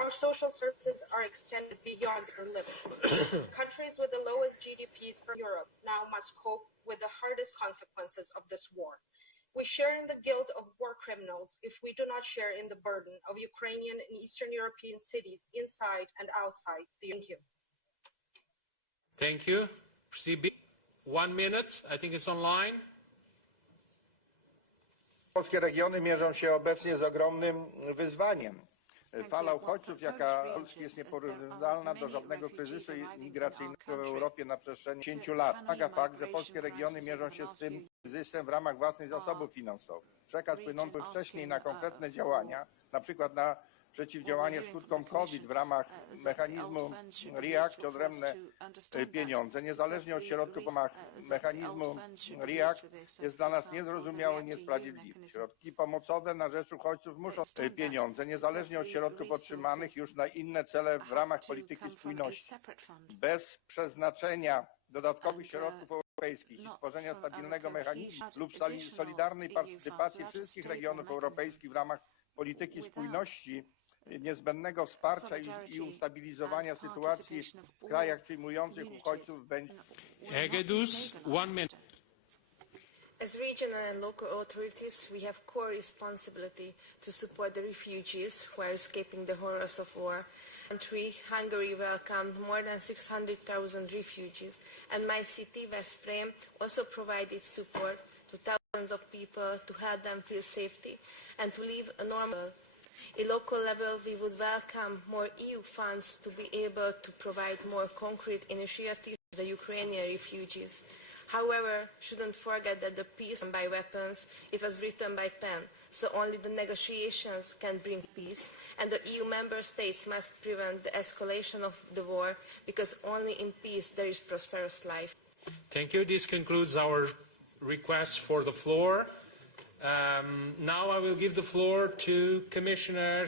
Our social services are extended beyond their limits. Countries with the lowest GDPs from Europe now must cope with the hardest consequences of this war. We share in the guilt of war criminals if we do not share in the burden of Ukrainian and Eastern European cities inside and outside the Union. Thank you. 1 minute, I think it's online. Polskie regiony mierzą się obecnie z ogromnym wyzwaniem. Fala uchodźców, jaka Polski jest nieporównywalna do żadnego kryzysu migracyjnego w Europie na przestrzeni 10 lat. Pomaga fakt, że polskie regiony mierzą się z tym kryzysem w ramach własnych zasobów finansowych. Przekaz płynący wcześniej na konkretne działania, na przykład na przeciwdziałanie skutkom COVID w ramach mechanizmu REACT odrębne pieniądze, niezależnie od środków w ramach mechanizmu REACT, jest dla nas niezrozumiały i niesprawiedliwy. Środki pomocowe na rzecz uchodźców muszą pieniądze, niezależnie od środków otrzymanych już na inne cele w ramach polityki spójności. Bez przeznaczenia dodatkowych środków europejskich i stworzenia stabilnego mechanizmu lub solidarnej partycypacji wszystkich regionów europejskich w ramach polityki spójności, niezbędnego wsparcia i ustabilizowania sytuacji w krajach przyjmujących uchodźców będzie. As regional and local authorities, we have core responsibility to support the refugees who are escaping the horrors of war. Country, Hungary welcomed more than 600,000 refugees, and my city, Veszprém, also provided support to thousands of people to help them feel safety and to live a normal. At local level, we would welcome more EU funds to be able to provide more concrete initiatives to the Ukrainian refugees. However, shouldn't forget that the peace by weapons, it was written by pen, so only the negotiations can bring peace, and the EU member states must prevent the escalation of the war, because only in peace there is prosperous life. Thank you. This concludes our request for the floor. Now I will give the floor to Commissioner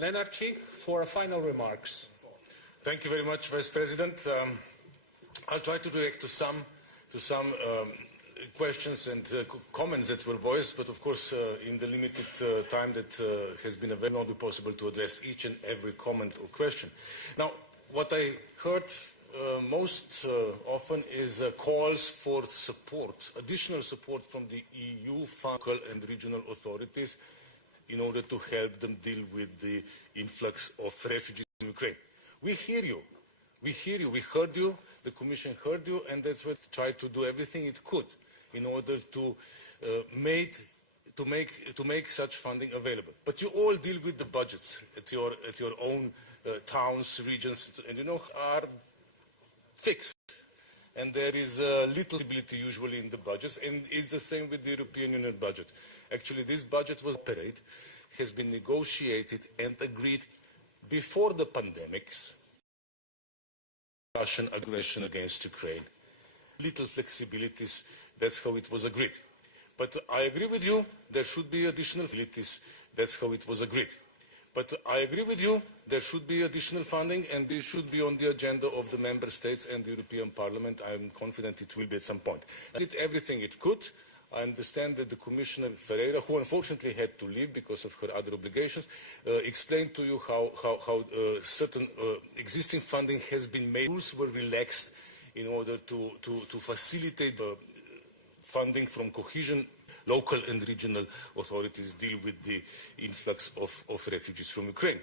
Lenarčič for final remarks. Thank you very much, Vice President. I'll try to react to some questions and comments that were voiced, but of course in the limited time that has been available, it will not be possible to address each and every comment or question. Now, what I heard most often is calls for support, additional support from the EU, local and regional authorities in order to help them deal with the influx of refugees in Ukraine. We hear you. We hear you. We heard you. The Commission heard you, and that's what tried to do everything it could in order to make such funding available. But you all deal with the budgets at your own towns, regions, and are fixed. And there is little stability usually in the budgets, and it's the same with the European Union budget. Actually, this budget has been negotiated and agreed before the pandemics. Russian aggression against Ukraine. Little flexibilities, that's how it was agreed. But I agree with you, there should be additional flexibilities, that's how it was agreed. But I agree with you, there should be additional funding, and this should be on the agenda of the Member States and the European Parliament. I am confident it will be at some point. It did everything it could. I understand that the Commissioner Ferreira, who unfortunately had to leave because of her other obligations, explained to you how certain existing funding has been made. Rules were relaxed in order to facilitate the funding from cohesion. Local and regional authorities deal with the influx of refugees from Ukraine.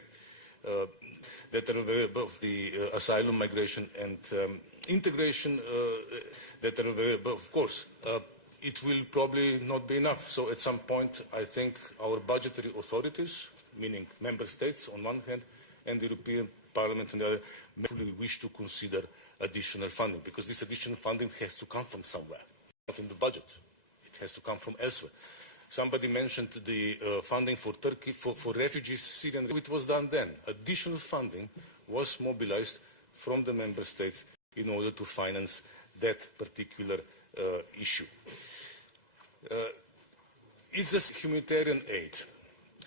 That are aware of the asylum, migration and integration, that are aware of course. It will probably not be enough. So at some point, I think our budgetary authorities, meaning member states on one hand, and the European Parliament on the other, may wish to consider additional funding, because this additional funding has to come from somewhere, not in the budget. It has to come from elsewhere. Somebody mentioned the funding for Turkey, for refugees, Syrian. It was done then. Additional funding was mobilized from the member states in order to finance that particular issue. Is this humanitarian aid?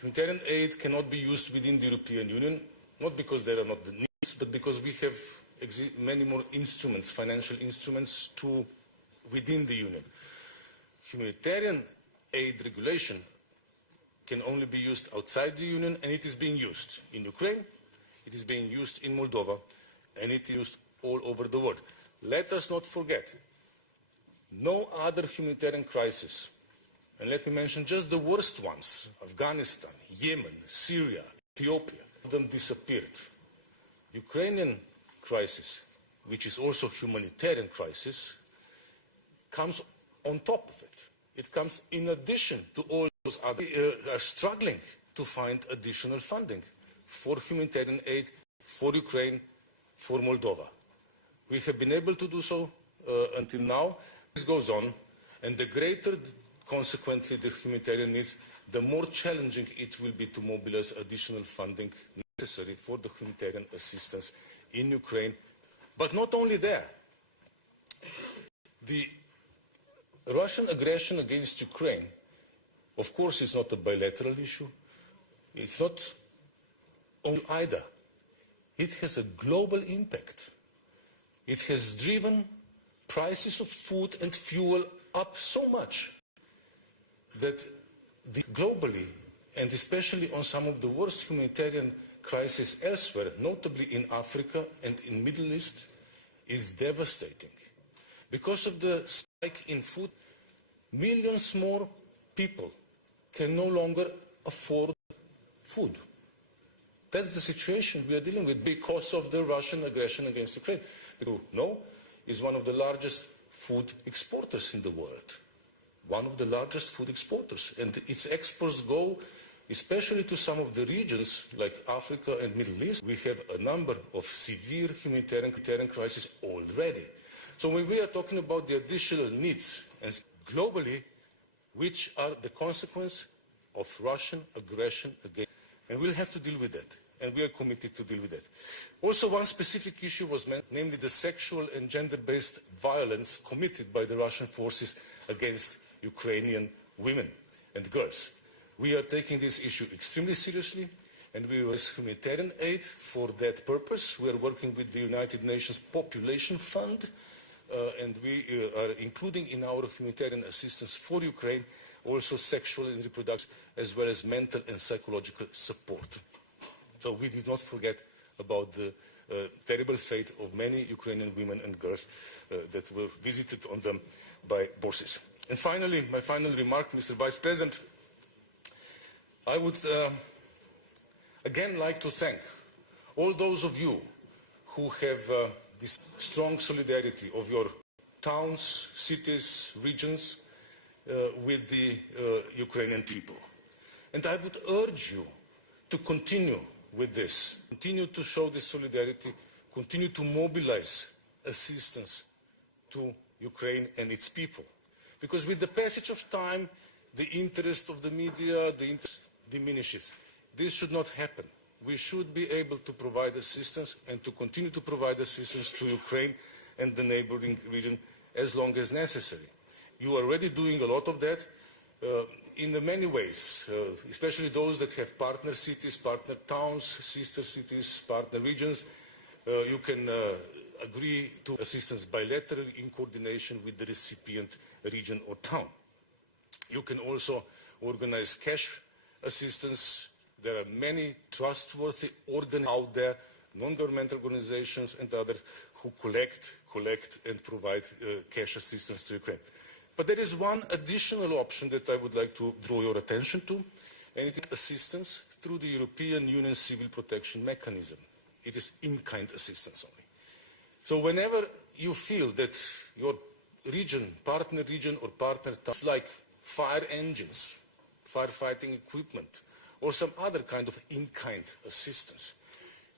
Humanitarian aid cannot be used within the European Union, not because there are not the needs, but because we have many more instruments, financial instruments, within the Union. Humanitarian aid regulation can only be used outside the Union, and it is being used in Ukraine, it is being used in Moldova, and it is used all over the world. Let us not forget, no other humanitarian crisis, and let me mention just the worst ones, Afghanistan, Yemen, Syria, Ethiopia, them disappeared. Ukrainian crisis, which is also humanitarian crisis, comes on top of it. It comes in addition to all those others. We are struggling to find additional funding for humanitarian aid, for Ukraine, for Moldova. We have been able to do so until now. This goes on, and the greater, consequently, the humanitarian needs, the more challenging it will be to mobilize additional funding necessary for the humanitarian assistance in Ukraine. But not only there. The Russian aggression against Ukraine, of course, is not a bilateral issue. It's not only either. It has a global impact. It has driven prices of food and fuel up so much that globally, and especially on some of the worst humanitarian crises elsewhere, notably in Africa and in the Middle East, is devastating. Because of the spike in food, millions more people can no longer afford food. That's the situation we are dealing with because of the Russian aggression against Ukraine. You know, is one of the largest food exporters in the world. One of the largest food exporters. And its exports go especially to some of the regions like Africa and Middle East. We have a number of severe humanitarian crises already. So when we are talking about the additional needs and globally, which are the consequence of Russian aggression against, and we'll have to deal with that. And we are committed to deal with that. Also, one specific issue was mentioned, namely the sexual and gender-based violence committed by the Russian forces against Ukrainian women and girls. We are taking this issue extremely seriously, and we will raise humanitarian aid for that purpose. We are working with the United Nations Population Fund, and we are including in our humanitarian assistance for Ukraine also sexual and reproductive, as well as mental and psychological support. So we did not forget about the terrible fate of many Ukrainian women and girls that were visited on them by forces. And finally, my final remark, Mr. Vice President, I would again like to thank all those of you who have this strong solidarity of your towns, cities, regions with the Ukrainian people. And I would urge you to continue with this, continue to show this solidarity, continue to mobilize assistance to Ukraine and its people. Because with the passage of time, the interest of the media, the interest diminishes. This should not happen. We should be able to provide assistance and to continue to provide assistance to Ukraine and the neighboring region as long as necessary. You are already doing a lot of that in many ways, especially those that have partner cities, partner towns, sister cities, partner regions. You can agree to assistance bilaterally in coordination with the recipient region or town. You can also organize cash assistance. There are many trustworthy organizations out there, non-governmental organizations and others, who collect and provide cash assistance to Ukraine. But there is one additional option that I would like to draw your attention to, and it is assistance through the European Union Civil Protection Mechanism. It is in-kind assistance only. So whenever you feel that your region or partner towns, like fire engines, firefighting equipment, or some other kind of in-kind assistance,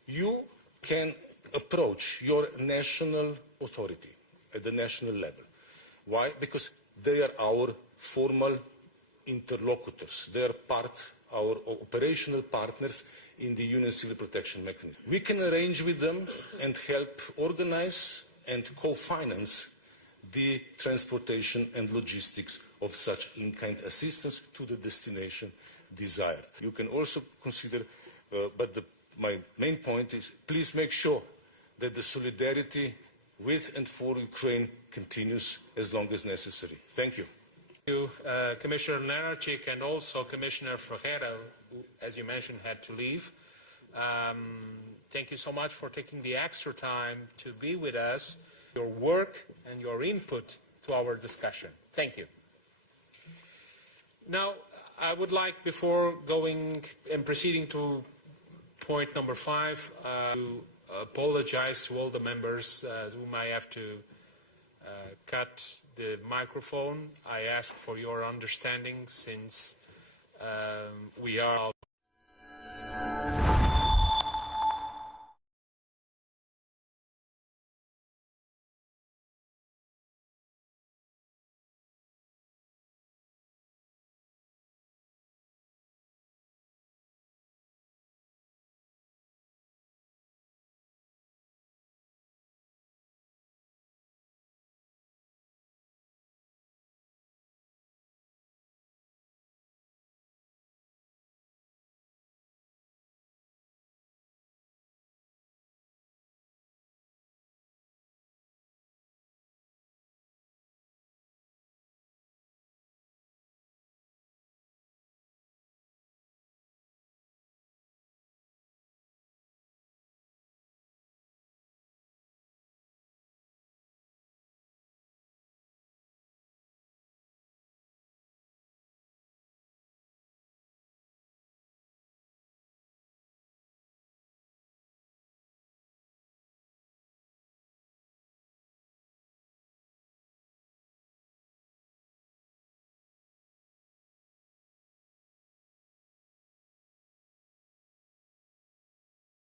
you can approach your national authority at the national level. Why? Because they are our formal interlocutors. They are our operational partners in the Union Civil Protection Mechanism. We can arrange with them and help organize and co-finance the transportation and logistics of such in-kind assistance to the destination desired. You can also consider, my main point is, please make sure that the solidarity with and for Ukraine continues as long as necessary. Thank you. Thank you, Commissioner Lenarchik, and also Commissioner Ferreira, who, as you mentioned, had to leave. Thank you so much for taking the extra time to be with us, your work and your input to our discussion. Thank you. Now, I would like, before going and proceeding to point number 5, to apologize to all the members whom I have to cut the microphone. I ask for your understanding, since we are